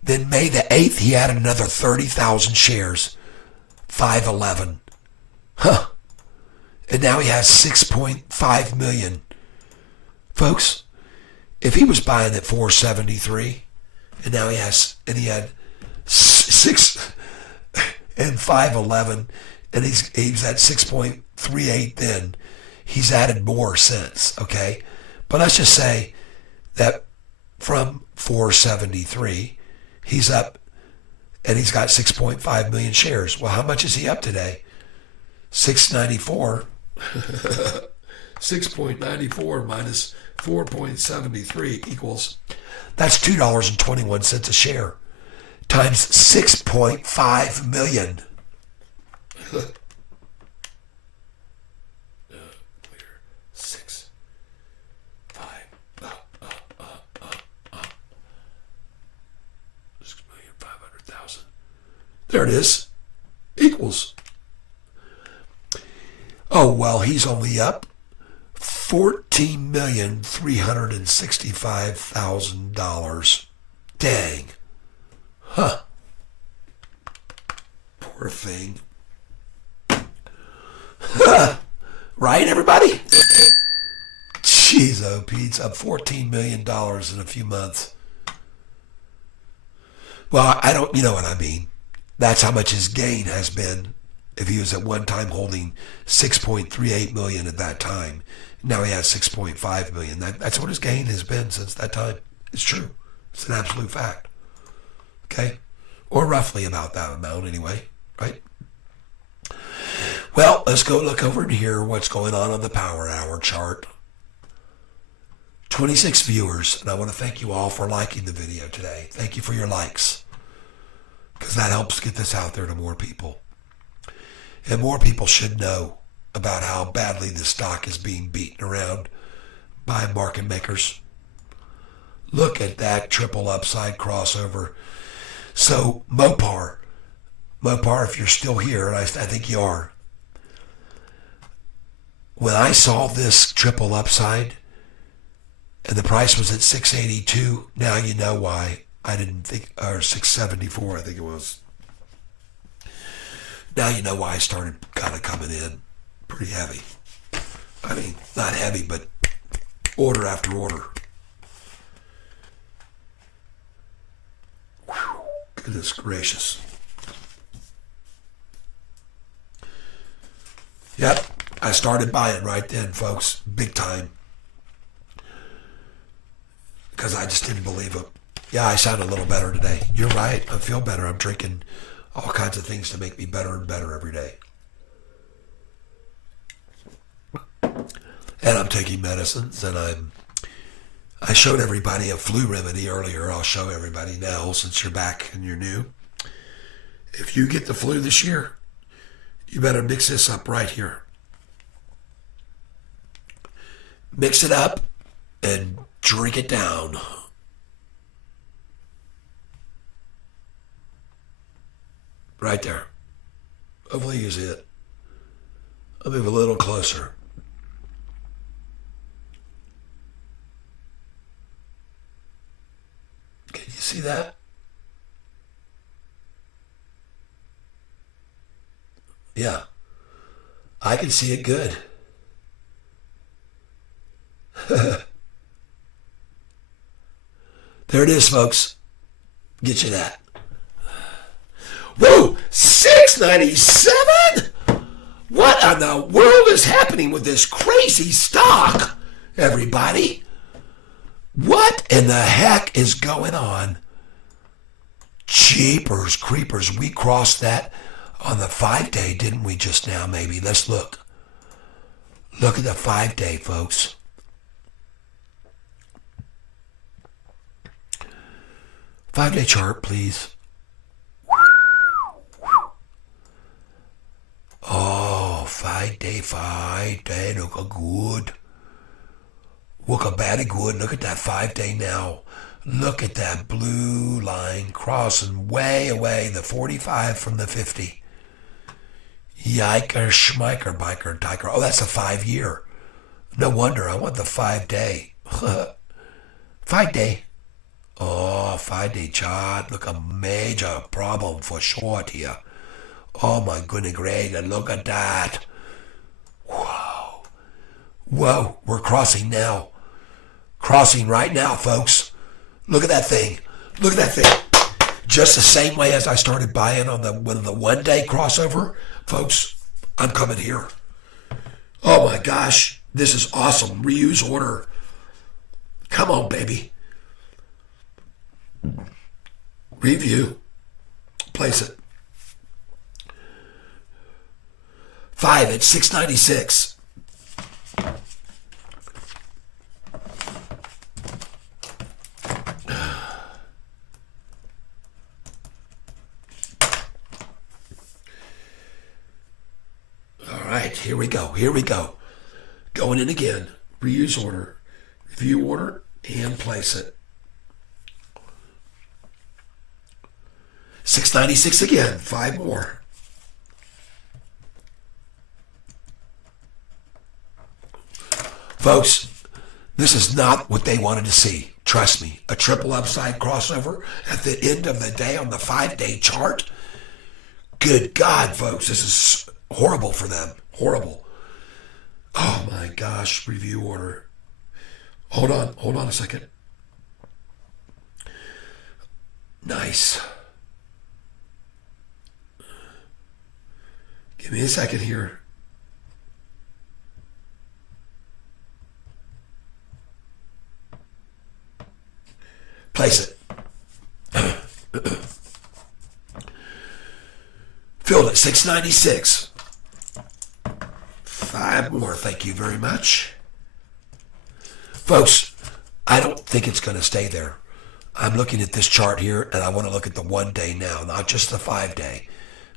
Then May the 8th, he added another 30,000 shares. 511. Huh. And now he has 6.5 million. Folks, if he was buying at 473, and now he had 6 and 511, and he's at 6.38 then. He's added more since, okay? But let's just say that from 473, he's up and he's got 6.5 million shares. Well, how much is he up today? 694. 6.94 minus 4.73 equals, that's $2.21 a share times 6.5 million. There it is. Equals. Oh, well, he's only up $14,365,000. Dang. Huh. Poor thing. Right, everybody? Jeez, oh, Pete's up $14 million in a few months. Well, you know what I mean. That's how much his gain has been. If he was at one time holding 6.38 million at that time, now he has 6.5 million. That's what his gain has been since that time. It's true. It's an absolute fact. Okay? Or roughly about that amount anyway, right? Well, let's go look over and hear what's going on the Power Hour chart. 26 viewers, and I want to thank you all for liking the video today. Thank you for your likes, because that helps get this out there to more people. And more people should know about how badly the stock is being beaten around by market makers. Look at that triple upside crossover. So Mopar, if you're still here, and I think you are, when I saw this triple upside and the price was at 682, now you know why I didn't think, or 674 I think it was. Now you know why I started kind of coming in pretty heavy. I mean, not heavy, but order after order. Whew, goodness gracious. Yep, I started buying right then, folks, big time. Because I just didn't believe it. Yeah, I sound a little better today. You're right, I feel better. I'm drinking all kinds of things to make me better and better every day. And I'm taking medicines, and I showed everybody a flu remedy earlier. I'll show everybody now since you're back and you're new. If you get the flu this year, you better mix this up right here. Mix it up and drink it down. Right there. Hopefully you see it. I'll move a little closer. Can you see that? Yeah. I can see it good. There it is, folks. Get you that. Whoa! 697? What in the world is happening with this crazy stock, everybody? What in the heck is going on? Jeepers creepers. We crossed that on the 5-day, didn't we, just now, maybe? Let's look. Look at the 5-day, folks. 5-day chart, please. Oh, 5-day, look good. Look very good. Look at that 5-day now. Look at that blue line crossing way away, the 45 from the 50. Yiker, schmiker, biker, diker. Oh, that's a 5 year. No wonder. I want the 5 day. 5 day. Oh, 5 day chart. Look, a major problem for short here. Oh my goodness, Greg, look at that. Whoa. Whoa, we're crossing now. Crossing right now, folks. Look at that thing. Look at that thing. Just the same way as I started buying on the 1 day crossover, folks, I'm coming here. Oh my gosh, this is awesome. Reuse order. Come on, baby. Review. Place it. 5 at 696. All right, here we go. Here we go. Going in again. Reuse order. Review order and place it. 696 again. 5 more. Folks, this is not what they wanted to see. Trust me, a triple upside crossover at the end of the day on the 5 day chart. Good God, folks, this is horrible for them. Horrible. Oh my gosh, review order. Hold on a second. Nice. Give me a second here. Place it. Filled at 696. 5 more, thank you very much. Folks, I don't think it's going to stay there. I'm looking at this chart here, and I want to look at the 1 day now, not just the 5 day.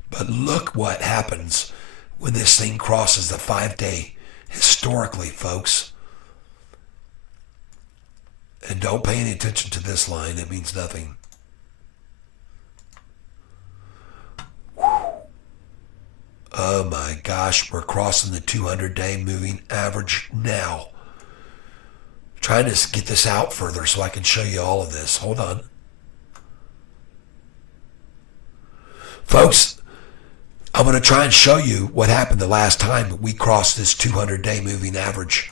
But look what happens when this thing crosses the 5 day historically, folks. And don't pay any attention to this line. It means nothing. Oh my gosh, we're crossing the 200-day moving average now. Trying to get this out further so I can show you all of this. Hold on. Folks, I'm going to try and show you what happened the last time we crossed this 200-day moving average.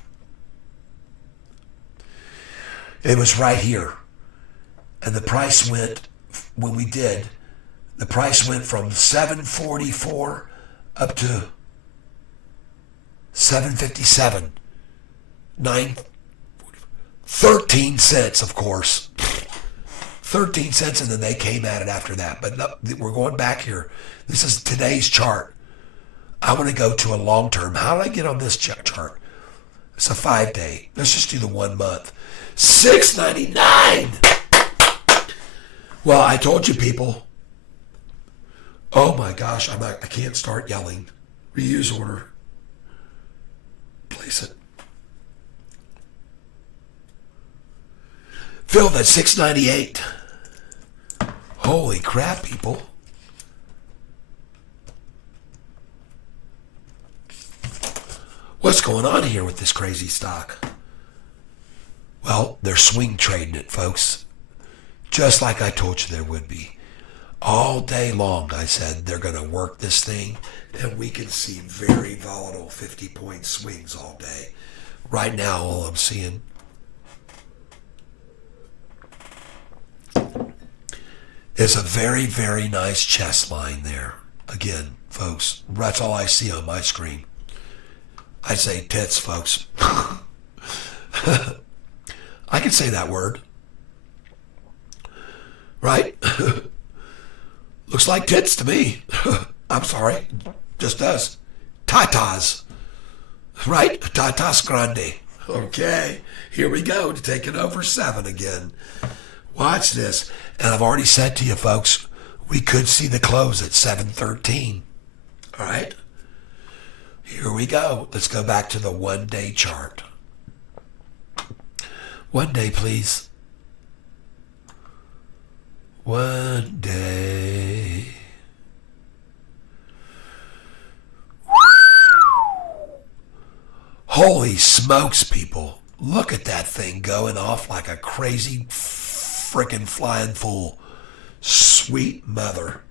It was right here. And the price went, when we did, the price went from 744 up to 757. 13 cents, of course. 13 cents, and then they came at it after that. But no, we're going back here. This is today's chart. I want to go to a long term. How did I get on this chart? It's a 5 day. Let's just do the 1 month. $6.99. Well, I told you, people. Oh my gosh, I can't start yelling. Reuse order. Place it. Filled at 698. Holy crap, people. What's going on here with this crazy stock? Well, they're swing trading it, folks. Just like I told you there would be. All day long, I said, they're going to work this thing, and we can see very volatile 50-point swings all day. Right now, all I'm seeing is a very, very nice chest line there. Again, folks, that's all I see on my screen. I say tits, folks. I can say that word. Right? Looks like tits to me. I'm sorry. Just does. Tatas. Right? Tatas grande. Okay. Here we go to take it over 7 again. Watch this. And I've already said to you, folks, we could see the close at 713. All right? Here we go. Let's go back to the 1 day chart. 1 day, please. 1 day. Holy smokes, people. Look at that thing going off like a crazy frickin' flying fool. Sweet mother.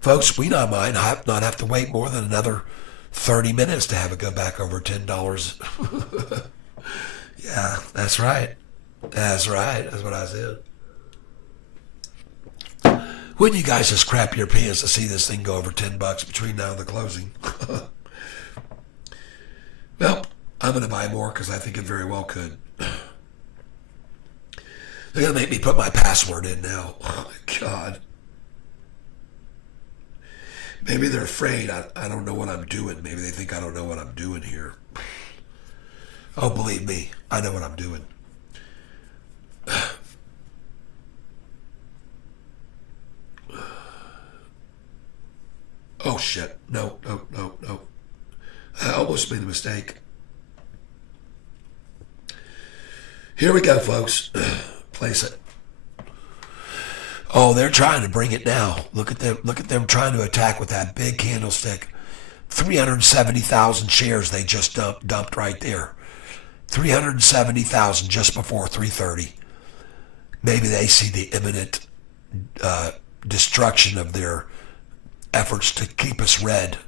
Folks, we might not have to wait more than another 30 minutes to have it go back over $10. Yeah, that's right. That's right. That's what I said. Wouldn't you guys just crap your pants to see this thing go over $10 between now and the closing? Well, I'm going to buy more because I think it very well could. They're going to make me put my password in now. Oh, my God. Maybe they're afraid I don't know what I'm doing. Maybe they think I don't know what I'm doing here. Oh, believe me, I know what I'm doing. Oh, shit. No. I almost made a mistake. Here we go, folks. Place it. Oh, they're trying to bring it now. Look at them trying to attack with that big candlestick. 370,000 shares they just dumped right there. 370,000 just before 3:30. Maybe they see the imminent destruction of their efforts to keep us red.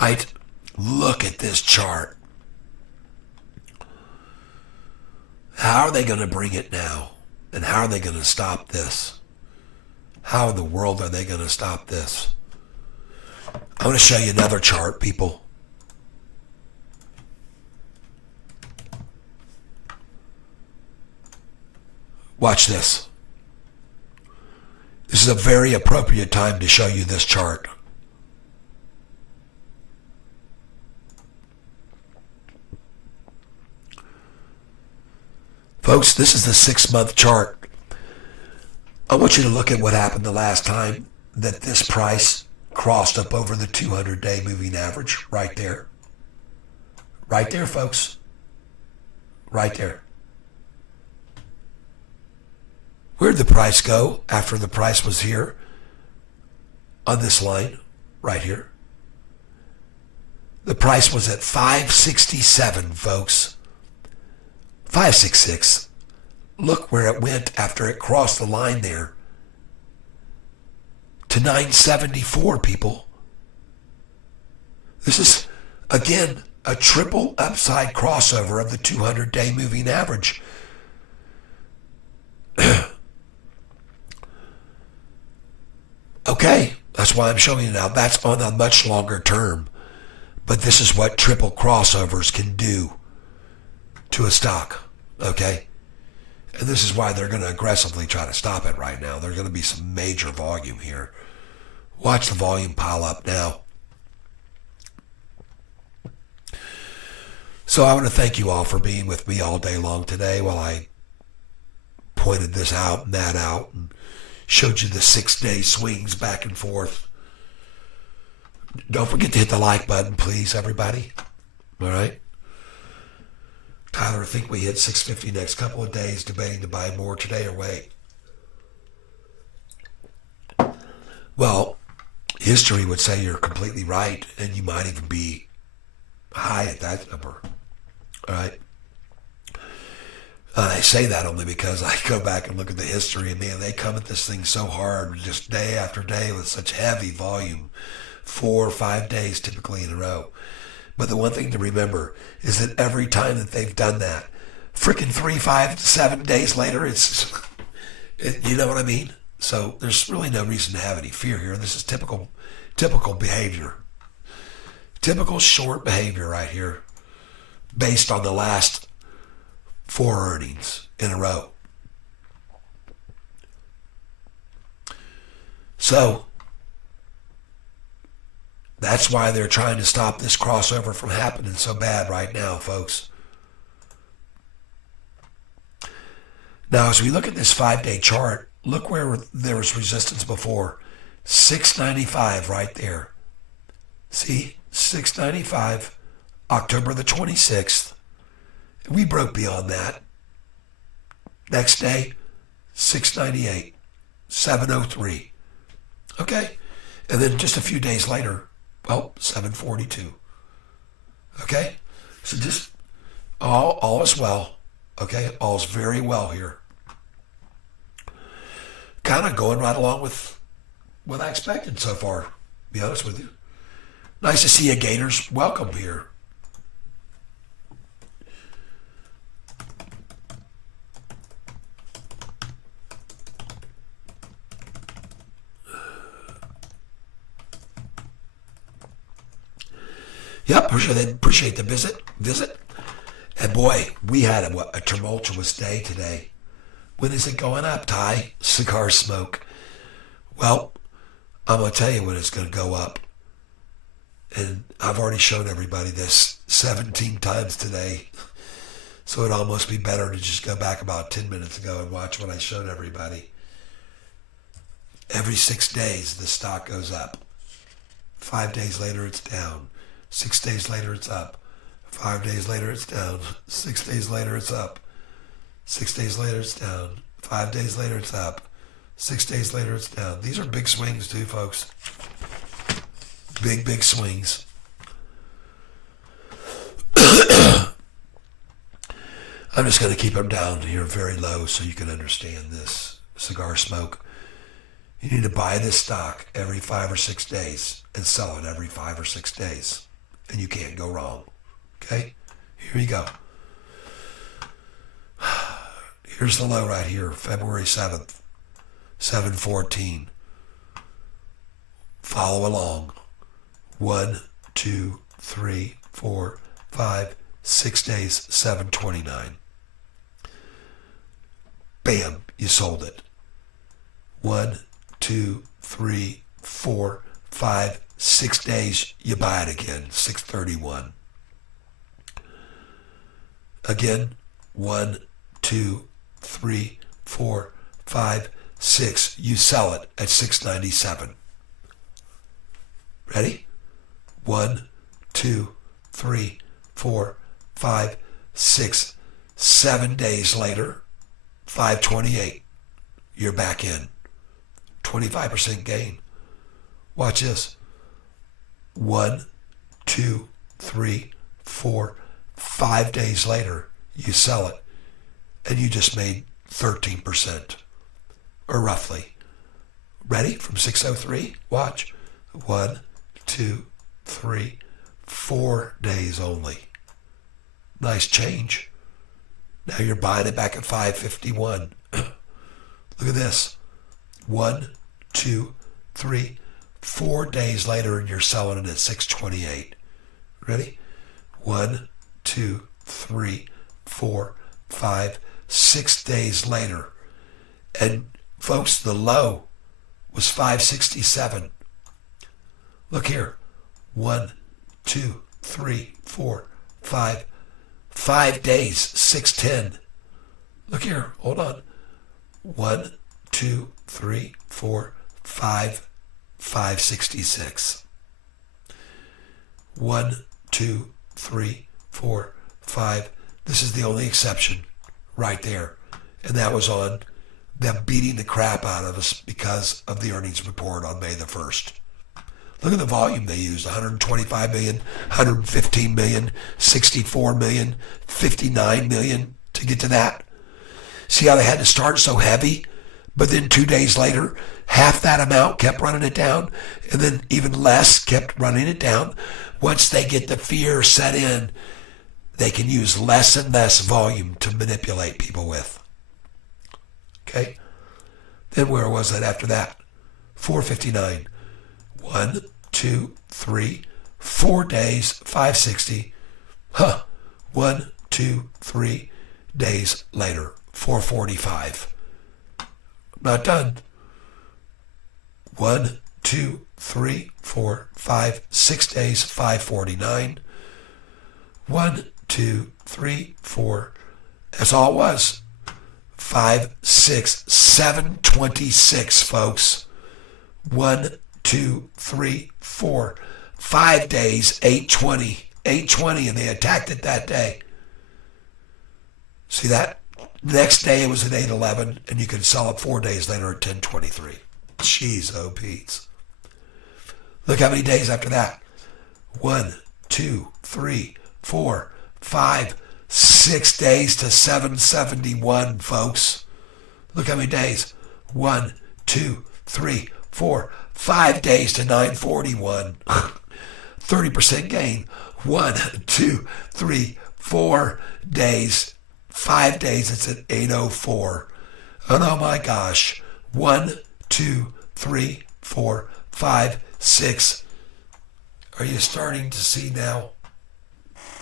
Right? Look at this chart. How are they going to bring it now? And how are they going to stop this? How in the world are they going to stop this? I'm going to show you another chart, people. Watch this. This is a very appropriate time to show you this chart. Folks, this is the 6-month chart. I want you to look at what happened the last time that this price crossed up over the 200-day moving average. Right there. Right there, folks. Right there. Where'd the price go after the price was here? On this line, right here. The price was at 567, folks. 566. Look where it went after it crossed the line there. To 974, people. This is, again, a triple upside crossover of the 200-day moving average. Okay, that's why I'm showing you now. That's on a much longer term. But this is what triple crossovers can do to a stock, okay? And this is why they're going to aggressively try to stop it right now. There's going to be some major volume here. Watch the volume pile up now. So I want to thank you all for being with me all day long today while I pointed this out and that out and showed you the 6-day swings back and forth. Don't forget to hit the like button, please, everybody. All right? Tyler, I think we hit 650 next couple of days, debating to buy more today or wait. Well, history would say you're completely right, and you might even be high at that number. All right? I say that only because I go back and look at the history, and man, they come at this thing so hard, just day after day with such heavy volume, 4 or 5 days typically in a row. But the one thing to remember is that every time that they've done that, freaking 3, 5, 7 days later, you know what I mean? So there's really no reason to have any fear here. This is typical behavior. Typical short behavior right here based on the last 4 earnings in a row. So that's why they're trying to stop this crossover from happening so bad right now, folks. Now, as we look at this 5-day chart, look where there was resistance before. 695 right there. See? 695, October the 26th. We broke beyond that. Next day, 698, 703. Okay? And then just a few days later, well, 742. Okay? So just all is well. Okay? All's very well here. Kind of going right along with what I expected so far, to be honest with you. Nice to see you, Gators. Welcome here. Yep, appreciate the visit. And boy, we had a tumultuous day today. When is it going up, Ty? Cigar smoke. Well, I'm going to tell you when it's going to go up. And I've already shown everybody this 17 times today. So it'd almost be better to just go back about 10 minutes ago and watch what I showed everybody. Every 6 days, the stock goes up. 5 days later, it's down. 6 days later, it's up. 5 days later, it's down. 6 days later, it's up. 6 days later, it's down. 5 days later, it's up. 6 days later, it's down. These are big swings too, folks. Big swings. I'm just going to keep them down here very low so you can understand this. Cigar smoke. You need to buy this stock every 5 or 6 days and sell it every 5 or 6 days. And you can't go wrong. Okay? Here you go. Here's the low right here, February 7th, 7:14. Follow along. 1, 2, 3, 4, 5, 6 days, 7:29. Bam, you sold it. 1, 2, 3, 4, 5, 6 days, you buy it again, 6:31. Again, 1, 2, 3, 4, 5, 6. You sell it at 6.97. Ready? 1, 2, 3, 4, 5, 6, 7 days later, 5.28. You're back in. 25% gain. Watch this. 1, 2, 3, 4, 5 days later, you sell it, and you just made 13%, or roughly. Ready? From 6:03. Watch. 1, 2, 3, 4 days only. Nice change. Now you're buying it back at 5.51. Look at this. 1, 2, 3, 4 days later, and you're selling it at 6.28. Ready? 1, 2, 3, 4, 5, 6 days later. And folks, the low was 5.67. Look here. 1, 2, 3, 4, 5. 5 days, 6.10. Look here. Hold on. 1, 2, 3, 4, 5. 5.66. 1, 2, 3, 4, 5. This is the only exception right there. And that was on them beating the crap out of us because of the earnings report on May the 1st. Look at the volume they used. 125 million, 115 million, 64 million, 59 million to get to that. See how they had to start so heavy? But then 2 days later, half that amount kept running it down, and then even less kept running it down. Once they get the fear set in, they can use less and less volume to manipulate people with. Okay? Then where was it after that? 459. 1, 2, 3, 4 days, 560. 1, 2, 3 days later, 445. Not done. 1, 2, 3, 4, 5, 6 days, 549. 1, 2, 3, 4. That's all it was. 5, 6, 726, folks. 1, 2, 3, 4. 5 days, 820. 820, and they attacked it that day. See that? Next day it was at 811, and you can sell it 4 days later at 1023. Jeez, oh Pete's. Look how many days after that. 1, 2, 3, 4, 5, 6 days to 771, folks. Look how many days. 1, 2, 3, 4, 5 days to 941. 30% gain. 1, 2, 3, 4 days. 5 days, it's at 804. And oh my gosh. 1, 2, 3, 4, 5, 6. Are you starting to see now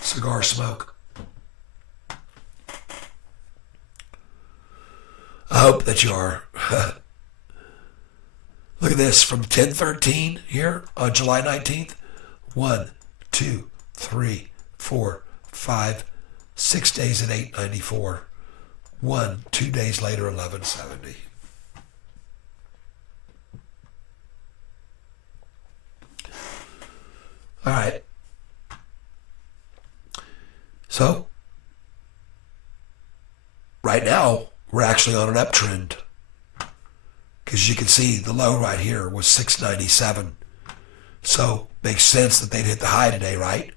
cigar smoke? I hope that you are. Look at this from 10:13 here on July 19th. 1, 2, 3, 4, 5, 6 days at 894. 2 days later, 1170. All right. So, right now, we're actually on an uptrend. Because you can see the low right here was 697. So, makes sense that they'd hit the high today, right?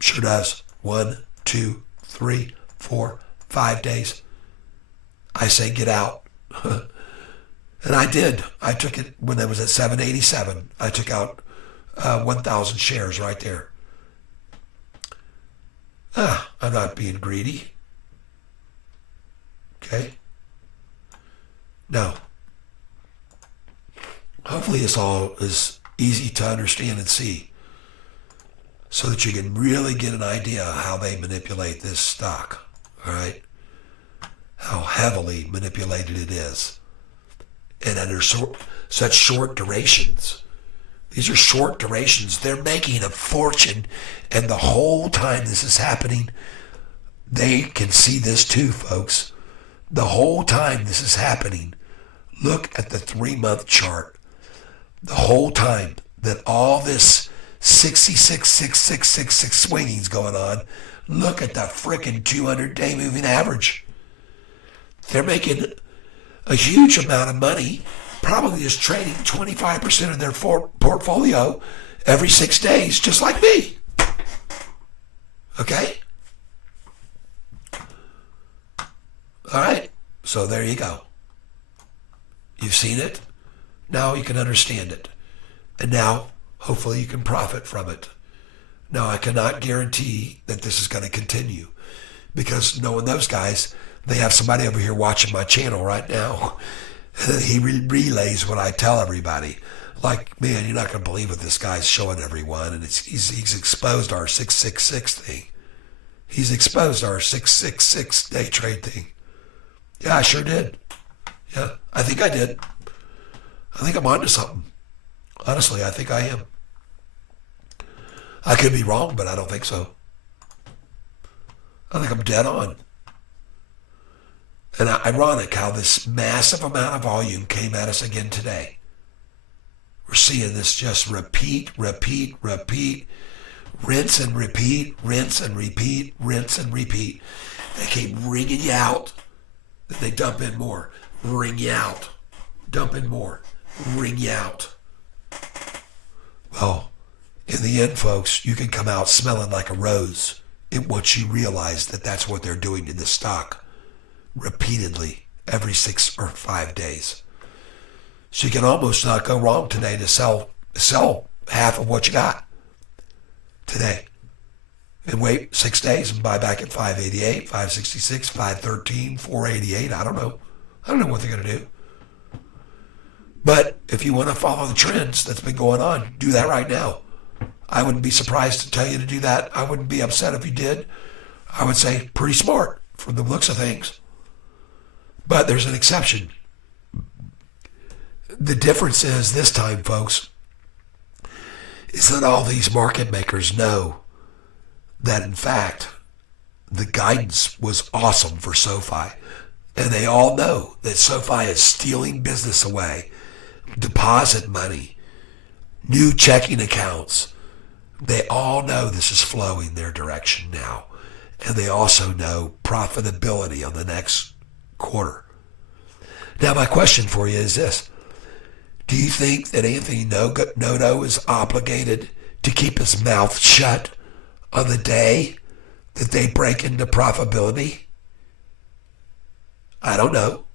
Sure does. 1, 2, 3, 4, 5 days. I say get out. And I did. I took it when it was at 787. I took out 1,000 shares right there. I'm not being greedy. Okay? No. Hopefully this all is easy to understand and see so that you can really get an idea how they manipulate this stock. All right? How heavily manipulated it is. And under such short durations. These are short durations. They're making a fortune. And the whole time this is happening, they can see this too, folks. The whole time this is happening, look at the 3-month chart. The whole time that all this 66, swinging's going on, look at the frickin' 200-day moving average. They're making a huge amount of money, probably just trading 25% of their portfolio every 6 days, just like me. Okay? All right, so there you go. You've seen it. Now you can understand it. And now, hopefully, you can profit from it. Now, I cannot guarantee that this is going to continue because knowing those guys, they have somebody over here watching my channel right now. He relays what I tell everybody. Like, man, you're not going to believe what this guy's showing everyone. And he's exposed our 666 thing. He's exposed our 666 day trade thing. Yeah, I sure did. Yeah, I think I did. I think I'm onto something. Honestly, I think I am. I could be wrong, but I don't think so. I think I'm dead on. And ironic how this massive amount of volume came at us again today. We're seeing this just repeat, rinse and repeat, rinse and repeat, rinse and repeat. They keep wringing you out. Then they dump in more. Wring you out. Dump in more. Wring you out. Well, in the end, folks, you can come out smelling like a rose once you realize that that's what they're doing in the stock repeatedly every 6 or 5 days. So you can almost not go wrong today to sell half of what you got today. And wait 6 days and buy back at 588, 566, 513, 488. I don't know. I don't know what they're going to do. But if you want to follow the trends that's been going on, do that right now. I wouldn't be surprised to tell you to do that. I wouldn't be upset if you did. I would say pretty smart from the looks of things. But there's an exception. The difference is this time, folks, is that all these market makers know that, in fact, the guidance was awesome for Sofi. And they all know that Sofi is stealing business away, deposit money, new checking accounts. They all know this is flowing their direction now. And they also know profitability on the next quarter. Now, my question for you is this. Do you think that Anthony Noto is obligated to keep his mouth shut on the day that they break into profitability? I don't know.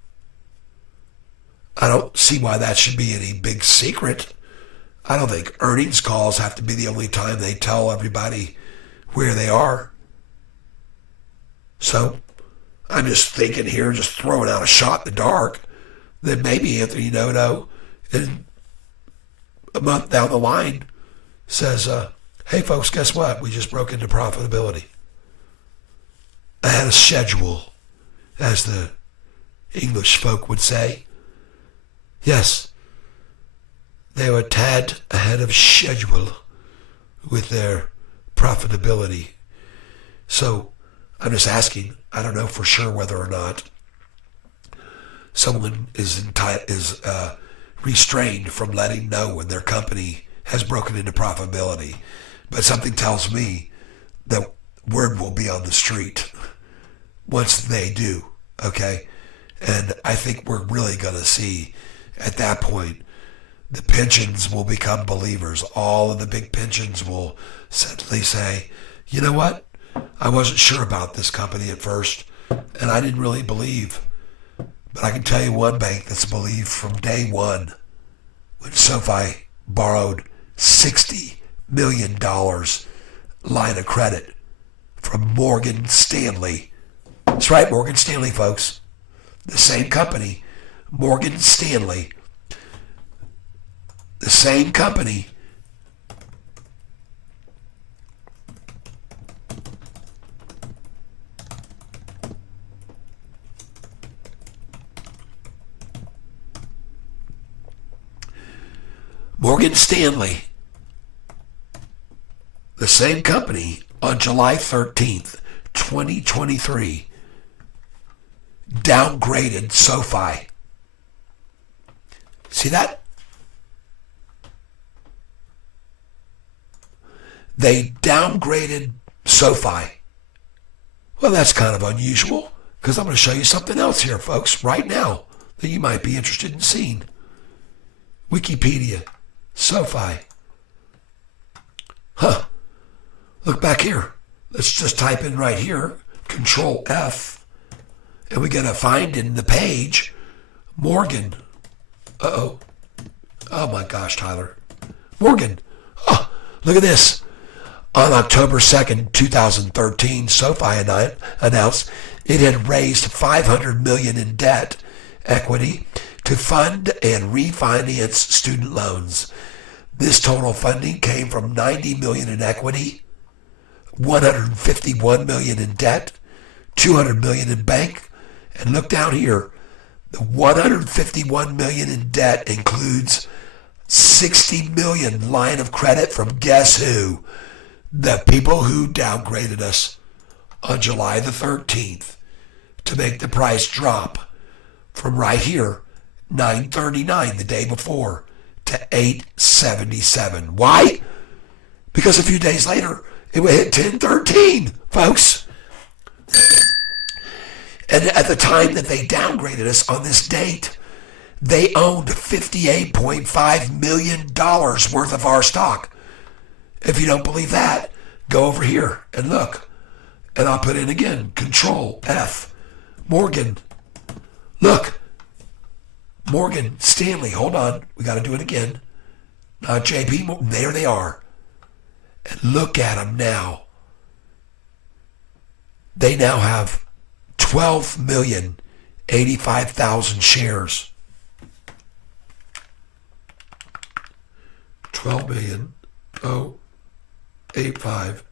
I don't see why that should be any big secret. I don't think earnings calls have to be the only time they tell everybody where they are. So I'm just thinking here, just throwing out a shot in the dark, that maybe Anthony Noto, in a month down the line, says, hey folks, guess what? We just broke into profitability. Ahead of schedule, as the English folk would say. Yes, they were a tad ahead of schedule with their profitability. So I'm just asking, I don't know for sure whether or not someone is restrained from letting know when their company has broken into profitability. But something tells me that word will be on the street once they do, okay? And I think we're really going to see at that point the pensions will become believers. All of the big pensions will suddenly say, you know what? I wasn't sure about this company at first, and I didn't really believe. But I can tell you one bank that's believed from day one, when Sofi borrowed $60 million line of credit from Morgan Stanley. That's right, Morgan Stanley, folks. The same company, Morgan Stanley. The same company Morgan Stanley, the same company, on July 13th, 2023, downgraded Sofi. See that? They downgraded Sofi. Well, that's kind of unusual, because I'm going to show you something else here, folks, right now, that you might be interested in seeing. Wikipedia. Sofi. Huh. Look back here. Let's just type in right here, Control F, and we get a find in the page, Morgan. Uh-oh. Oh my gosh, Tyler. Morgan. Oh, look at this. On October 2nd, 2013, Sofi announced it had raised $500 million in debt equity to fund and refinance student loans. This total funding came from $90 million in equity, $151 million in debt, $200 million in bank, and look down here. The $151 million in debt includes $60 million line of credit from guess who? The people who downgraded us on July the 13th to make the price drop from right here, $9.39 the day before, to $8.77. Why? Because a few days later, it would hit $10.13, folks. And at the time that they downgraded us on this date, they owned $58.5 million worth of our stock. If you don't believe that, go over here and look. And I'll put in again, Control F. Morgan. Look. Morgan Stanley. Hold on. We got to do it again. Not JP Morgan. There they are. And look at them now. They now have 12,085,000 shares. 12,085.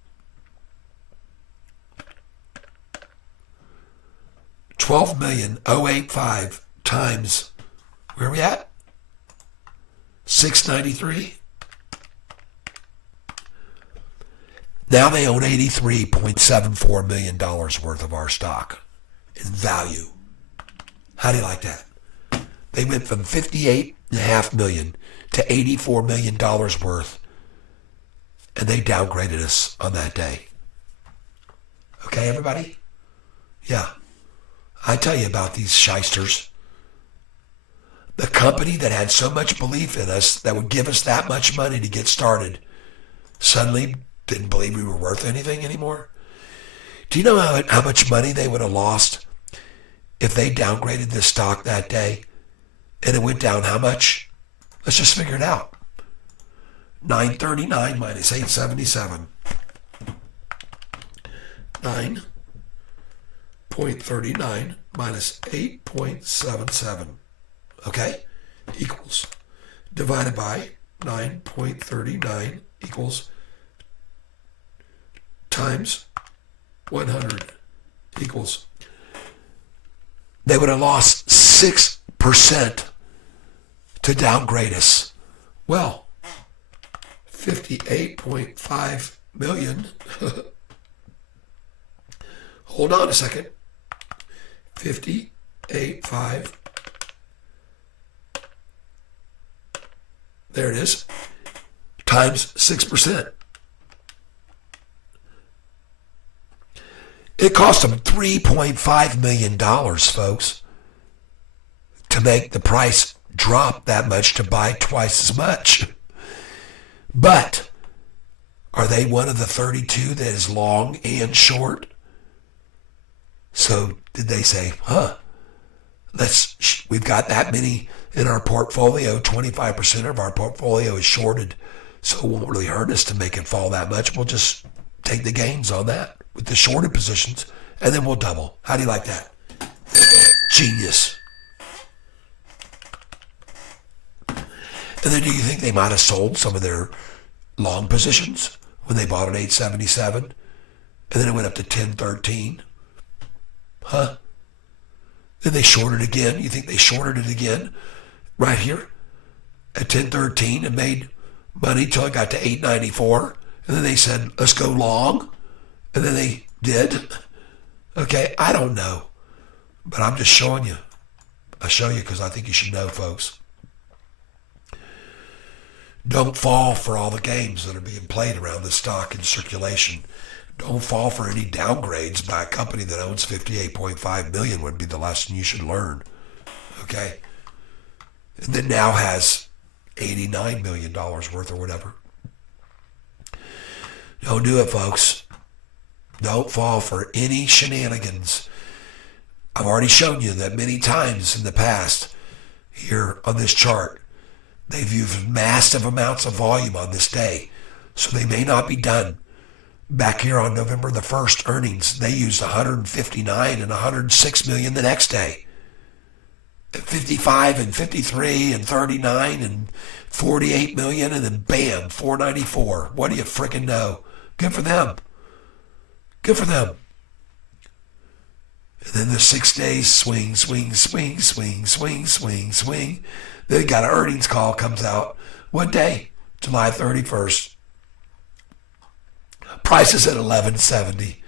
12,085 times, where are we at? 693. Now they own $83.74 million worth of our stock in value. How do you like that? They went from $58.5 million to $84 million worth, and they downgraded us on that day. Okay, everybody? Yeah. I tell you about these shysters. The company that had so much belief in us that would give us that much money to get started suddenly didn't believe we were worth anything anymore? Do you know how much money they would have lost if they downgraded this stock that day and it went down how much? Let's just figure it out. 939 minus 877. 9.39 minus 8.77. Okay? Equals. Divided by 9.39 equals times 100 equals. They would have lost 6% to downgrade us. Well, 58.5 million. Hold on a second. 58.5. There it is. Times 6%. It cost them $3.5 million, folks, to make the price drop that much to buy twice as much. But are they one of the 32 that is long and short? So did they say, we've got that many in our portfolio, 25% of our portfolio is shorted, so it won't really hurt us to make it fall that much. We'll just take the gains on that with the shorted positions, and then we'll double. How do you like that? Genius. And then do you think they might have sold some of their long positions when they bought at 877 and then it went up to 1013? Huh? Then they shorted again. You think they shorted it again right here at 1013 and made money till it got to 894? And then they said, let's go long. And then they did. Okay, I don't know. But I'm just showing you. I show you because I think you should know, folks. Don't fall for all the games that are being played around the stock in circulation. Don't fall for any downgrades by a company that owns 58.5 million would be the lesson you should learn. Okay? And then now has $89 million worth or whatever. Don't do it, folks. Don't fall for any shenanigans. I've already shown you that many times in the past here on this chart. They've used massive amounts of volume on this day, so they may not be done. Back here on November the 1st earnings, they used 159 and 106 million the next day. 55 and 53 and 39 and 48 million, and then bam, 494. What do you frickin' know? Good for them. Good for them. And then the 6 days swing, swing, swing, swing, swing, swing, swing. Then got an earnings call comes out. What day? July 31st. Prices at 1170.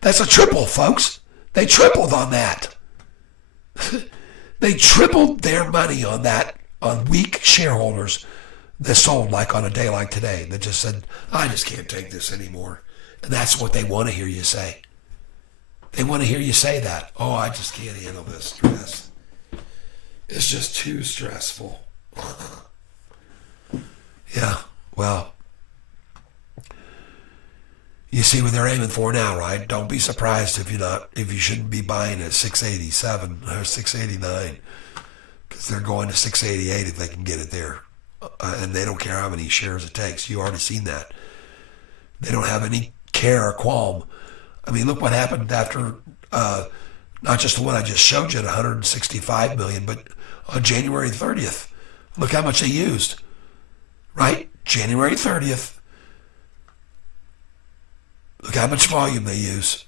That's a triple, folks. They tripled on that. They tripled their money on that, on weak shareholders that sold like on a day like today, that just said, I just can't take this anymore. And that's what they want to hear you say. They want to hear you say that. Oh, I just can't handle this stress. It's just too stressful. Yeah, well, you see what they're aiming for now, right? Don't be surprised if you shouldn't be buying at 687 or 689, because they're going to 688 if they can get it there. And they don't care how many shares it takes. You already seen that. They don't have any care or qualm. I mean, look what happened after, not just the one I just showed you at 165 million, but on January 30th. Look how much they used, right? January 30th. Look how much volume they use.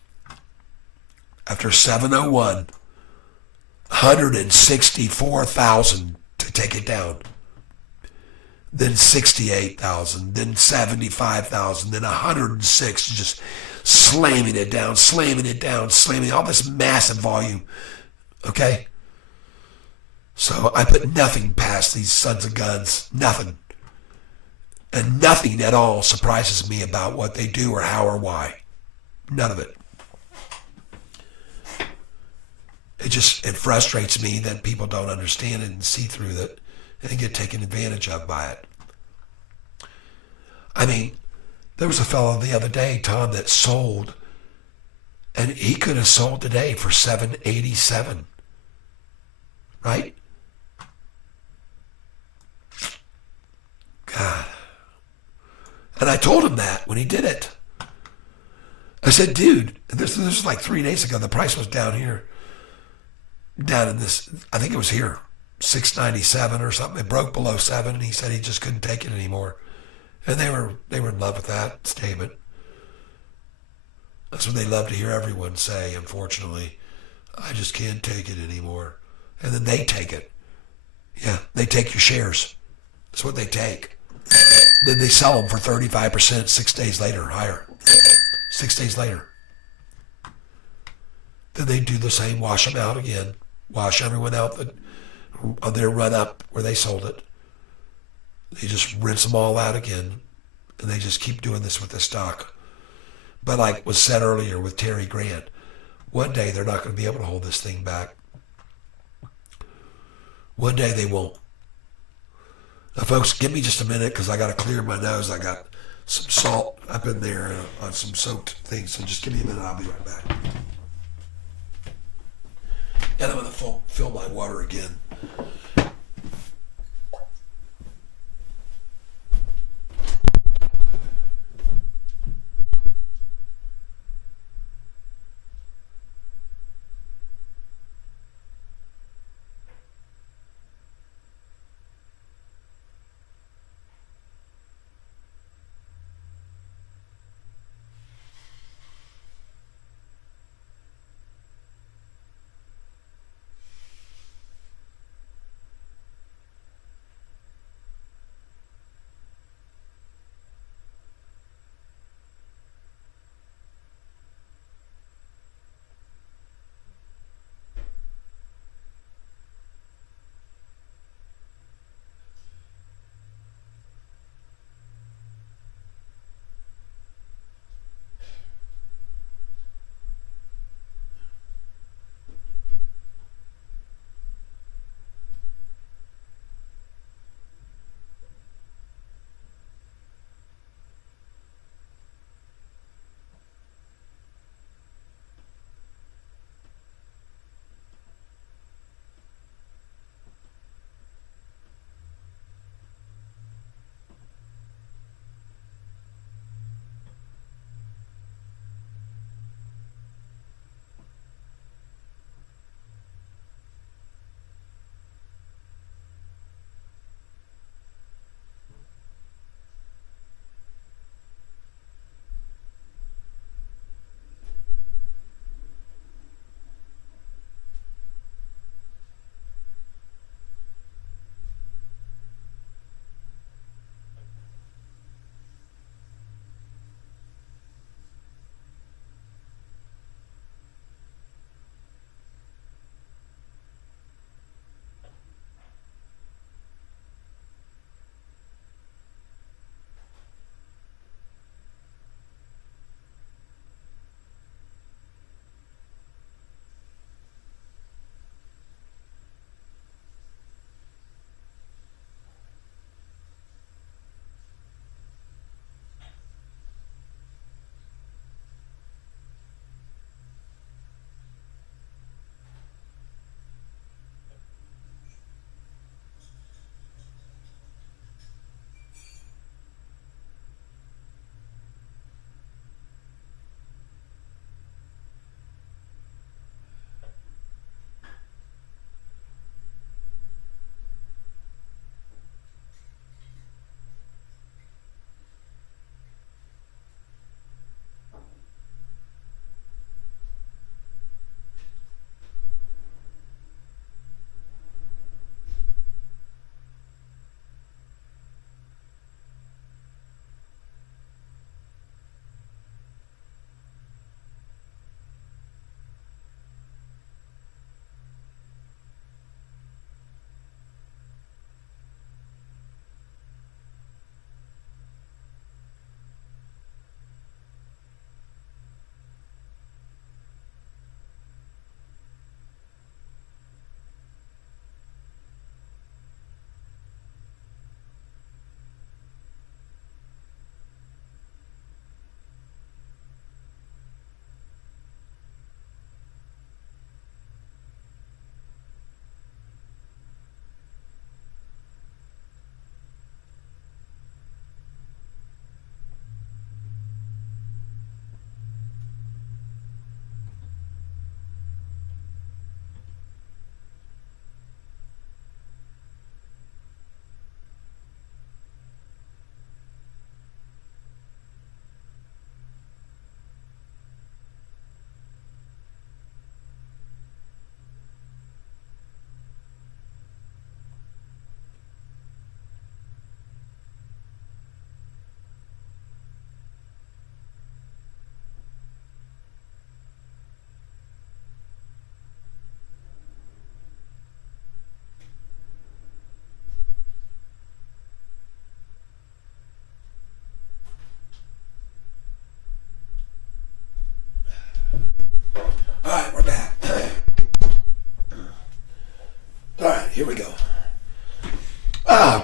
After 701, 164,000 to take it down. Then 68,000, then 75,000, then 106, just slamming it down, slamming all this massive volume. Okay? So I put nothing past these sons of guns. Nothing. And nothing at all surprises me about what they do or how or why. None of it. It frustrates me that people don't understand it and see through it and get taken advantage of by it. I mean, There was a fellow the other day, Tom, that sold, and he could have sold today for $787, right? God. And I told him that when he did it. I said, dude, this was like 3 days ago. The price was down here, down in this, I think it was here, 697 or something. It broke below 7, and he said he just couldn't take it anymore. And they were in love with that statement. That's what they love to hear everyone say, unfortunately. I just can't take it anymore. And then they take it. Yeah, they take your shares. That's what they take. Then they sell them for 35% 6 days later, higher. 6 days later. Then they do the same, wash them out again. Wash everyone out that on their run up where they sold it. They just rinse them all out again. And they just keep doing this with the stock. But like was said earlier with Terry Grant, one day they're not going to be able to hold this thing back. One day they won't. Now, folks, give me just a minute because I got to clear my nose. I got some salt up in there on some soaked things. So just give me a minute. I'll be right back. And I'm going to fill my water again.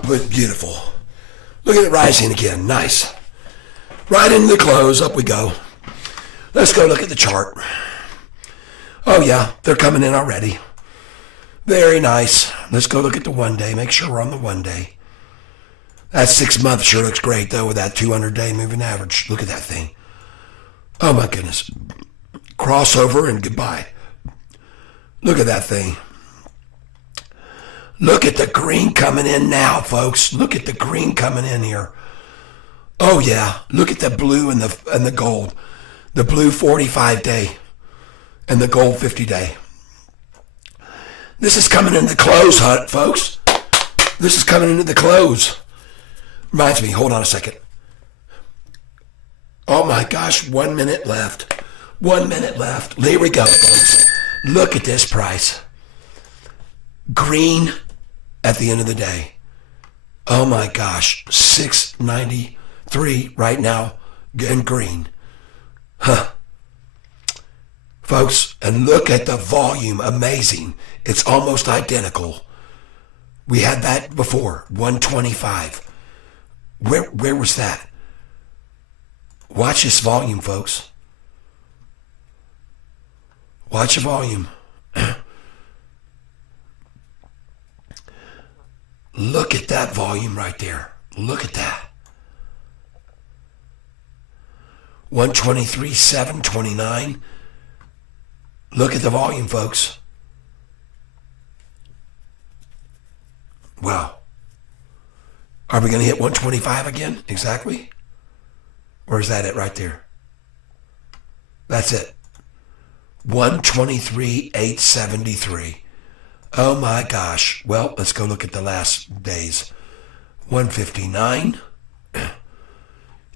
but beautiful. Look at it rising again. Nice. Right into the close. Up we go. Let's go look at the chart. Oh, yeah. They're coming in already. Very nice. Let's go look at the 1 day. Make sure we're on the 1 day. That 6 month sure looks great, though, with that 200-day moving average. Look at that thing. Oh, my goodness. Crossover and goodbye. Look at that thing. Look at the green coming in now, folks. Look at the green coming in here. Oh, yeah. Look at the blue and the gold. The blue 45-day and the gold 50-day. This is coming into the close, Hunt, folks. This is coming into the close. Reminds me, hold on a second. Oh, my gosh, 1 minute left. 1 minute left. Here we go, folks. Look at this price. Green at the end of the day. Oh my gosh, $6.93 right now in green. Huh. Folks, and look at the volume. Amazing. It's almost identical. We had that before, 125. Where was that? Watch this volume, folks. Watch the volume. Look at that volume right there. Look at that. 123, 729. Look at the volume, folks. Wow. Are we going to hit 125 again? Exactly? Or is that it right there? That's it. 123, 873. Oh my gosh. Well, let's go look at the last days. 159,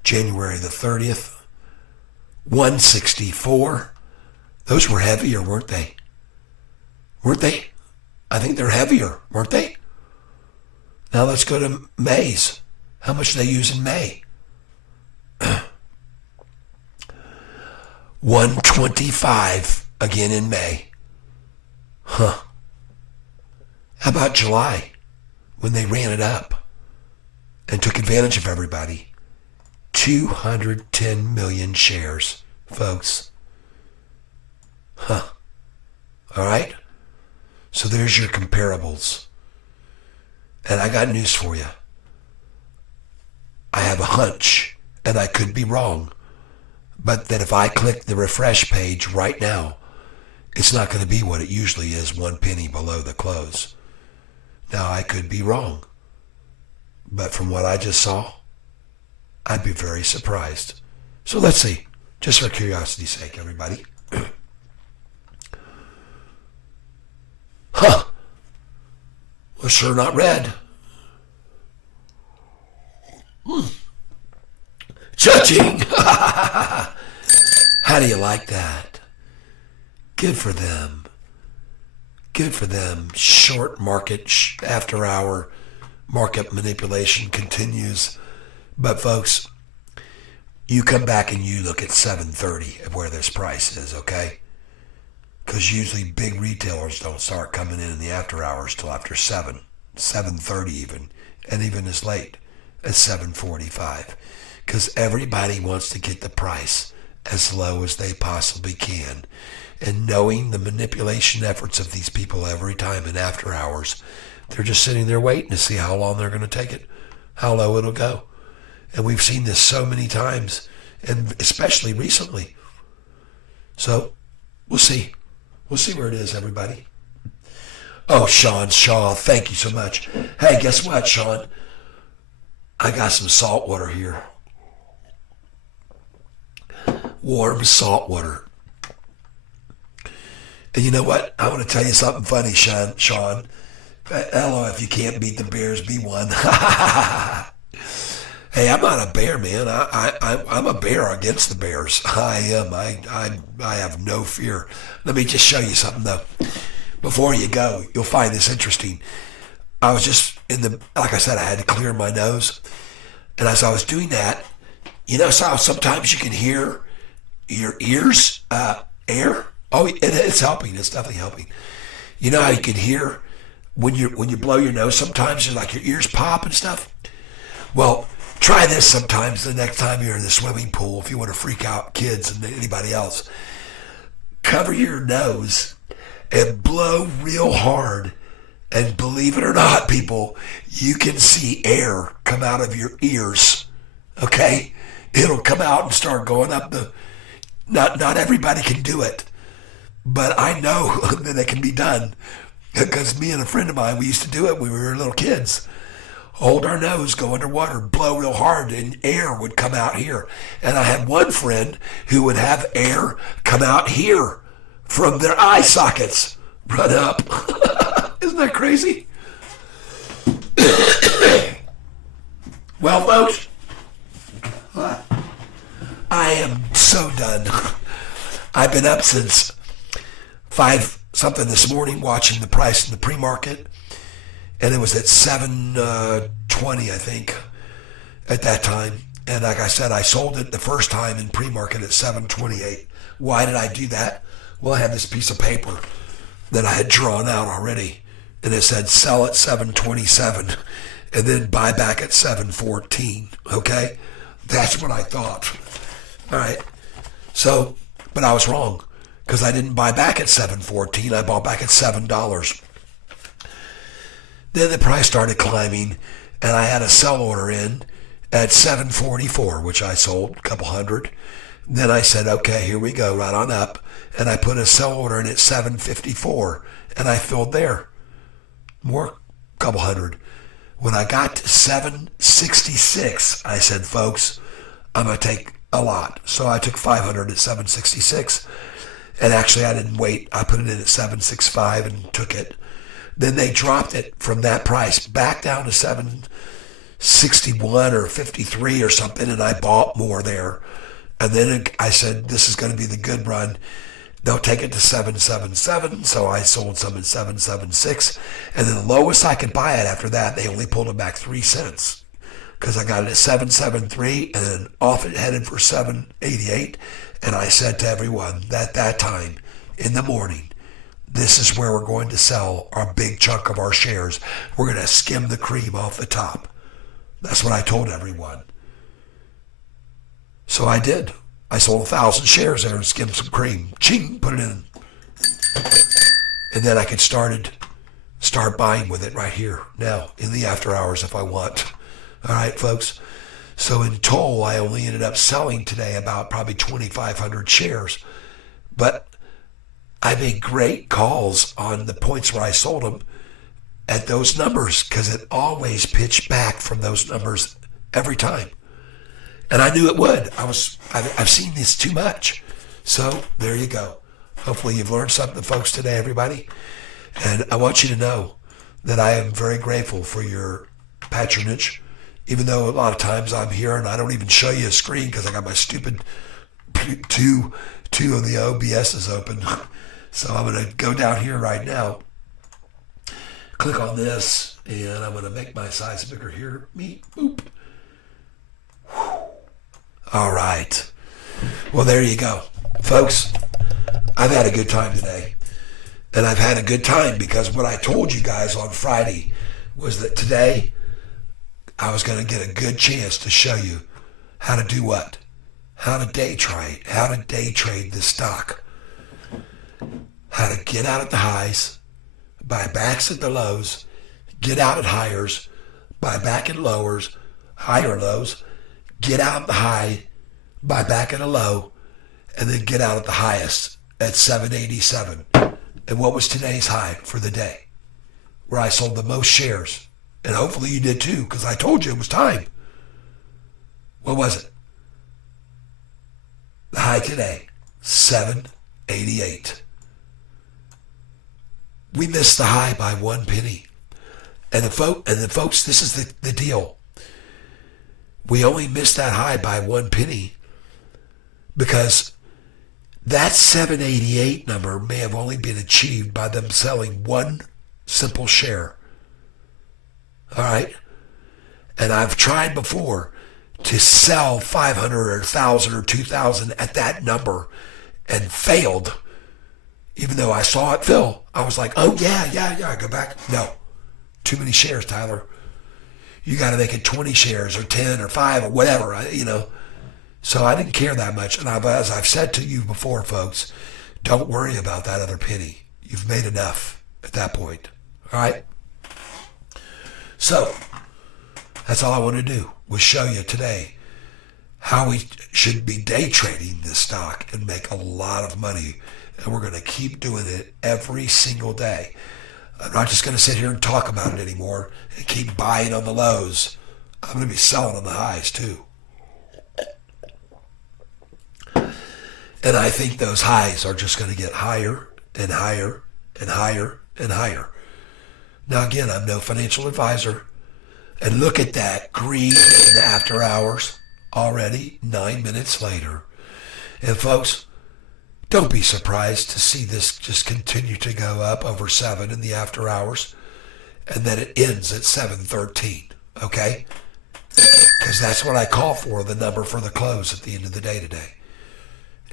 January the 30th, 164. Those were heavier, weren't they? Weren't they? I think they're heavier, weren't they? Now let's go to May's. How much do they use in May? 125 again in May. Huh. How about July, when they ran it up and took advantage of everybody? 210 million shares, folks. Huh. All right? So there's your comparables. And I got news for you. I have a hunch, and I could be wrong, but that if I click the refresh page right now, it's not going to be what it usually is, 1 penny below the close. Now, I could be wrong, but from what I just saw, I'd be very surprised. So let's see, just for curiosity's sake, everybody. Huh. Well, sure not red. Cha-ching! How do you like that? Good for them. Good for them. Short market, after hour market manipulation continues. But folks, you come back and you look at 7:30 of where this price is, okay? Because usually big retailers don't start coming in the after hours till after 7:30 even, and even as late as 7:45. Because everybody wants to get the price as low as they possibly can. And knowing the manipulation efforts of these people every time in after hours, they're just sitting there waiting to see how long they're going to take it, how low it'll go. And we've seen this so many times, and especially recently. So we'll see. We'll see where it is, everybody. Oh, Sean Shaw, thank you so much. Hey, guess what, Sean? I got some salt water here. Warm salt water. And you know what? I want to tell you something funny, Sean. Hello, if you can't beat the Bears, be one. Hey, I'm not a bear, man. I'm a bear against the Bears. I am. I have no fear. Let me just show you something, though. Before you go, you'll find this interesting. I was just like I said, I had to clear my nose. And as I was doing that, you know how sometimes you can hear your ears, air? Oh, it's helping. It's definitely helping. You know how you can hear when you blow your nose, sometimes you're like your ears pop and stuff. Well, try this sometimes the next time you're in the swimming pool if you want to freak out kids and anybody else. Cover your nose and blow real hard. And believe it or not, people, you can see air come out of your ears. Okay? It'll come out and start going up the... Not everybody can do it. But I know that it can be done. Because me and a friend of mine, we used to do it when we were little kids. Hold our nose, go underwater, blow real hard, and air would come out here. And I had one friend who would have air come out here from their eye sockets. Run up. Isn't that crazy? Well, folks, I am so done. I've been up since 5 something this morning watching the price in the pre-market, and it was at 7:20, I think, at that time. And like I said, I sold it the first time in pre-market at 7:28. Why did I do that? Well, I had this piece of paper that I had drawn out already, and it said sell at 7:27 and then buy back at 7:14. Okay? That's what I thought. All right. So, but I was wrong, because I didn't buy back at 7:14. I bought back at $7. Then the price started climbing, and I had a sell order in at 7:44, which I sold a couple hundred. Then I said, okay, here we go, right on up. And I put a sell order in at 7:54, and I filled there. More, couple hundred. When I got to 7:66, I said, folks, I'm going to take a lot. So I took 500 at 7:66. And actually, I didn't wait. I put it in at 7:65 and took it. Then they dropped it from that price back down to 7:61 or 53 or something, and I bought more there. And then I said, this is going to be the good run. They'll take it to 7.77, so I sold some at 7.76. And then the lowest I could buy it after that, they only pulled it back 3 cents. Because I got it at 7.73, and then off it headed for 7.88. And I said to everyone at that time in the morning, this is where we're going to sell our big chunk of our shares. We're going to skim the cream off the top. That's what I told everyone. So I did. I sold 1,000 shares there and skimmed some cream. Ching, put it in. And then I could start buying with it right here now in the after hours if I want. All right, folks. So in total, I only ended up selling today about probably 2,500 shares. But I made great calls on the points where I sold them at those numbers, because it always pitched back from those numbers every time. And I knew it would. I've seen this too much. So there you go. Hopefully you've learned something, folks, today, everybody. And I want you to know that I am very grateful for your patronage, even though a lot of times I'm here and I don't even show you a screen because I got my stupid two of the OBSs open. So I'm going to go down here right now, click on this, and I'm going to make my size bigger here. Boop. All right. Well, there you go. Folks, I've had a good time today. And I've had a good time because what I told you guys on Friday was that today I was going to get a good chance to show you how to do what? How to day trade. How to day trade the stock. How to get out at the highs, buy backs at the lows, get out at highers, buy back at lowers, higher lows, get out at the high, buy back at a low, and then get out at the highest at 787. And what was today's high for the day? Where I sold the most shares. And hopefully you did too, because I told you it was time. What was it? The high today, 788. We missed the high by 1 penny. And the folks, this is the deal. We only missed that high by 1 penny because that 788 number may have only been achieved by them selling one simple share. All right? And I've tried before to sell 500 or 1,000 or 2,000 at that number and failed. Even though I saw it fill, I was like, oh, yeah, I go back. No, too many shares, Tyler. You got to make it 20 shares or 10 or 5 or whatever, So I didn't care that much. And as I've said to you before, folks, don't worry about that other penny. You've made enough at that point. All right? So that's all I want to do was show you today how we should be day trading this stock and make a lot of money. And we're going to keep doing it every single day. I'm not just going to sit here and talk about it anymore and keep buying on the lows. I'm going to be selling on the highs too. And I think those highs are just going to get higher and higher and higher and higher. Now again, I'm no financial advisor. And look at that green in the after hours already 9 minutes later. And folks, don't be surprised to see this just continue to go up over 7 in the after hours. And then it ends at 7:13, okay? Because that's what I call for, the number for the close at the end of the day today.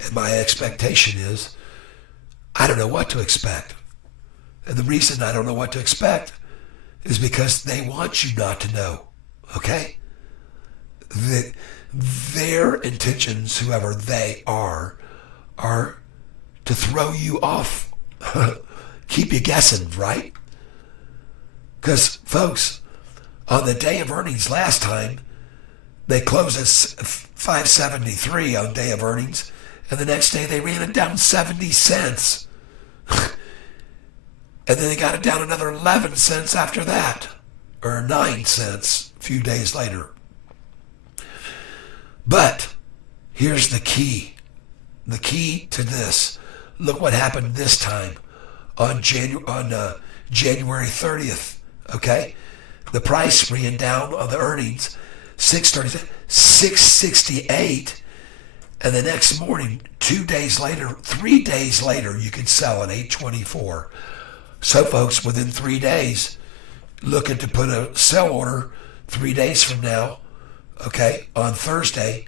And my expectation is, I don't know what to expect. And the reason I don't know what to expect is because they want you not to know, okay? Their intentions, whoever they are to throw you off, keep you guessing, right? Because, folks, on the day of earnings last time, they closed at 573 on day of earnings, and the next day they ran it down 70 cents. And then they got it down another 11 cents after that, or 9 cents a few days later. But here's the key. The key to this. Look what happened this time on January 30th, okay? The price ran down on the earnings, 668, and the next morning, 2 days later, 3 days later, you could sell at 824. So, folks, within 3 days, looking to put a sell order 3 days from now, okay, on Thursday,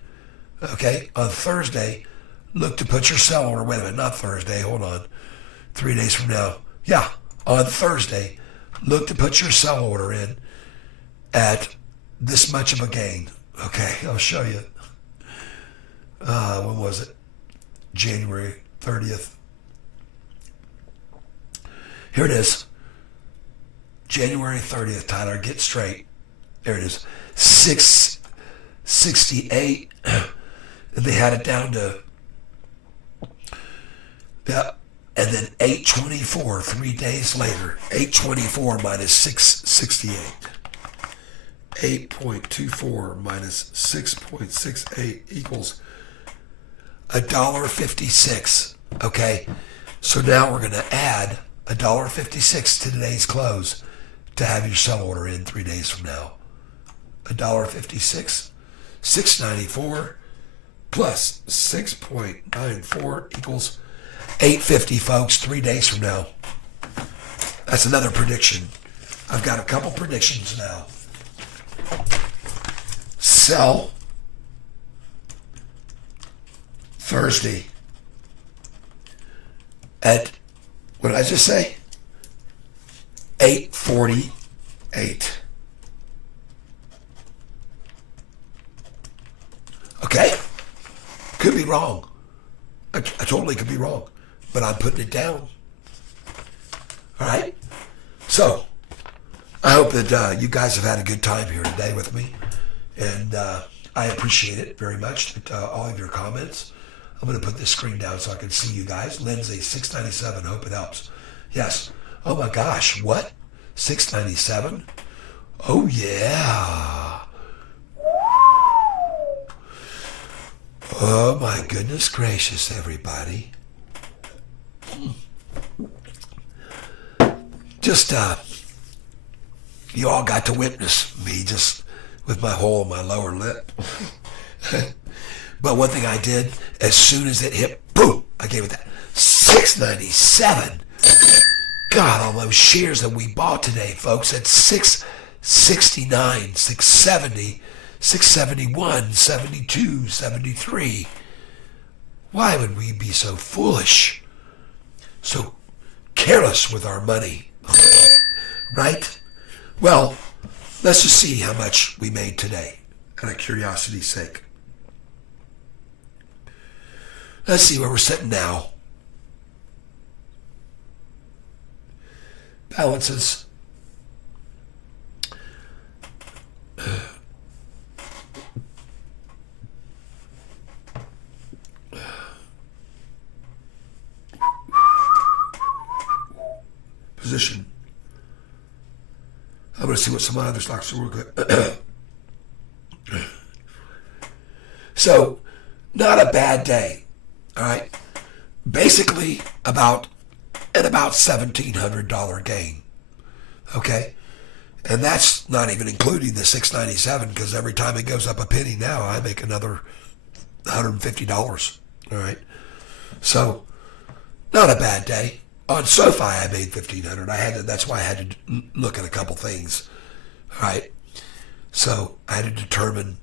look to put your sell order, wait a minute, not Thursday, hold on, 3 days from now, yeah, on Thursday, look to put your sell order in at this much of a gain, okay, I'll show you. When was it? January 30th. Here it is. January 30th, Tyler. Get straight. There it is. 668. And they had it down to, yeah, and then 824 3 days later. 824 minus 668. 8.24 minus 6.68 equals $1.56. Okay? So now we're going to add $1.56 to today's close to have your sell order in 3 days from now. $1.56, $6.94 plus 6.94 equals $8.50, folks, 3 days from now. That's another prediction. I've got a couple predictions now. Sell Thursday at, what did I just say? 8:48. Okay? Could be wrong. I totally could be wrong. But I'm putting it down. All right? So, I hope that you guys have had a good time here today with me. And I appreciate it very much, all of your comments. I'm going to put this screen down so I can see you guys. Lindsay, 697. Hope it helps. Yes. Oh my gosh. What? 697? Oh yeah. Oh my goodness gracious, everybody. Just, you all got to witness me just with my hole in my lower lip. But one thing I did, as soon as it hit, boom, I gave it that 697. God, all those shares that we bought today, folks, at 669, 670, 671, 72, 73. Why would we be so foolish, so careless with our money? Right? Well, let's just see how much we made today, out of curiosity's sake. Let's see where we're sitting now. Balances. Position. I'm going to see what some other stocks are real quick. So, not a bad day. All right. Basically, about $1,700 gain. Okay. And that's not even including the $6.97, because every time it goes up a penny now, I make another $150. All right. So, not a bad day. On Sofi, I made $1,500. That's why I had to look at a couple things. All right. So I had to determine,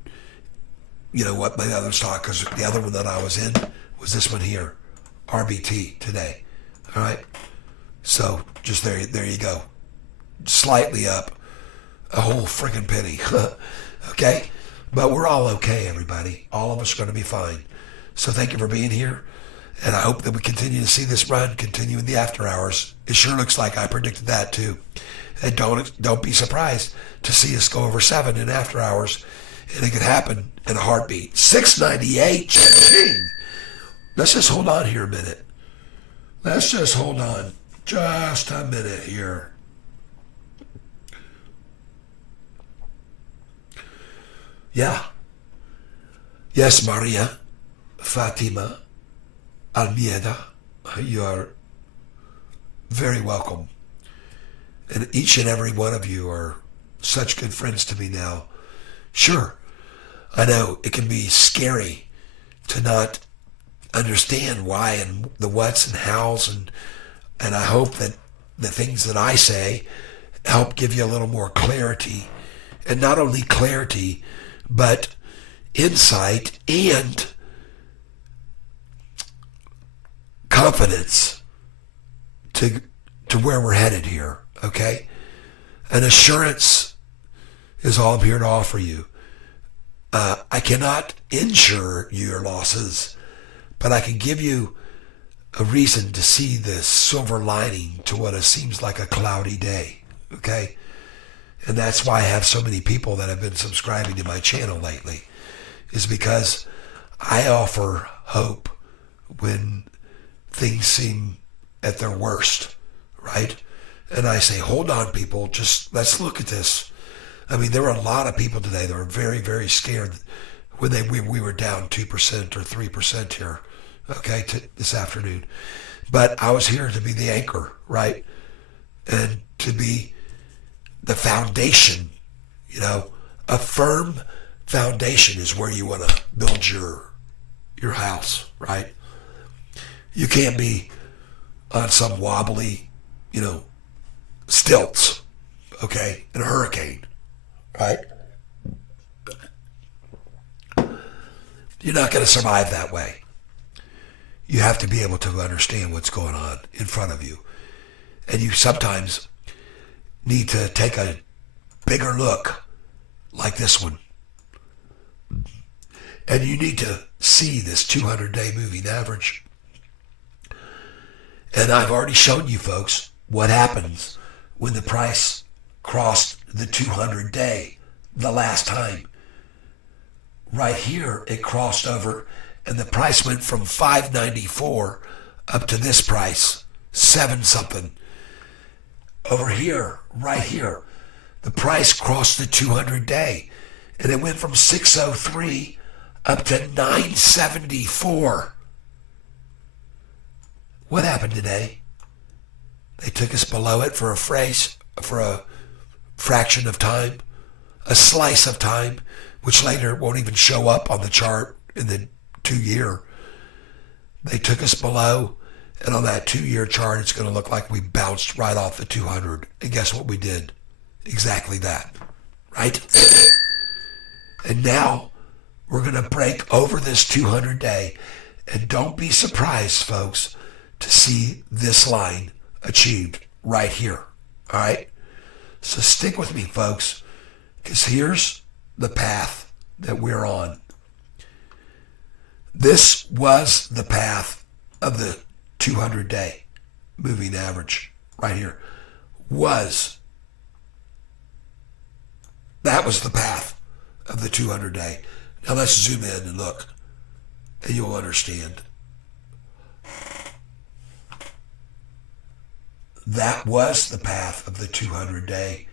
what my other stock, because the other one that I was in was this one here, RBT today. All right. So just there you go. Slightly up, a whole freaking penny. Okay. But we're all okay, everybody. All of us are going to be fine. So thank you for being here. And I hope that we continue to see this run continue in the after hours. It sure looks like I predicted that too. And don't be surprised to see us go over 7 in after hours. And it could happen in a heartbeat. 698. Ching. Let's just hold on here a minute. Let's just hold on just a minute here. Yeah. Yes, Maria. Fatima. Almeida, you are very welcome. And each and every one of you are such good friends to me now. Sure, I know it can be scary to not understand why and the whats and hows, and I hope that the things that I say help give you a little more clarity. And not only clarity, but insight and confidence to where we're headed here, okay? An assurance is all I'm here to offer you. I cannot insure your losses, but I can give you a reason to see the silver lining to what seems like a cloudy day, okay? And that's why I have so many people that have been subscribing to my channel lately, is because I offer hope when things seem at their worst, right? And I say, hold on, people, just let's look at this. I mean, there were a lot of people today that were very, very scared when we were down 2% or 3% here, okay, this afternoon. But I was here to be the anchor, right? And to be the foundation, a firm foundation is where you want to build your house, right? You can't be on some wobbly, stilts, okay, in a hurricane, right? You're not going to survive that way. You have to be able to understand what's going on in front of you. And you sometimes need to take a bigger look like this one. And you need to see this 200-day moving average. And I've already shown you folks what happens when the price crossed the 200-day the last time. Right here, it crossed over, and the price went from $5.94 up to this price, 7 something. Over here, right here, the price crossed the 200-day, and it went from 603 up to 974. What happened today? They took us below it for a fraction of time, a slice of time, which later won't even show up on the chart in the 2-year. They took us below, and on that 2-year chart, it's going to look like we bounced right off the 200. And guess what we did? Exactly that, right? And now we're going to break over this 200-day, and don't be surprised, folks, to see this line achieved right here, all right? So stick with me, folks, because here's the path that we're on. This was the path of the 200-day moving average right here. That was the path of the 200-day. Now let's zoom in and look, and you'll understand. That was the path of the 200-day.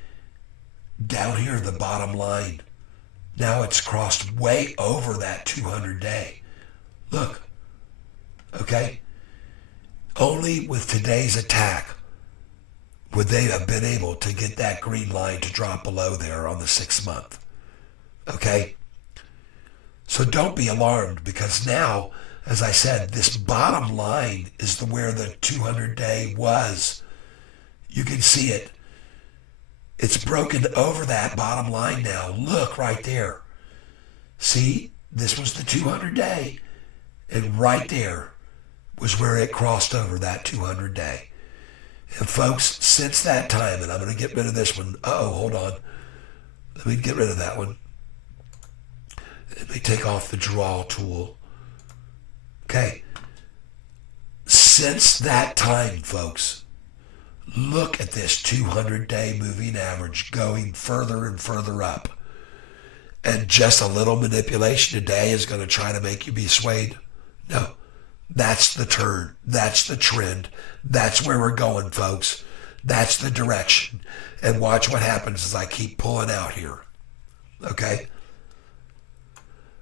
Down here, the bottom line. Now it's crossed way over that 200-day. Look, okay? Only with today's attack would they have been able to get that green line to drop below there on the 6 month. Okay? So don't be alarmed, because now, as I said, this bottom line is where the 200-day was. You can see it. It's broken over that bottom line now. Look right there. See, this was the 200-day, and right there was where it crossed over that 200-day. And folks, since that time, and I'm going to get rid of this one. Hold on. Let me get rid of that one. Let me take off the draw tool. Okay. Since that time, folks, look at this 200-day moving average going further and further up. And just a little manipulation today is going to try to make you be swayed. No. That's the turn. That's the trend. That's where we're going, folks. That's the direction. And watch what happens as I keep pulling out here. Okay?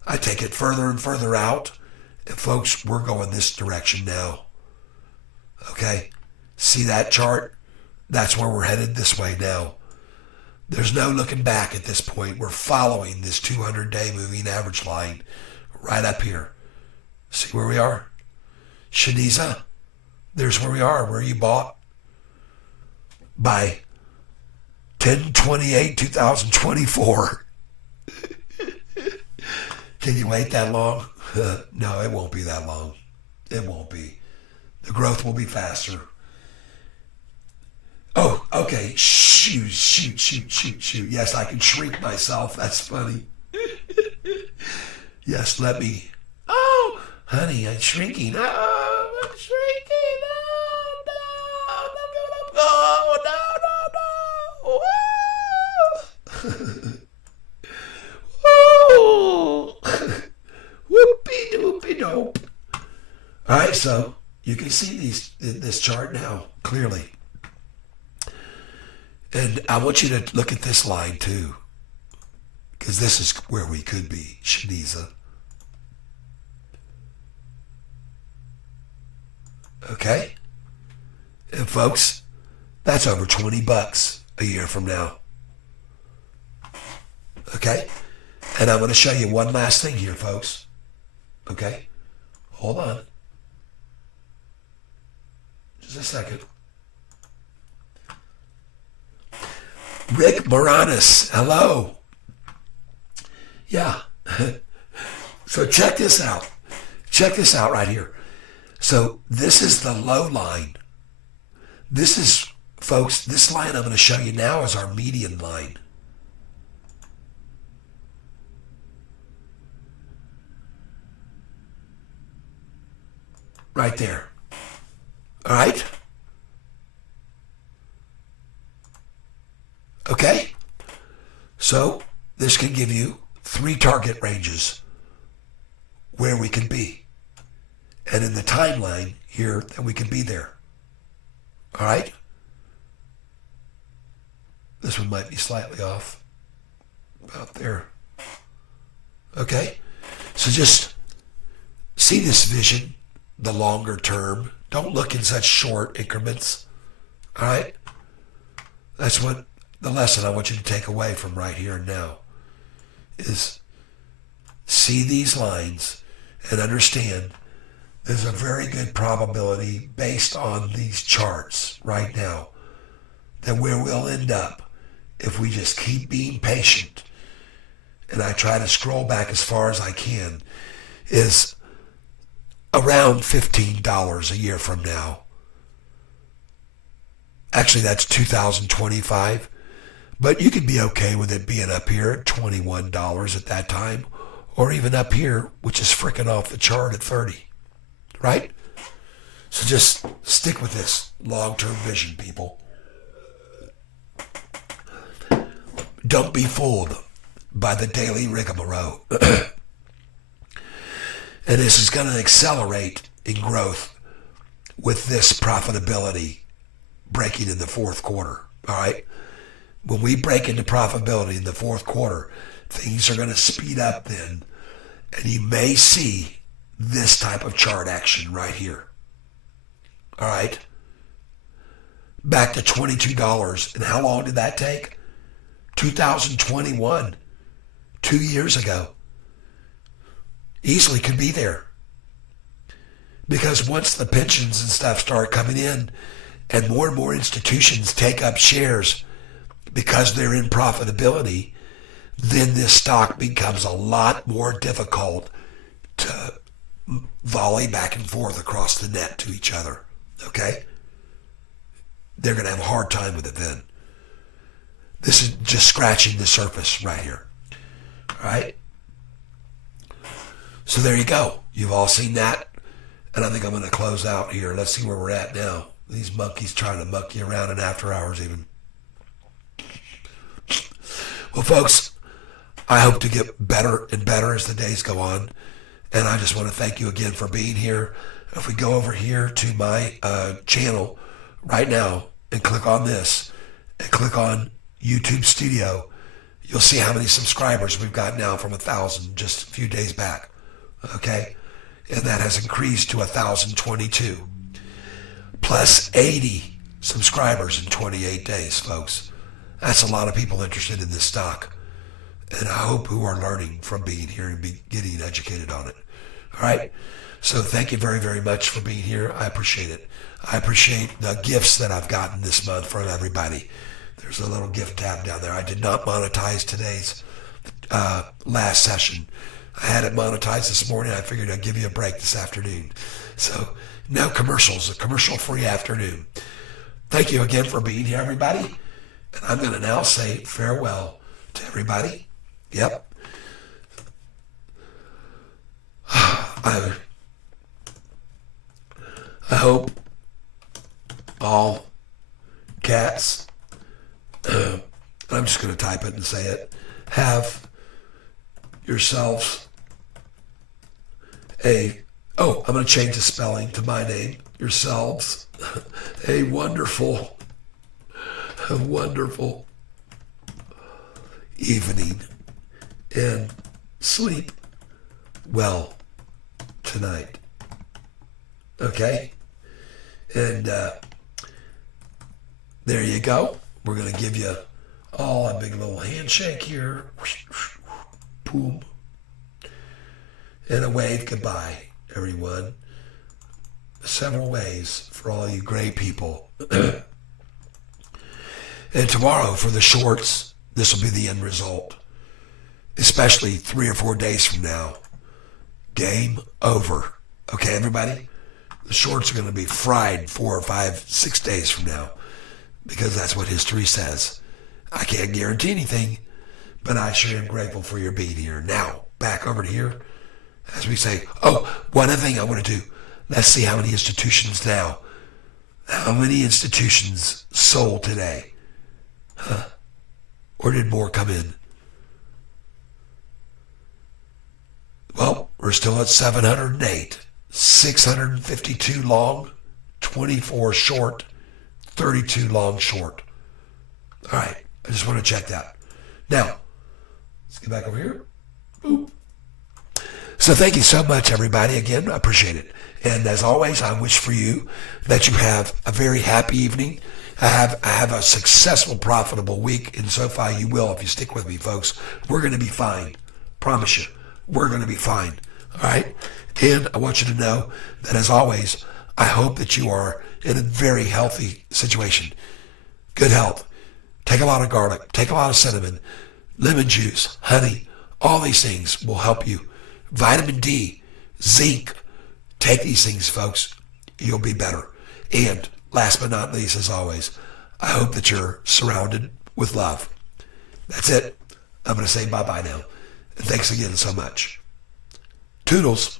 I take it further and further out. And folks, we're going this direction now. Okay? See that chart? That's where we're headed, this way now. There's no looking back at this point. We're following this 200-day moving average line right up here. See where we are? Shaniza, there's where we are, where you bought by 10/28/2024. Can you wait that long? No, it won't be that long. It won't be. The growth will be faster. Oh, okay. Shoot. Yes, I can shrink myself. That's funny. Yes, let me. Oh, honey, I'm shrinking. Oh, I'm shrinking. Oh, no. Oh. Whoopie doopie dope. All right, so you can see this chart now clearly. And I want you to look at this line too, because this is where we could be, Shaniza. Okay? And folks, that's over $20 a year from now. Okay? And I'm going to show you one last thing here, folks. Okay? Hold on. Just a second. Rick Moranis, hello. Yeah. So check this out. Check this out right here. So this is the low line. This is, folks, this line I'm going to show you now is our median line. Right there. All right? Okay? So this can give you 3 target ranges where we can be. And in the timeline here that we can be there. All right? This one might be slightly off. About there. Okay? So just see this vision, the longer term. Don't look in such short increments. All right? That's what the lesson I want you to take away from right here and now is see these lines and understand there's a very good probability based on these charts right now that where we'll end up if we just keep being patient, and I try to scroll back as far as I can, is around $15 a year from now. Actually, that's 2025. But you could be okay with it being up here at $21 at that time, or even up here, which is freaking off the chart at 30, right? So just stick with this long-term vision, people. Don't be fooled by the daily rigmarole. And this is going to accelerate in growth with this profitability breaking in the fourth quarter. All right? When we break into profitability in the fourth quarter, things are going to speed up then. And you may see this type of chart action right here. All right? Back to $22. And how long did that take? 2021. 2 years ago. Easily could be there. Because once the pensions and stuff start coming in and more institutions take up shares because they're in profitability, then this stock becomes a lot more difficult to volley back and forth across the net to each other. Okay? They're going to have a hard time with it then. This is just scratching the surface right here. All right? So there you go. You've all seen that. And I think I'm going to close out here. Let's see where we're at now. These monkeys trying to monkey around in after hours even. Well, folks, I hope to get better and better as the days go on. And I just want to thank you again for being here. If we go over here to my channel right now and click on this and click on YouTube Studio, you'll see how many subscribers we've got now from 1,000 just a few days back. Okay? And that has increased to 1,022. Plus 80 subscribers in 28 days, folks. That's a lot of people interested in this stock. And I hope who are learning from being here and getting educated on it. All right? So thank you very, very much for being here. I appreciate it. I appreciate the gifts that I've gotten this month from everybody. There's a little gift tab down there. I did not monetize today's last session. I had it monetized this morning. I figured I'd give you a break this afternoon. So no commercials, a commercial-free afternoon. Thank you again for being here, everybody. And I'm going to now say farewell to everybody. Yep. I hope all cats, I'm just going to type it and say it, have yourselves I'm going to change the spelling to my name, yourselves, a wonderful evening and sleep well tonight. Okay? And there you go. We're going to give you all a big little handshake here. Boom. And a wave goodbye, everyone. Several ways for all you gray people. And tomorrow for the shorts, this will be the end result. Especially 3 or 4 days from now. Game over. Okay, everybody? The shorts are going to be fried 4 or 5, 6 days from now. Because that's what history says. I can't guarantee anything, but I sure am grateful for your being here. Now, back over to here. As we say, one other thing I want to do. Let's see how many institutions now. How many institutions sold today? Huh? Or did more come in? Well, we're still at 708. 652 long, 24 short, 32 long short. All right, I just want to check that. Now, let's get back over here. Boop. So thank you so much, everybody. Again, I appreciate it. And as always, I wish for you that you have a very happy evening. I have a successful, profitable week. And Sofi, you will if you stick with me, folks. We're going to be fine. Promise you. We're going to be fine. All right? And I want you to know that, as always, I hope that you are in a very healthy situation. Good health. Take a lot of garlic. Take a lot of cinnamon. Lemon juice. Honey. All these things will help you. Vitamin D. Zinc. Take these things, folks. You'll be better. And last but not least, as always, I hope that you're surrounded with love. That's it. I'm going to say bye-bye now. And thanks again so much. Toodles.